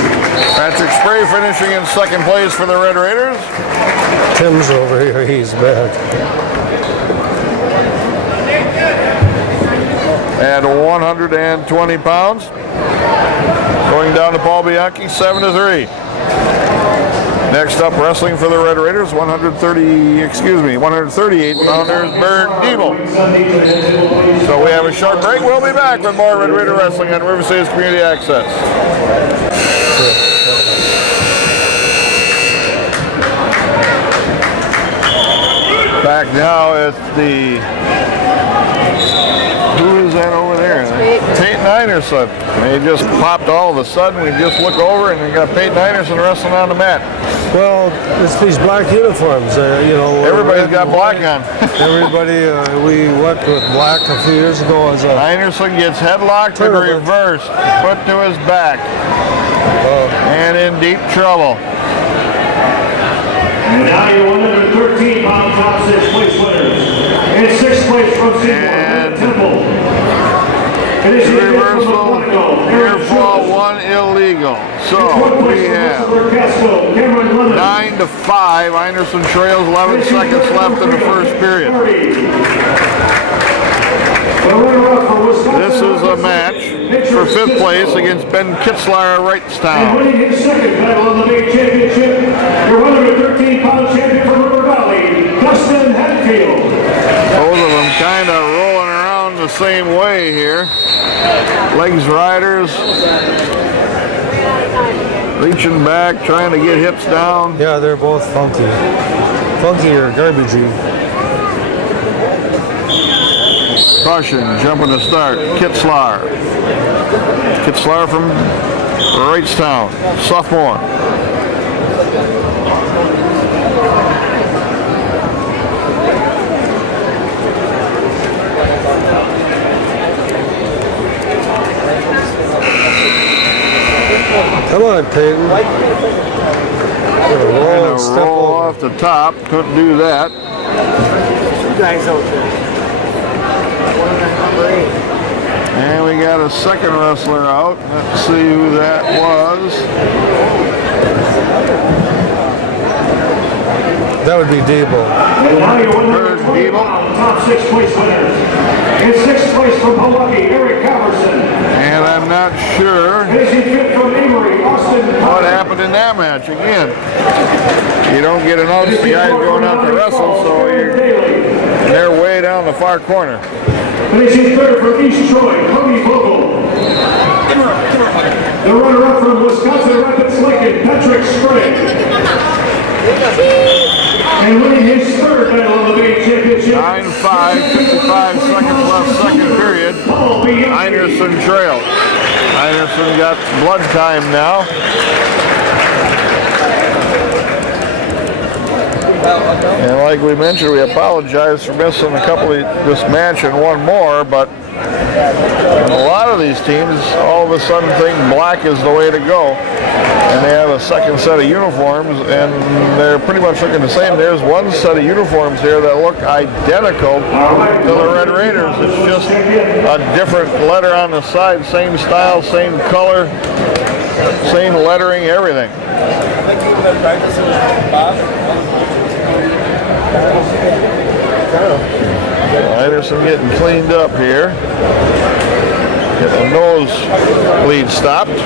Patrick Spray finishing in second place for the Red Raiders. Tim's over here, he's bad. At 120 pounds. Going down to Paul Bianchi, 7-3. Next up, wrestling for the Red Raiders, 138 pounders, Bernd Diebel. So we have a short break. We'll be back with more Red Raider Wrestling on River City's Community Access. Back now at the, who is that over there? Peyton Einerson. They just popped all of a sudden. We just look over and we got Peyton Einerson wrestling on the mat. Well, it's these black uniforms, you know. Everybody's got black on. Everybody, we went with black a few years ago as a... Einerson gets headlocked and reversed, put to his back, and in deep trouble. And now your 113-pound top 6 place winners. In 6th place from Seymour, Temple. Reversal, air fall, 1 illegal. So we have 9-5. Einerson trails, 11 seconds left in the first period. This is a match for 5th place against Ben Kitzler of Wrightstown. And winning his second title on the big championship, your 113-pound champion from River Valley, Dustin Hatfield. Both of them kind of rolling around the same way here. Legs riders. Reaching back, trying to get hips down. Yeah, they're both funky. Funky or garbagey. Caution, jumping to start. Kitzler. Kitzler from Wrightstown, sophomore. Come on, Peyton. Roll off the top. Couldn't do that. Two guys out there. Number 8. And we got a second wrestler out. Let's see who that was. That would be Diebel. And now your 120-pound top 6 place winners. In 6th place from Milwaukee, Eric Calverson. And I'm not sure what happened in that match. Again, you don't get to notice the guys going out to wrestle, so they're way down the far corner. Finishing third from East Troy, Cody Vogel. The runner-up from Wisconsin Rapids Lincoln, Patrick Sprague. And winning his third title on the main championship. 9-5, 55 seconds left, second period. Einerson trailed. Einerson got blood time now. And like we mentioned, we apologize for missing a couple of this match and one more, but a lot of these teams all of a sudden think black is the way to go. And they have a second set of uniforms, and they're pretty much looking the same. There's one set of uniforms here that look identical to the Red Raiders. It's just a different letter on the side, same style, same color, same lettering, everything. Anderson getting cleaned up here. Get the nose bleed stopped.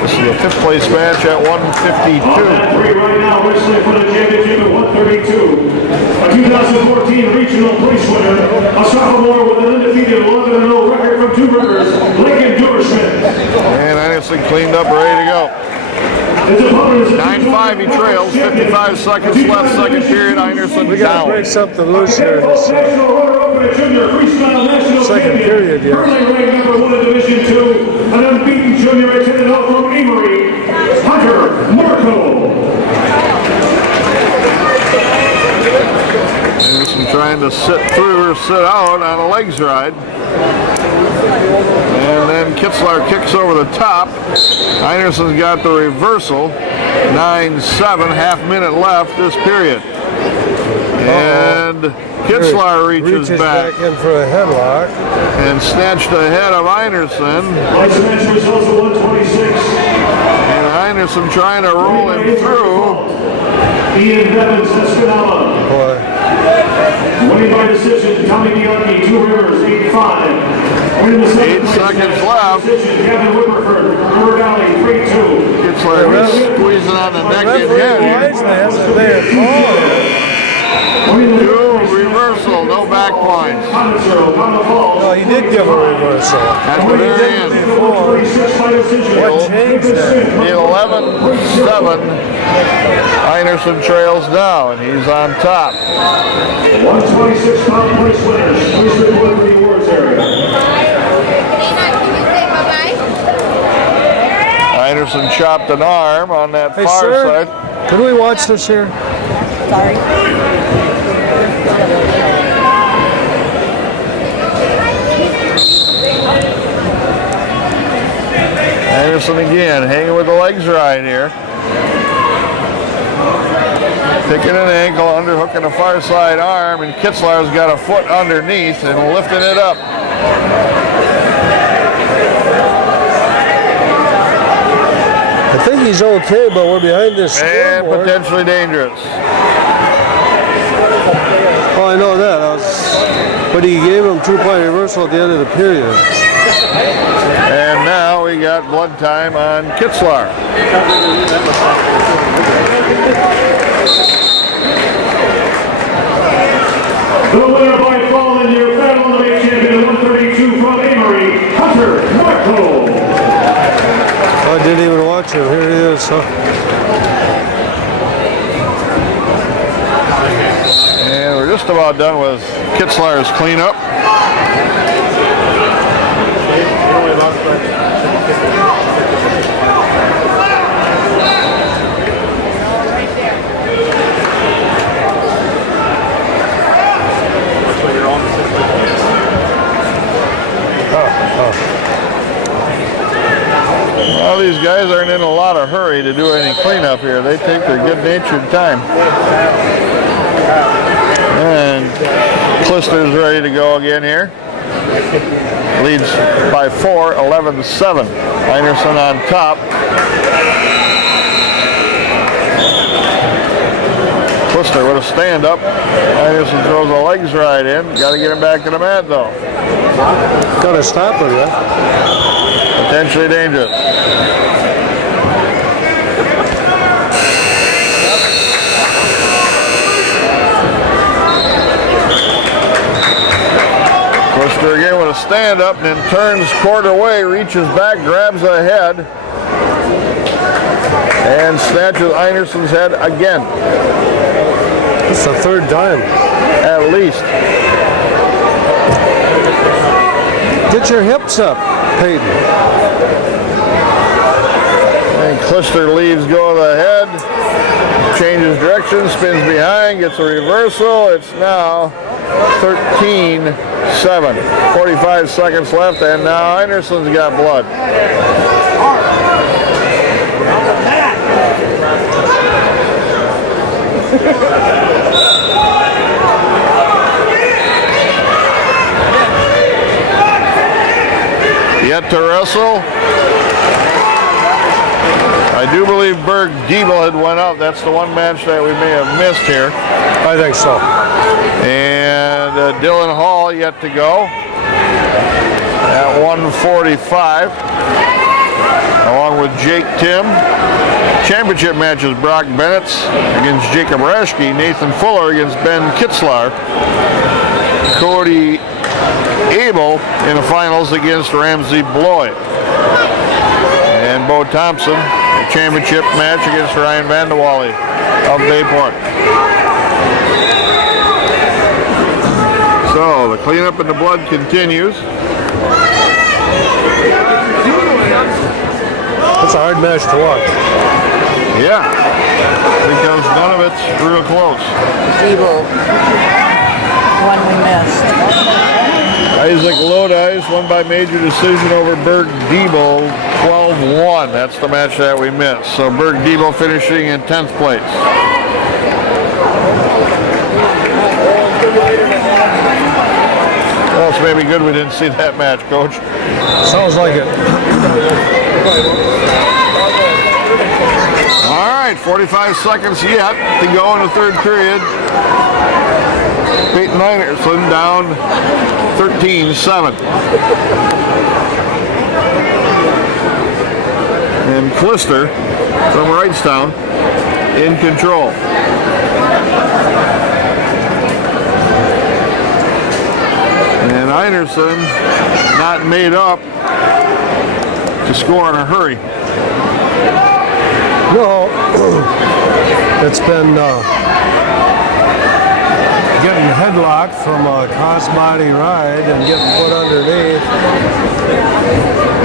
This is the 5th place match at 152. Right now, wrestling for the championship at 132. A 2014 regional place winner, a sophomore with an undefeated 11-0 record from Two Rivers, Lincoln Duerschmidt. And Anderson cleaned up, ready to go. 9-5 he trails, 55 seconds left, second period. Anderson We got to down. break something loose here in this second period, yeah. Currently ranked number 1 in Division 2, an unbeaten junior attended out from Emory, Hunter Marco. Anderson trying to sit through or sit out on a legs ride. And then Kitzler kicks over the top. Einerson's got the reversal. 9-7, half minute left this period. And Kitzlar reaches back in for a headlock. and snatched ahead of Einerson. Tonight's match results of 126. And Einerson trying to roll him through. Ian Bevins, Escanaba. Boy. Winning by decision, Tommy Bianchi, 2 Rivers, 8-5. Winning the 8 seconds left. decision, Kevin Whipperford, River Valley, 3-2. Kitzlar was squeezing on the neck and head here. Two reversal, no back points. No, he did give a reversal. At the very end. What changed that? The 11-7. Einerson trails now, and he's on top. 126-pound place winners. Please report to the awards area. Einerson chopped an arm on that Hey, far sir, side. could we watch this here? Sorry. Einerson again, hanging with the legs right here. Picking an ankle, underhooking a far side arm, and Kitzlar's got a foot underneath and lifting it up. I think he's okay, but we're behind this And scoreboard. potentially dangerous. Oh, I know that. But he gave him 2-point reversal at the end of the period. And now we got blood time on Kitzlar. The winner by fall in your battle of the champion, 132 from Amory, Hunter Marco. Oh, I didn't even watch him. Here he is. Huh? And we're just about done with Kitzlar's cleanup. Well, these guys aren't in a lot of hurry to do any cleanup here. They take their good-natured time. And Klister's ready to go again here. Leads by 4, 11-7. Einerson on top. Klister with a stand-up. Einerson throws the legs right in. Got to get him back to the mat, though. Gotta stop him, yeah? Potentially dangerous. Klister again with a stand-up, and then turns quarter way, reaches back, grabs a head, and snatches Einerson's head again. It's the third time. At least. Get your hips up, Peyton. And Klister leaves go of the head, changes direction, spins behind, gets a reversal. It's now 13-7. 45 seconds left, and now Einerson's got blood. Yet to wrestle. I do believe Berg Diebel had went out. That's the one match that we may have missed here. I think so. And Dylan Hall yet to go at 145, along with Jake Tim. Championship matches: Brock Bennett against Jacob Raschke, Nathan Fuller against Ben Kitzlar, Cody Abel in the finals against Ramsey Bloy, and Bo Thompson, a championship match against Ryan Vandewally of Bayport. So the cleanup and the blood continues. It's a hard match to watch. Yeah, because none of it's real close. Debo, one we missed. Isaac Lodice won by major decision over Berg Diebel, 12-1. That's the match that we missed. So Berg Diebel finishing in 10th place. It's maybe good we didn't see that match, Coach. Sounds like it. All right, 45 seconds yet to go in the third period. Peyton Einerson down 13-7. And Clister from Wrightstown in control. And Einerson not made up to score in a hurry. No, it's been getting headlocked from a crossbody ride and getting put underneath.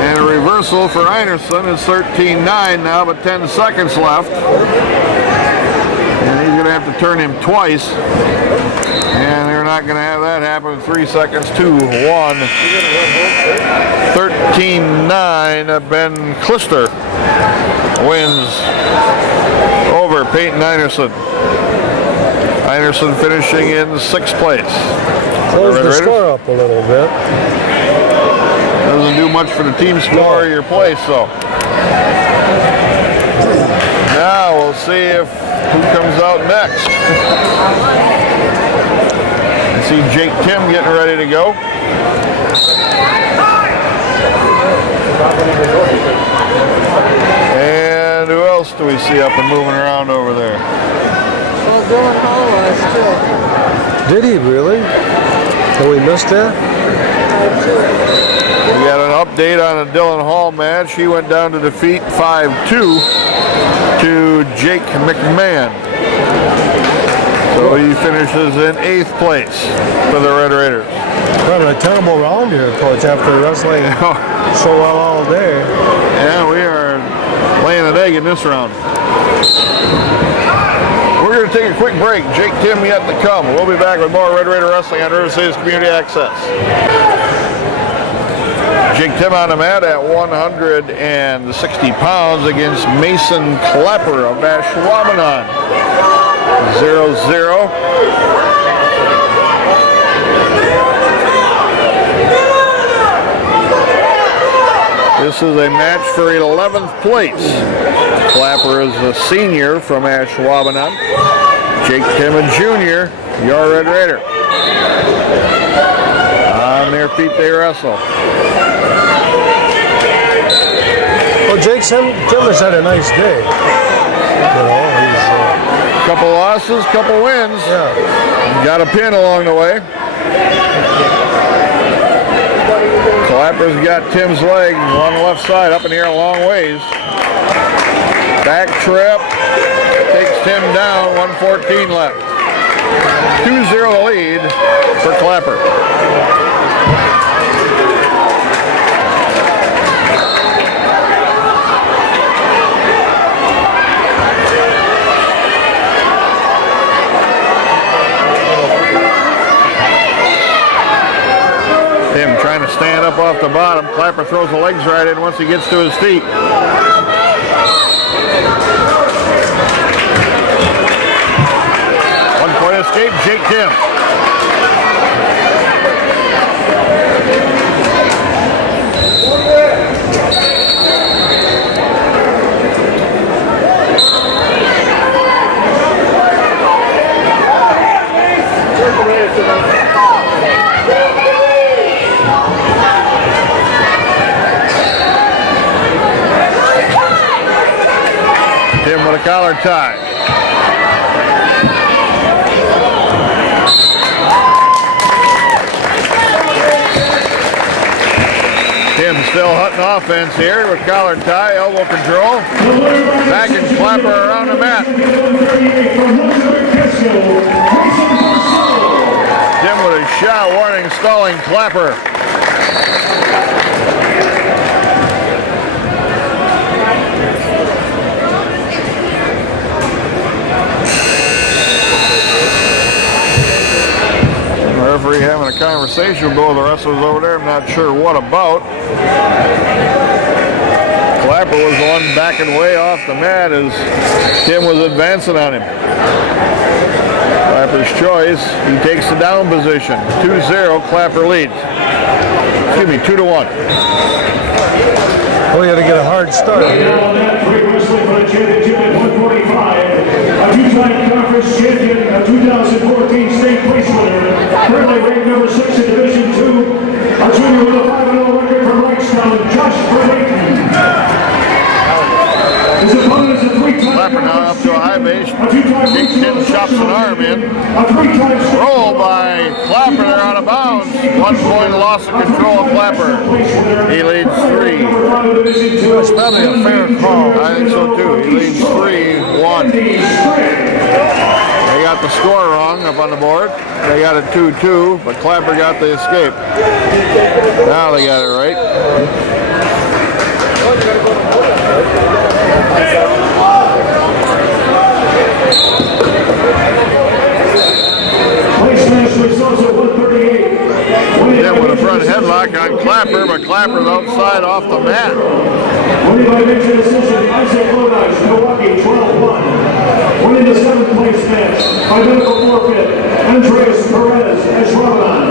And a reversal for Einerson is 13-9 now, but 10 seconds left. And he's going to have to turn him twice. And they're not going to have that happen. 3 seconds, 2-1. 13-9. Ben Clister wins over Peyton Einerson. Einerson finishing in 6th place. Close the score up a little bit. Doesn't do much for the team score or your place, though. Now we'll see if who comes out next. I see Jake Tim getting ready to go. And who else do we see up and moving around over there? Well, Dylan Hall was too. Did he really? Oh, we missed that? We got an update on a Dylan Hall match. He went down to defeat 5-2 to Jake McMahon. So he finishes in 8th place for the Red Raiders. What a terrible round here, Coach, after wrestling so well all day. Yeah, we are laying an egg in this round. We're going to take a quick break. Jake Tim yet to come. We'll be back with more Red Raider Wrestling on River City's Community Access. Jake Tim on the mat at 160 pounds against Mason Clapper of Ashwaubenon. 0-0. This is a match for 11th place. Clapper is a senior from Ashwaubenon. Jake Tim a junior, your Red Raider. On their feet they wrestle. Well, Jake Tim has had a nice day. You know, he's Couple losses, couple wins. yeah. Got a pin along the way. Clapper's got Tim's leg on the left side, up in here a long ways. Back trip, takes Tim down, 1:14 left. 2-0 the lead for Clapper. Tim trying to stand up off the bottom. Clapper throws the legs right in once he gets to his feet. One point escape, Jake Tim. Tim with a collar tie. Tim still hunting offense here with collar tie, elbow control. Back and Clapper around the mat. Tim with a shot warning, stalling Clapper. The referee having a conversation with both of the wrestlers over there. I'm not sure what about. Clapper was the one backing way off the mat as Tim was advancing on him. Clapper's choice. He takes the down position. 2-0, Clapper leads. Excuse me, 2-1. We got to get a hard start Right here. now on that, three wrestling for the championship at 145. A two-time conference champion, a 2014 state place winner, currently ranked number 6 in Division II. A junior with a 5-0 record from Wrightstown, Josh Burlington. His opponent is a three-time Clapper now up to a high base. two-time Jake Tim chops an arm in. a three-time state Roll by Clapper, they're out of bounds. 1 point loss of control of Clapper. He leads 3. It's probably a fair call. I think so too. He leads 3-1. They got the score wrong up on the board. They got it 2-2, but Clapper got the escape. Now they got it right. Then with a front headlock on Clapper, but Clapper's outside off the mat. Winning by major decision, Isaac Lodage, Milwaukee, 12-1. Winning the 7th place match by medical forfeit, Andreas Perez, Ashwaubenon.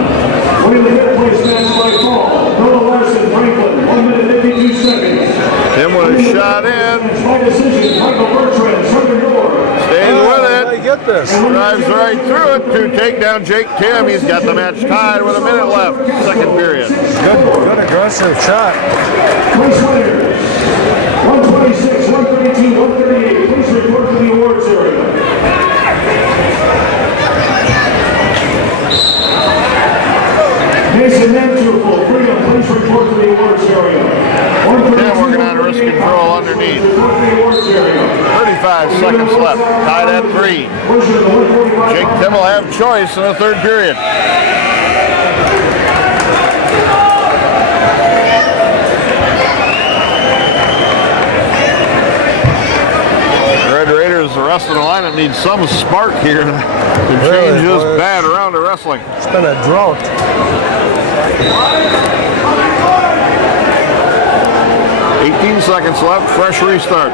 Winning the 5th place match by fall, Noah Larson, Franklin, 1 minute 52 seconds. Tim with a shot in. By decision, Michael Bertrand, Southern Door. Stays with I it. get this. Drives right through it to take down Jake Tim. He's got the match tied with a minute left. Second period. Good aggressive shot. Place winners, 126, 132, 138. Please report to the awards area. Mason Nantuffel, Freedom, please report to the awards area. Tim working on wrist control underneath. 35 seconds left. Tied at 3. Jake Tim will have choice in the third period. Red Raiders, the rest of the lineup needs some spark here to change this bad round of wrestling. It's been a drought. 18 seconds left, fresh restart.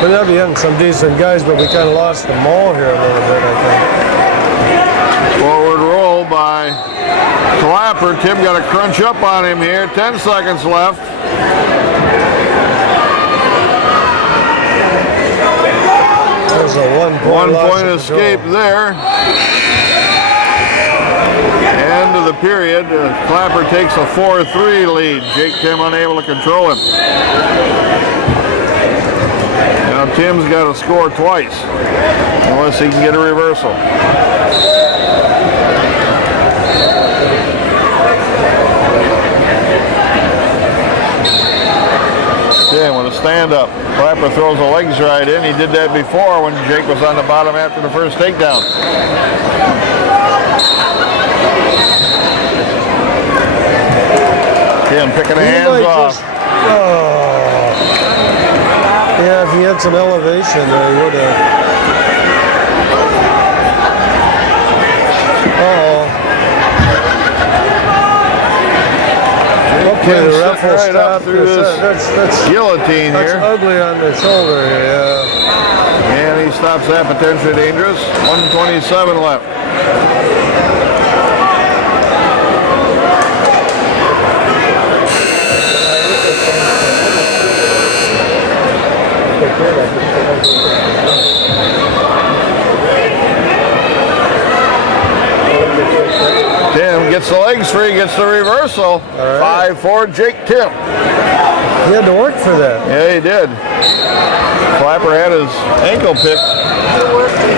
But they'll be hitting some decent guys, but we kind of lost the maul here a little bit, I think. Forward roll by Clapper. Tim got a crunch up on him here. 10 seconds left. There's a 1 point 1 loss point of escape control. there. End of the period. Clapper takes a 4-3 lead. Jake Tim unable to control him. Now Tim's got to score twice, unless he can get a reversal. Tim with a stand-up. Clapper throws the legs right in. He did that before when Jake was on the bottom after the first takedown. Tim picking the hands off. Yeah, if he had some elevation there, he would have. Okay, the ref will right up stop through this that's guillotine that's here. ugly on the shoulder here, yeah. And he stops that, potentially dangerous. 127 left. Tim gets the legs free, gets the reversal. Right. 5-4 Jake Tim. He had to work for that. Yeah, he did. Clapper had his ankle picked.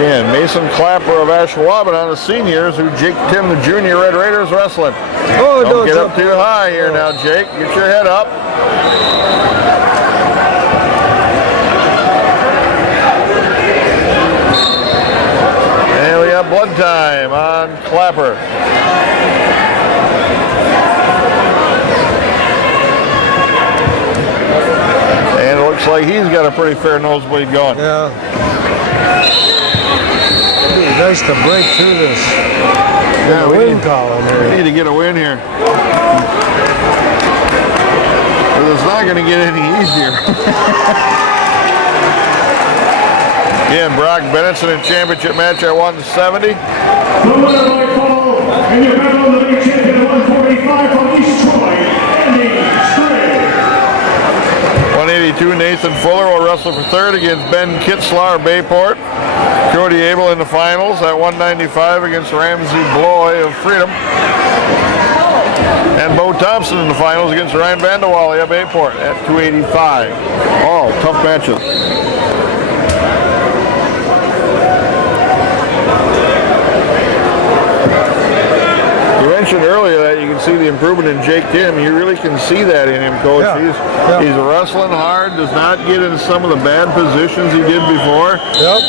Again, Mason Clapper of Ashwaubenon, the seniors, who Jake Tim, the junior Red Raiders wrestling. Oh, Don't get up too high here now, Jake. Get your head up. And we got blood time on Clapper. And it looks like he's got a pretty fair nosebleed going. Yeah. It'd be nice to break through this. Yeah, The we win need- column We here. need to get a win here. For it's not going to get any easier. Again, Brock Bennett's in a championship match at 170. The winner by fall, and your battle of the league champion at 145 from East Troy, Andy Stray. 182, Nathan Fuller will wrestle for third against Ben Kitzlar of Bayport. Cody Abel in the finals at 195 against Ramsey Bloy of Freedom. And Bo Thompson in the finals against Ryan Vandewally of Bayport at 285. All tough matches. You mentioned earlier that you can see the improvement in Jake Tim. You really can see that in him, Coach. Yeah. He's wrestling hard, does not get in some of the bad positions he did before. Yep.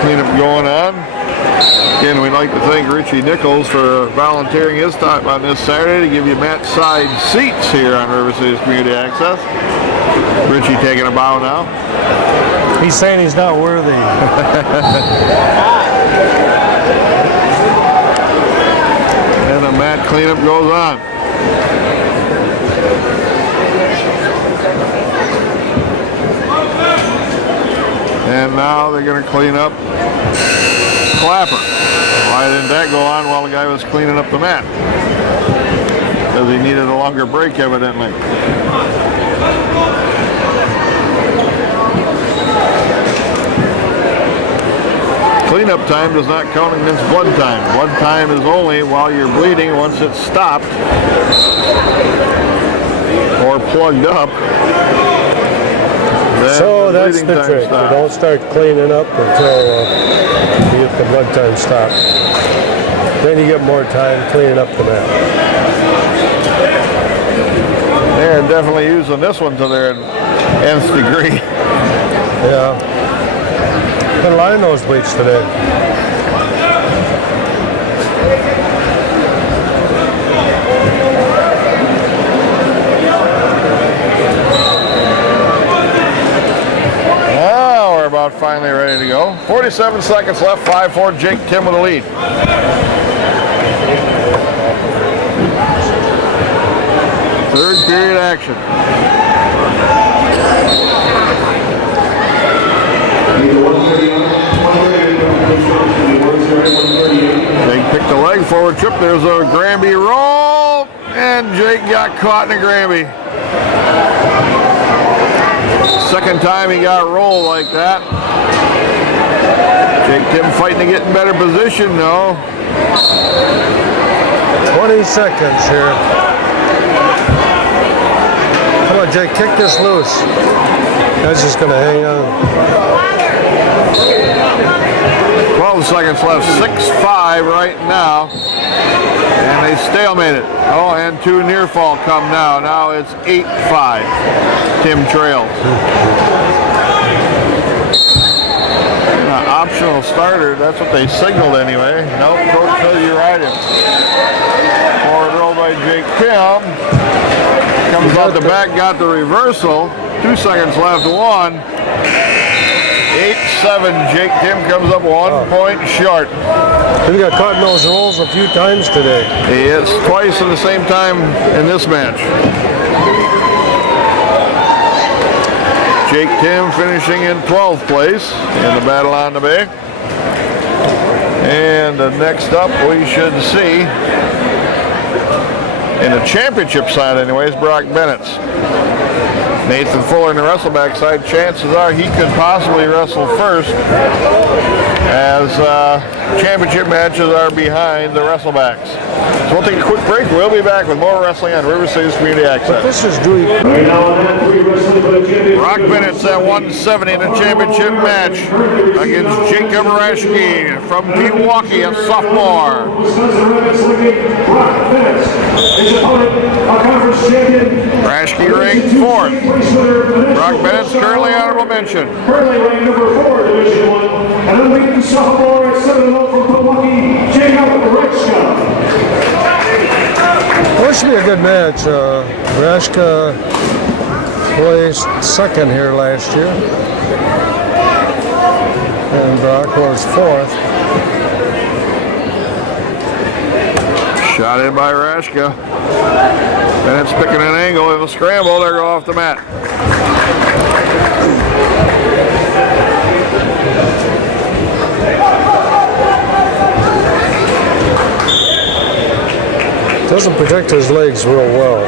Cleanup going on. Again, we'd like to thank Richie Nichols for volunteering his time on this Saturday to give you mat side seats here on River City's Community Access. Richie taking a bow now. He's saying he's not worthy. And the mat cleanup goes on. And now they're going to clean up Clapper. Why didn't that go on while the guy was cleaning up the mat? Because he needed a longer break, evidently. Cleanup time does not count against blood time. Blood time is only while you're bleeding once it's stopped or plugged up. So that's the trick. You don't start cleaning up until you get the blood time stopped. Then you get more time cleaning up the mat. They're definitely using this one to their nth degree. Yeah. Been line those weights today. About finally ready to go. 47 seconds left, 5-4, Jake Tim with the lead. Third period action. Jake picked a leg forward trip. There's a Granby roll, and Jake got caught in a Granby. Second time he got rolled like that. Jake Tim fighting to get in better position though. 20 seconds here. Come on, Jake, kick this loose. That's just gonna hang on. 12 seconds left, 6-5 right now. And they stalemated. Oh, and two near fall come now. Now it's 8-5. Tim trails. Optional starter, that's what they signaled anyway. Nope, coach says you ride him. Forward roll by Jake Tim. Comes out the back, got the reversal. 2 seconds left, 1. 8-7, Jake Tim comes up 1 point short. He got caught in those rolls a few times today. He is twice in the same time in this match. Jake Tim finishing in 12th place in the battle on the bay. And next up we should see, in the championship side anyways, Brock Bennett's. Nathan Fuller in the wrestleback side, chances are he could possibly wrestle first, as championship matches are behind the wrestlebacks. So we'll take a quick break. We'll be back with more wrestling on River City's Community Access. This is Dewey. Right now on that three wrestling for the championship. Brock Bennett's at 170 in the championship match against Jacob Rashke from Milwaukee, a sophomore. Wisconsin Rapids selecting Brock Bennett. His opponent, a conference champion. Rashke ranked 4th. Brock Bennett's currently honorable mention. Currently ranked number 4 in Division 1. And unbeaten sophomore at 7-0 from Milwaukee, Jacob Rashke. This should be a good match. Rashke placed second here last year. and Brock was 4th. Shot in by Rashka. Bennett's picking an angle in the scramble. They're going off the mat. Doesn't protect his legs real well.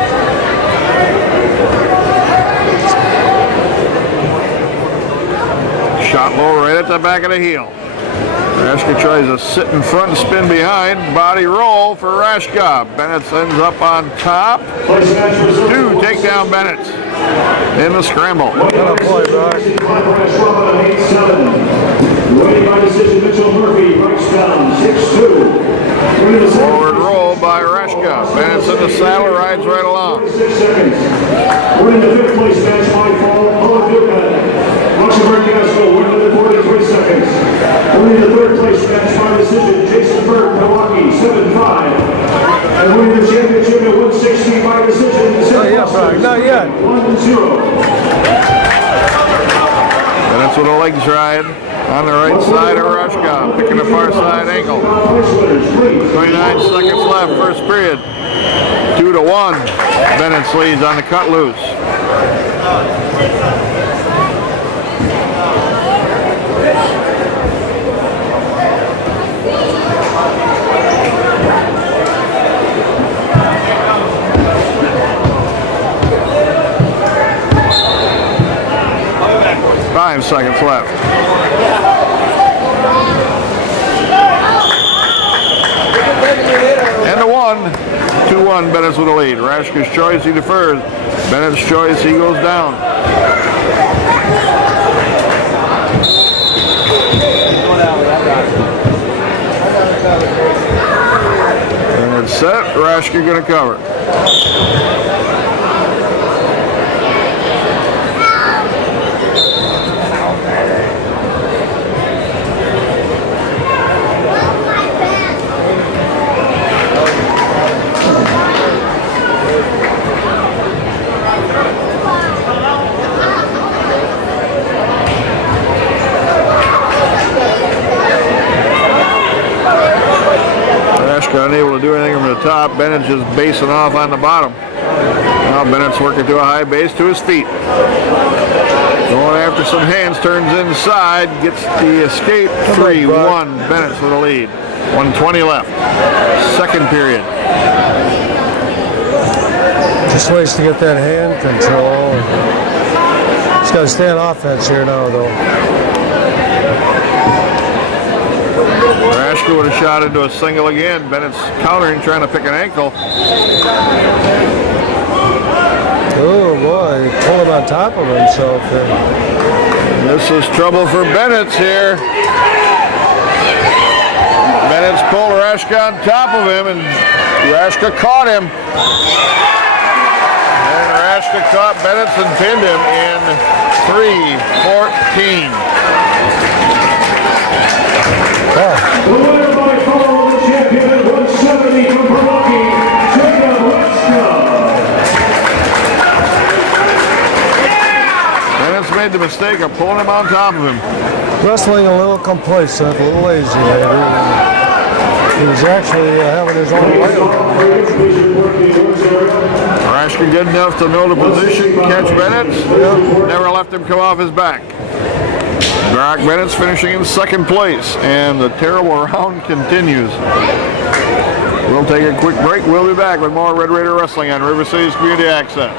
Shot low right at the back of the heel. Rashka tries to sit in front and spin behind. Body roll for Rashka. Bennett ends up on top. Two take down Bennett in the scramble. Good play, Brock. Winning by decision, Mitchell Murphy breaks down 6-2. Forward roll by Rashka. Bennett's in the saddle, rides right along. 6 seconds. Winning the 5th place match by fall, Owen Dugan. Luxembourg Castle winning the 43 seconds. Winning the 3rd place match by decision, Jason Berg, Milwaukee, 7-5. And winning the championship at 160 by decision, Not yet, Brock. Not yet. 1-0. Bennett's with a leg ride on the right side of Rashka, picking the far side ankle. 29 seconds left, first period. 2-1. Bennett's leads on the cut loose. Five seconds left. And the 1. 2-1, Bennett's with the lead. Rashka's choice, he defers. Bennett's choice, he goes down. And it's set. Rashka gonna cover. Unable to do anything from the top. Bennett's just basing off on the bottom. Now Bennett's working to a high base to his feet. Going after some hands, turns inside, gets the escape. 3-1, Bennett's with the lead. 1:20 left. Second period. Just ways to get that hand control. He's got to stay on offense here now, though. Rashka would have shot into a single again. Bennett's countering, trying to pick an ankle. Oh boy, he pulled him on top of himself there. This is trouble for Bennett's here. Bennett's pulled Rashka on top of him, and Rashka caught him. And Rashka caught Bennett's and pinned him in 3-14. The winner by fall, the champion at 170 from Milwaukee, Jacob Rashka. Bennett's made the mistake of pulling him on top of him. Wrestling a little complacent, a little lazy maybe. He was actually having his own way. Rashka good enough to know the position, catch Bennett. Never left him come off his back. Brock Bennett's finishing in second place, and the terrible round continues. We'll take a quick break. We'll be back with more Red Raider Wrestling on River City's Community Access.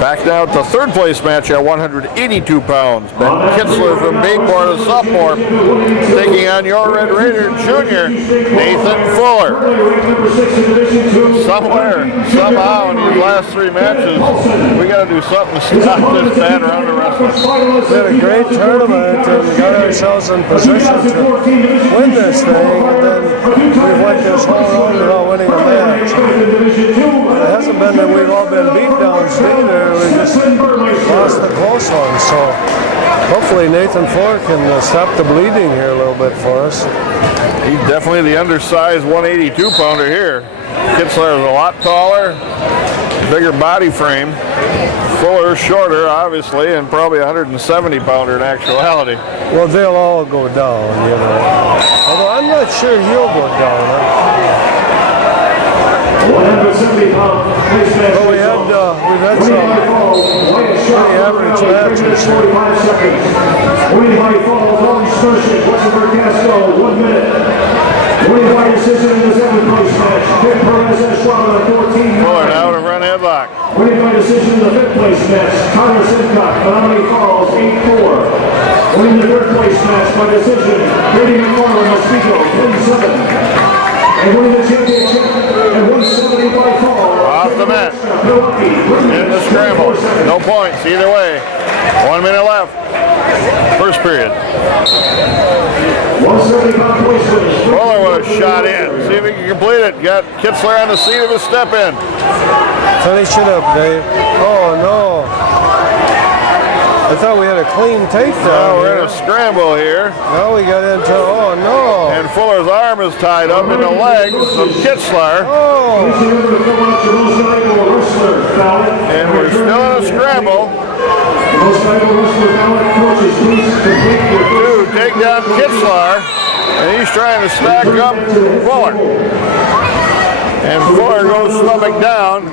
Back now at the third place match at 182 pounds. Ben Kitzler from Bayport, a sophomore, taking on your Red Raider junior, Nathan Fuller. Somewhere, somehow in these last three matches, we got to do something to stop this bad round of wrestling. We had a great tournament and we got ourselves in position to win this thing, and then we went this whole round without winning a match. It hasn't been that we've all been beat down either. We just lost the close one, so hopefully Nathan Fuller can stop the bleeding here a little bit for us. He's definitely the undersized 182 pounder here. Kitzler is a lot taller. Bigger body frame. Fuller, shorter, obviously, and probably 170 pounder in actuality. Well, they'll all go down, you know. Although I'm not sure he'll go down. 170-pound place match. But we've had some pretty average matches. 45 seconds. Winning by fall, Orange Sturgeon, Western Casco, 1 minute. Winning by decision in the seventh place match. Vic Perez and Schwaber, 14. Fuller now to run headlock. Winning by decision in the fifth place match. Connor Simcock, Menominee Falls, 8-4. Winning the third place match by decision. Brady McCormick, Mosquito, 27. And winning the championship at 170 by fall. Off the mat. In the scramble. No points either way. 1 minute left. First period. 170-pound place winners. Fuller with a shot in. See if he can complete it. Got Kitzler on the seat of his step in. Finish it up, Dave. Oh, no. I thought we had a clean takedown. Now we're in a scramble here. Now we got into, oh, no. And Fuller's arm is tied up in the legs of Kitzler. Oh. And we're still in a scramble to take down Kitzler. And he's trying to stack up Fuller. And Fuller goes stomach down.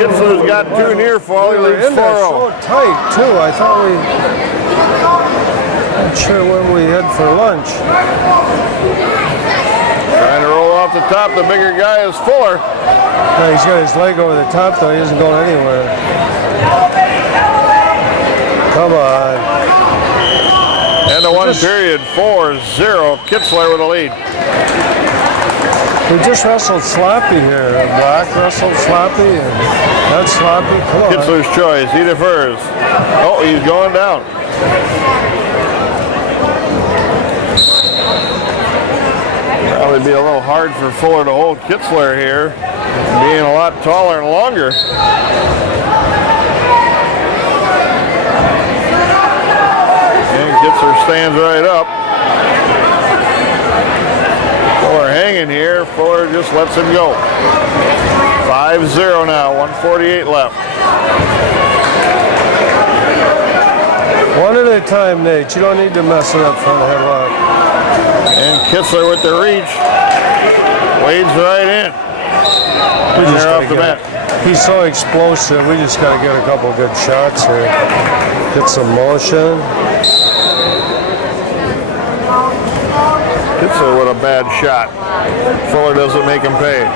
Kitzler's got two near fall. He leads 4-0. So tight, too. I thought I'm not sure when we had for lunch. Trying to roll off the top. The bigger guy is Fuller. No, he's got his leg over the top, though. He isn't going anywhere. Come on. And the one period, 4-0. Kitzler with the lead. We just wrestled sloppy here. Black wrestled sloppy and that's sloppy. Come on. Kitzler's choice. He defers. Oh, he's going down. Probably be a little hard for Fuller to hold Kitzler here, being a lot taller and longer. And Kitzler stands right up. Fuller hanging here. Fuller just lets him go. 5-0 now. 1:48 left. One at a time, Nate. You don't need to mess it up from the headlock. And Kitzler with the reach. Wades right in. We just They're off the gotta mat. He's so explosive. We just got to get a couple good shots here. Get some motion. Kitzler with a bad shot. Fuller doesn't make him pay.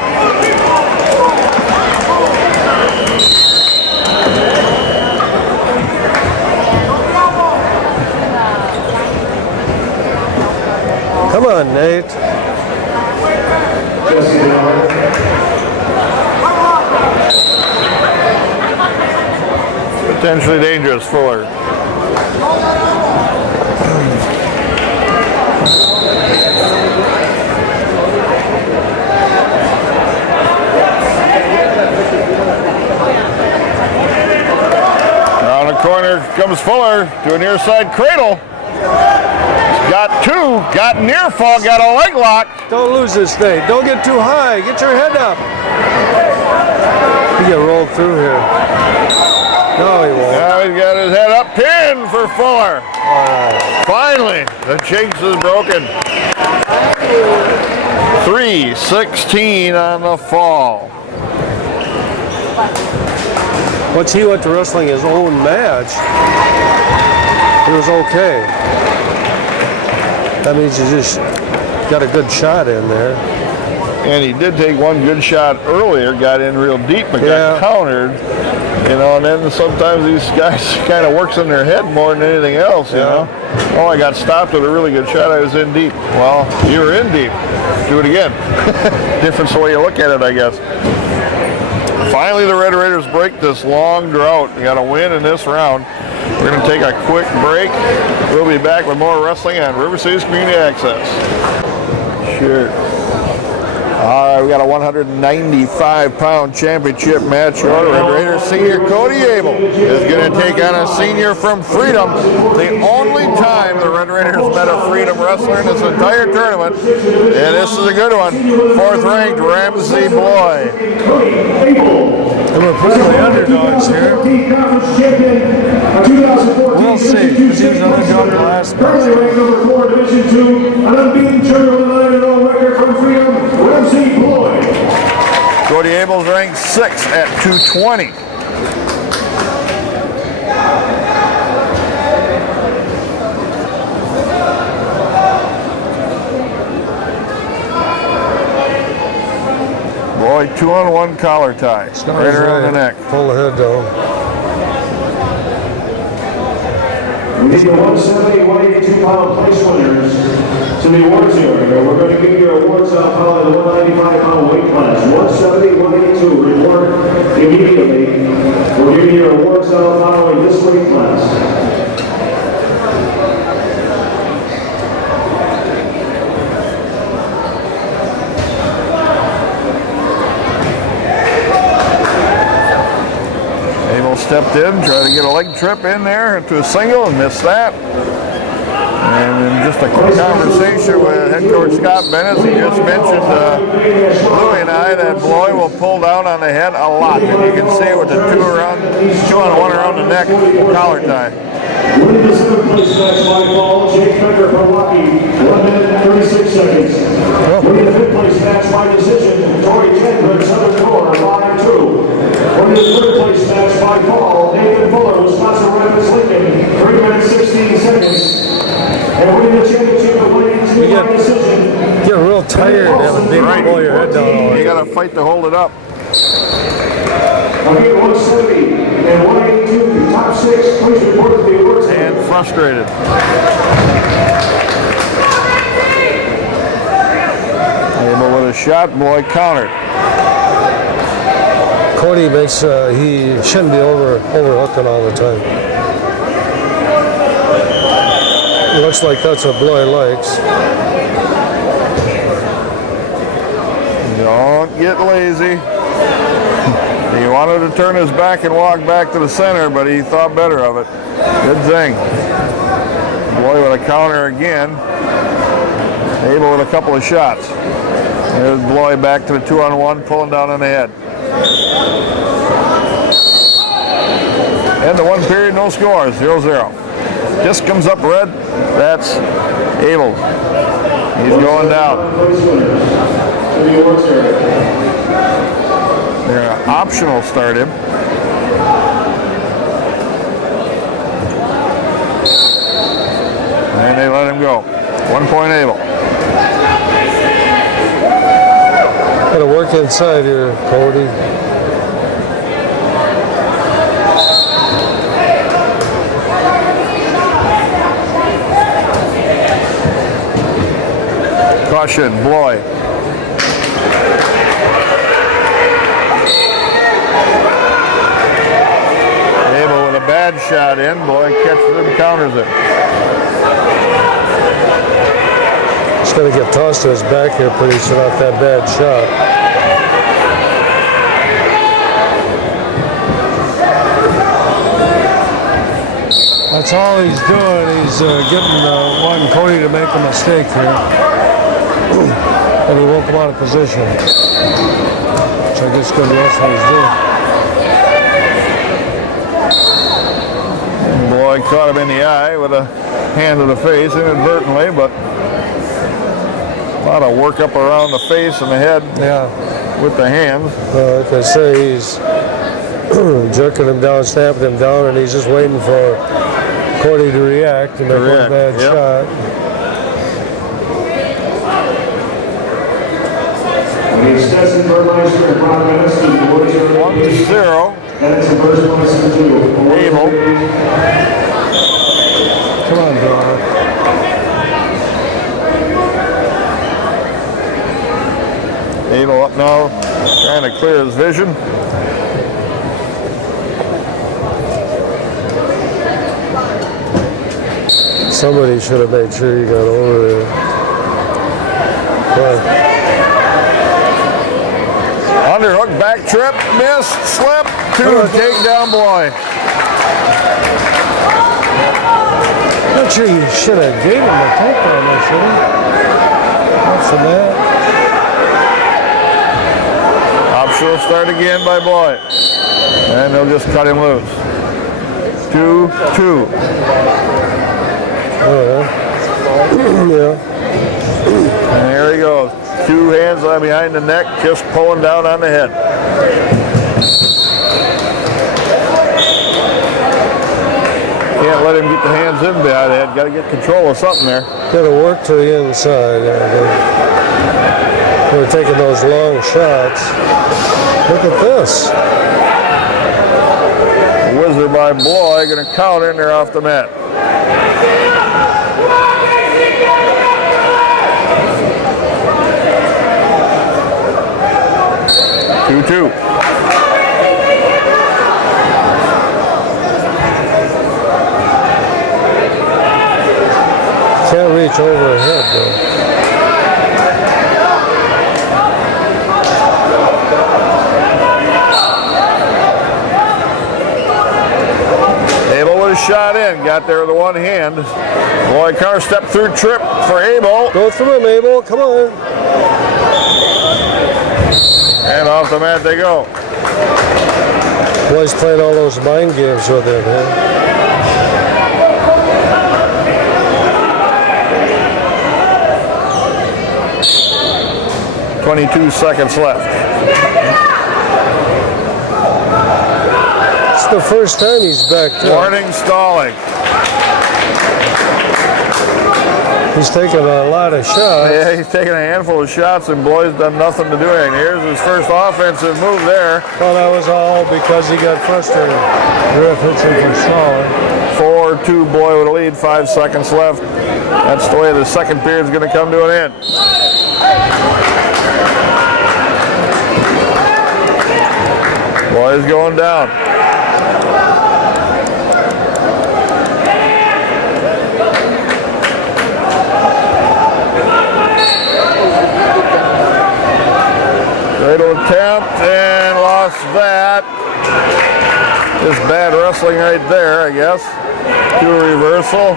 Come on, Nate. Potentially dangerous, Fuller. Around the corner comes Fuller to a near side cradle. Got two, got near fall, got a leg lock. Don't lose this, Nate. Don't get too high. Get your head up. He get rolled through here. No, he won't. Now he's got his head up, pin for Fuller. Finally, the jinx is broken. 3:16 on the fall. Once he went to wrestling his own match, it was okay. That means you just got a good shot in there. And he did take one good shot earlier, got in real deep, but got countered. You know, and then sometimes these guys kind of works in their head more than anything else, you know. Oh, I got stopped with a really good shot. I was in deep. Well, you were in deep. Do it again. Different the way you look at it, I guess. Finally, the Red Raiders break this long drought. We got a win in this round. We're going to take a quick break. We'll be back with more wrestling on River Cities Community Access. Sure. All right, we got a 195-pound championship match. Your Red Raiders senior Cody Abel is going to take on a senior from Freedom. The only time the Red Raiders met a Freedom wrestler in this entire tournament. And this is a good one. 4th ranked Ramsey Bloy. And we're probably underdogs here. We'll see. Because he was an underdog the last Currently ranked number 4, Division 2, an unbeaten general with a 9-0 record from Freedom, Ramsey Floyd. Cody Abel's ranked 6th at 220. Boy, 2-on-1 collar tie. Right around the neck. Pull the head down. We need the 170, 182-pound place winners to the awards area. We're going to give your awards out following the 195-pound weight class. 170, 182. Report immediately. We're giving your awards out following this weight class. Stepped in, tried to get a leg trip in there to a single and missed that. And in just a quick conversation with head coach Scott Bennett, he just mentioned Louie and I that Bloy will pull down on the head a lot. And you can see with the 2-on-1 around the neck collar tie. Winning the 7th place match by fall, Jake Becker from Rocky, 1 minute and 36 seconds. Winning the 5th place match by decision, Tori Chandler, Southern Door, 5-2. Winning the 3rd place match by fall, Nathan Fuller, Wisconsin Rapids Lincoln, 3 minutes 16 seconds. And winning the championship of 182 by decision. Get real tired having to pull your head down. You got to fight to hold it up. Okay, 170 and 182, top 6, please report to the awards. And frustrated. Abel with a shot, Bloy countered. Cody makes, he shouldn't be overhooking all the time. It looks like that's what Bloy likes. Don't get lazy. He wanted to turn his back and walk back to the center, but he thought better of it. Good thing. Bloy with a counter again. Abel with a couple of shots. There's Bloy back to the 2-on-1, pulling down on the head. And the 1 period, no scores, 0-0. Just comes up red. That's Abel. He's going down. They're going to optional start him. And they let him go. 1 point Abel. Got to work inside here, Cody. Caution, Bloy. Abel with a bad shot in. Bloy catches it and counters it. He's going to get tossed to his back here pretty soon off that bad shot. That's all he's doing. He's getting wanting Cody to make a mistake here. And he won't come out of position. Which I guess because that's what he's doing. Bloy caught him in the eye with a hand to the face inadvertently, but a lot of work up around the face and the head with the hands. Like I say, he's jerking him down, snapping him down, and he's just waiting for Cody to react and make one bad shot. $1-0. 1-0. Abel. Come on, Donna. Abel up now, trying to clear his vision. Somebody should have made sure he got over there. But Underhook, back trip, missed, slip, 2, take down Bloy. not sure you should have gave him a takedown there, should he? Not for that. Optional start again by Bloy. And they'll just cut him loose. 2-2. Yeah. And there he goes. 2 hands on behind the neck, just pulling down on the head. Can't let him get the hands in behind the head. Got to get control of something there. Got to work to the inside. They're taking those long shots. Look at this. Whizzer by Bloy, going to counter, and they're off the mat. Two. Can't reach overhead though. Abel with a shot in, got there with the one hand. Bloy counter step through trip for Abel. Go through him, Abel. Come on. And off the mat they go. Boy's playing all those mind games with him, man. 22 seconds left. It's the first time he's back there. Warning stalling. He's taking a lot of shots. Yeah, he's taking a handful of shots and Bloy's done nothing to do anything. Here's his first offensive move there. Well, that was all because he got frustrated. Griff hits him for stalling. 4-2 Bloy with a lead, 5 seconds left. That's the way the second period's going to come to an end. Bloy's going down. Cradle attempt and lost that. Just bad wrestling right there, I guess. To a reversal.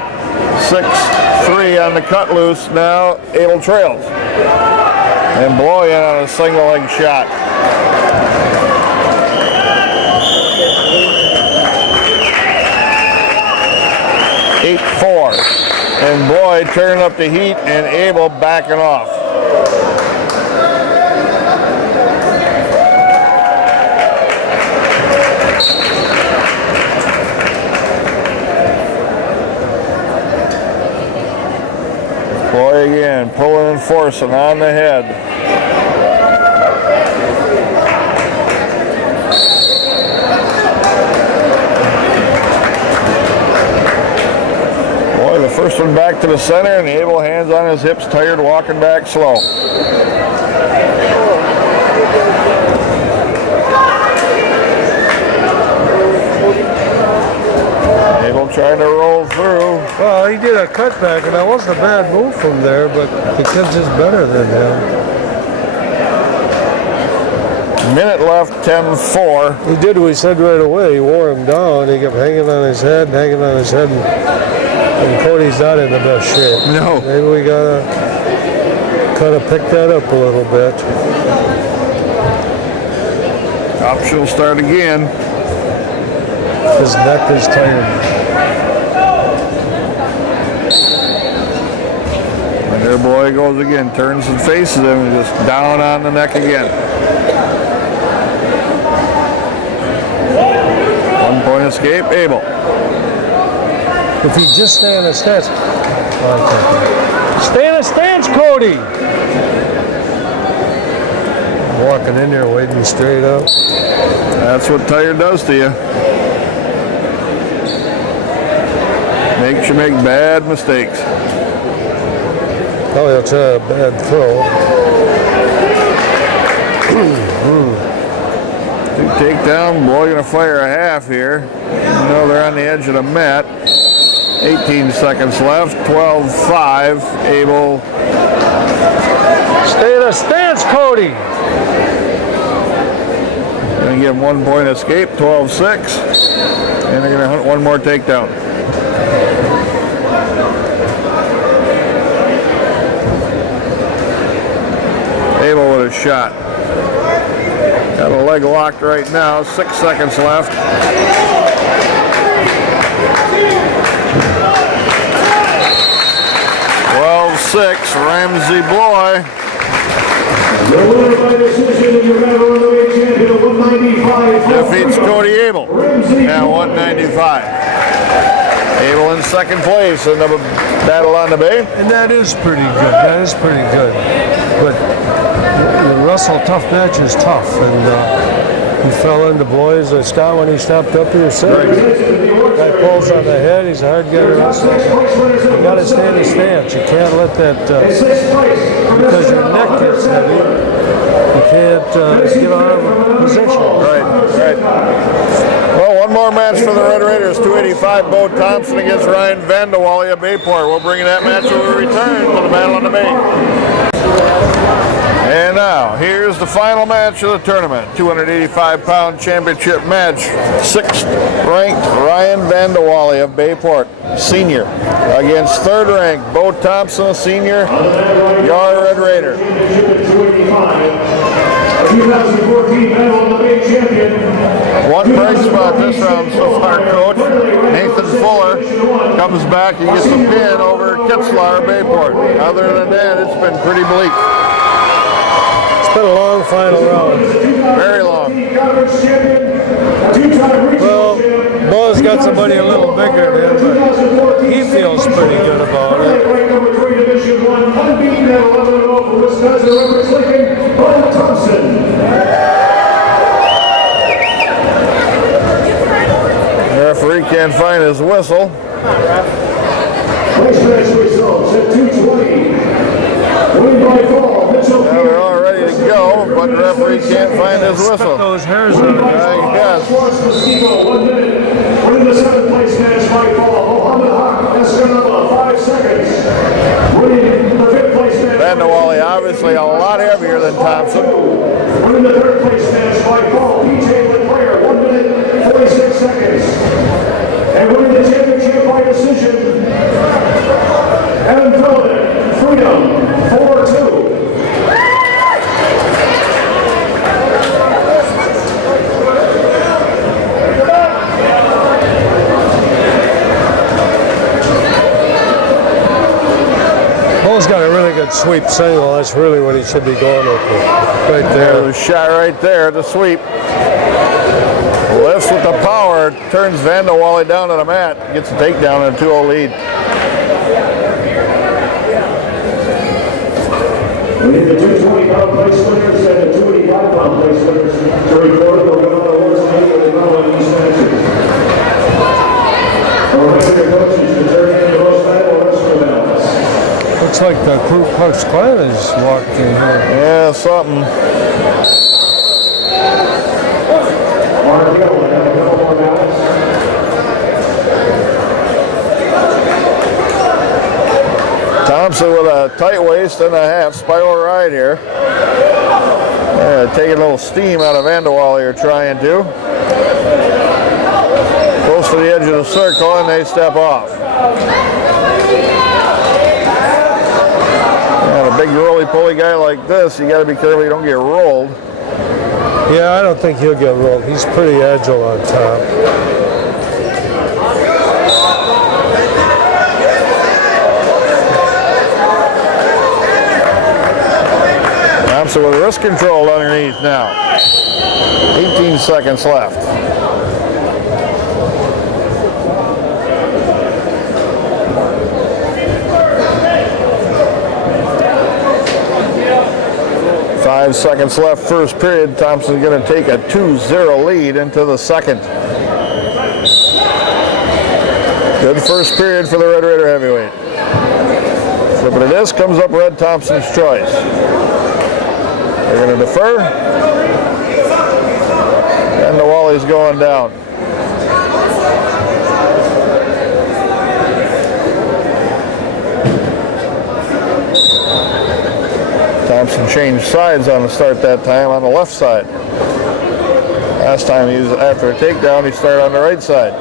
6-3 on the cut loose. Now Abel trails. And Bloy in on a single leg shot. And Bloy turning up the heat and Abel backing off. Bloy again, pulling and forcing on the head. The first one back to the center, and Abel hands on his hips, tired, walking back slow. Abel trying to roll through. Well, he did a cutback, and that wasn't a bad move from there, but the kid's just better than him. Minute left, 10-4. He did what he said right away. He wore him down. He kept hanging on his head, and Cody's not in the best shape. No. Maybe we gotta kind of pick that up a little bit. Optional start again. His neck is tired. And there Bloy goes again, turns and faces him, and just down on the neck again. 1 point escape, Abel. If he just stay in the stance. Stay in the stance, Cody! Walking in there, waiting straight up. That's what tired does to you. Makes you make bad mistakes. Oh, that's a bad throw. Takedown, Bloy gonna fire a half here. You know they're on the edge of the mat. 18 seconds left, 12-5, Abel. Stay in the stance, Cody! Gonna give him 1 point escape, 12-6. And they're gonna hunt one more takedown. Abel with a shot. Got a leg leg locked right now. 6 seconds left. 12-6, Ramsey Bloy. The winner by decision in your battle heavyweight champion at 195. Defeats Cody Abel at 195. Abel in second place in the battle on the Bay. And that is pretty good. That is pretty good. But the Russell tough match is tough, and he fell into Bloy's Scott when he stepped up here. Guy pulls on the head. He's a hard guy to wrestle. You got to stay in the stance. You can't let that because your neck gets heavy. You can't get out of position. Right. Well, one more match for the Red Raiders. 285, Bo Thompson against Ryan Vandewally of Bayport. We'll bring you that match when we return to the Battle on the Bay. And now, here's the final match of the tournament. 285-pound championship match. 6th ranked Ryan Vandewally of Bayport, senior, against 3rd ranked Bo Thompson, senior, your Red Raider. 2014 Battle on the Bay champion. One bright spot this round so far, Coach. Nathan Fuller comes back and gets a pin over Kitzlar Bayport. Other than that, it's been pretty bleak. It's been a long final round. Very long. Well, Bo's got somebody a little bigger than him, but he feels pretty good about it. The referee can't find his whistle. Race match results at 2:20. Win by fall, Mitchell. Well, they're all ready to go, but the referee can't find his Spit whistle. those hairs out. I guess. 1 minute. Winning the 7th place match by fall, Mohammed Haq Escanaba, 5 seconds. Winning the 5th place match. Vandewally obviously a lot heavier than Thompson. Winning the 3rd place match by fall, PJ LeClaire, 1 minute, 46 seconds. And winning the championship by decision, Adam Phillips, Freedom, 4-2. Bo's got a really good sweep single. That's really what he should be going with right there. There's a shot right there to sweep. Lifts with the power, turns Vandewally down to the mat, gets a takedown and a 2-0 lead. We need the 220-pound place winners and the 285-pound place winners to record. We'll go on the horse meet with the following these matches. Our regular coaches determining the most valuable wrestler balance. Looks like the Ku Klux Klan has walked in here. Yeah, something. Mark Hill will have a couple more ballots. Thompson with a tight waist and a half, spiral ride here. Yeah, taking a little steam out of Vandewally here, trying to. Close to the edge of the circle and they step off. And a big roly-poly guy like this, you got to be careful you don't get rolled. Yeah, I don't think he'll get rolled. He's pretty agile on top. Thompson with wrist control underneath now. 18 seconds left. Five seconds left, first period. Thompson's going to take a 2-0 lead into the second. Good first period for the Red Raider heavyweight. Flipping to this, comes up Red Thompson's choice. They're going to defer. And the Wally's going down. Thompson changed sides on the start that time on the left side. Last time he was after a takedown, he started on the right side.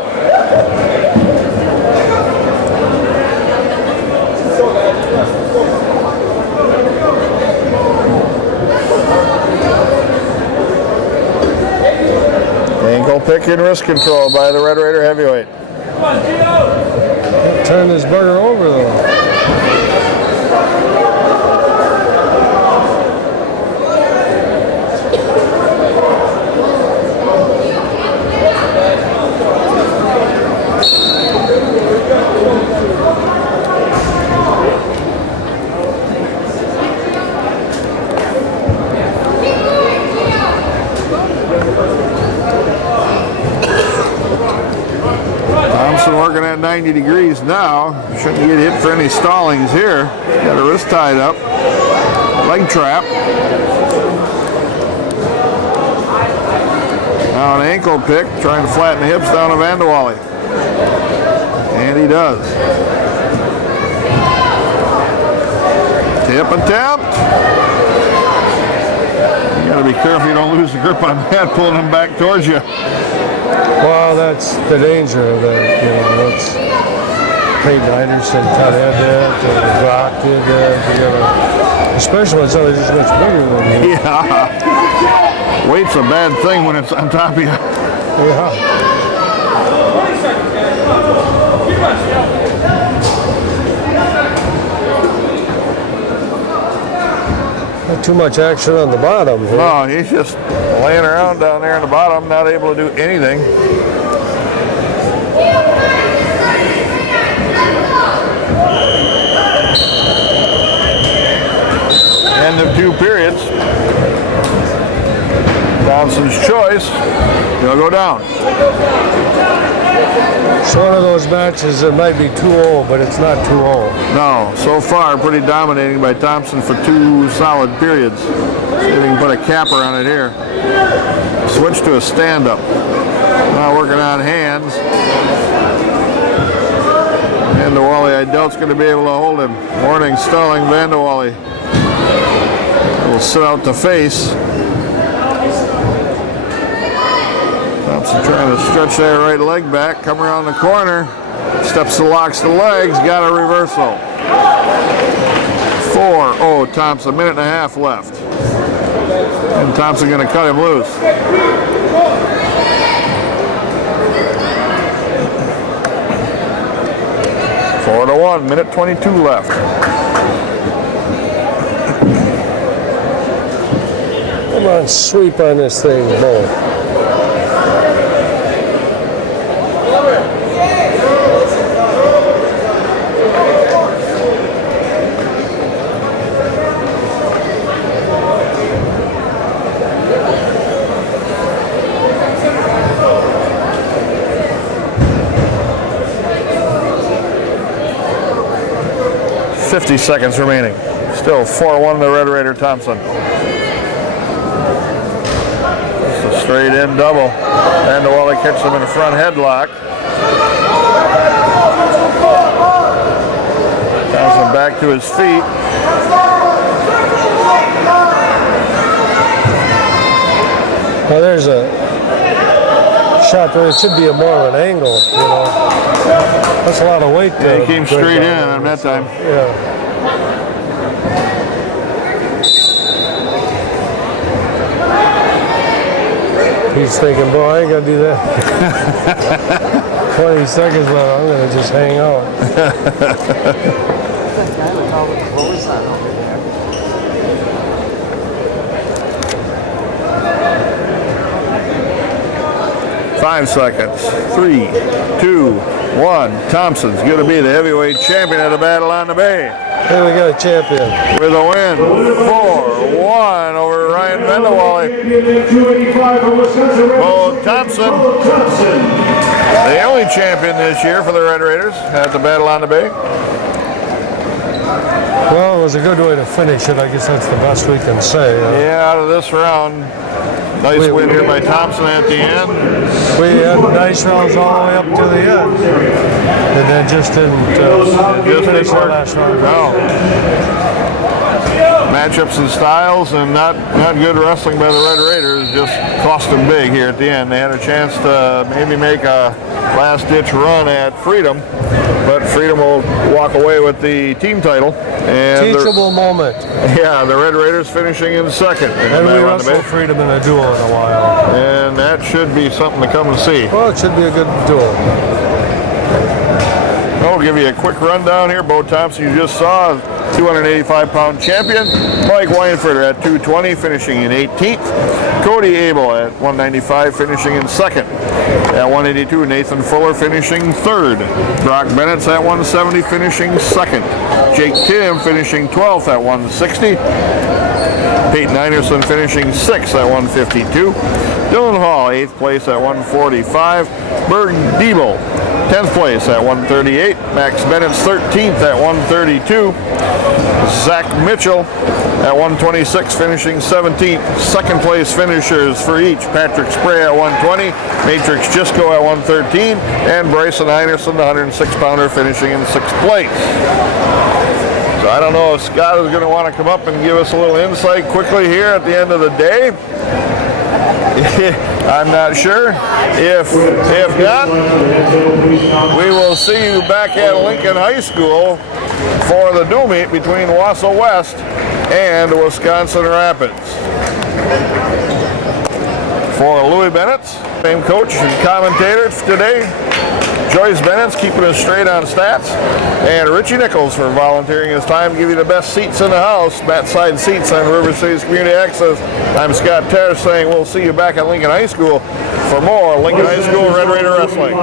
pick and wrist control by the Red Raider heavyweight. Turn this burger over though. Thompson working at 90 degrees now. Shouldn't get hit for any stallings here. Got a wrist tied up. Leg trap. Now an ankle pick, trying to flatten the hips down of Vandewally. And he does. Tip attempt. You gotta be careful you don't lose the grip on that, pulling him back towards you. Well, that's the danger of that. You know, that's Peyton Anderson kind of had that, Brock did that. You gotta, especially when somebody's just much bigger than you. Yeah. Weight's a bad thing when it's on top of you. Yeah. Not too much action on the bottom here. No, he's just laying around down there in the bottom, not able to do anything. End of 2 periods. Thompson's choice. He'll go down. It's one of those matches that might be 2-0, but it's not 2-0. No, so far pretty dominating by Thompson for 2 solid periods. See if he can put a capper on it here. Switch to a stand-up. Now working on hands. Vandewally, I doubt's going to be able to hold him. Warning, stalling Vandewally. Will sit out the face. Thompson trying to stretch that right leg back, come around the corner, steps and locks the legs, got a reversal. 4-0 Thompson, 1.5 minutes left. And Thompson gonna cut him loose. Four to 1, 1:22 left. Come on, sweep on this thing, Bo. 50 seconds remaining. Still 4-1 to Red Raider Thompson. Just a straight in double. Vandewally catches him in a front headlock. Thompson back to his feet. Well, there's a shot there. It should be a more of an angle, you know. That's a lot of weight there. Yeah, he came straight in on that time. Yeah. He's thinking, boy, I ain't gonna do that. 20 seconds left, I'm gonna just hang out. Five seconds. 3, 2, 1. Thompson's going to be the heavyweight champion of the Battle on the Bay. Here we go, champion. With a win, 4-1 over Ryan Vandewally. Bo Thompson, the only champion this year for the Red Raiders at the Battle on the Bay. Well, it was a good way to finish it. I guess that's the best we can say. Yeah, out of this round, nice win here by Thompson at the end. We had nice rounds all the way up to the end. And then just didn't finish the last round. No. Matchups and styles and not good wrestling by the Red Raiders just cost them big here at the end. They had a chance to maybe make a last-ditch run at freedom, but Freedom will walk away with the team title. And Teachable moment. the Red Raiders finishing in second. And we wrestle Freedom in a duel in a while. And that should be something to come and see. Well, it should be a good duel. I'll give you a quick rundown here. Bo Thompson, you just saw, 285-pound champion. Mike Weinfurter at 220, finishing in 18th. Cody Abel at 195, finishing in second. At 182, Nathan Fuller finishing third. Brock Bennett's at 170, finishing second. Jake Tim finishing 12th at 160. Peyton Einerson finishing 6th at 152. Dylan Hall, 8th place at 145. Berg Diebel, 10th place at 138. Max Bennett's 13th at 132. Zach Mitchell at 126, finishing 17th. Second place finishers for each: Patrick Spray at 120, Matrix Gisco at 113, and Bryson Einerson, the 106-pounder, finishing in 6th place. So I don't know if Scott is going to want to come up and give us a little insight quickly here at the end of the day. I'm not sure. If not, we will see you back at Lincoln High School for the dual meet between Wausau West and Wisconsin Rapids. For Louis Bennett, same coach and commentator today, Joyce Bennett's keeping us straight on stats, and Richie Nichols for volunteering his time to give you the best seats in the house, mat side seats on River City's Community Access. I'm Scott Terr saying we'll see you back at Lincoln High School for more Lincoln High School Red Raider Wrestling.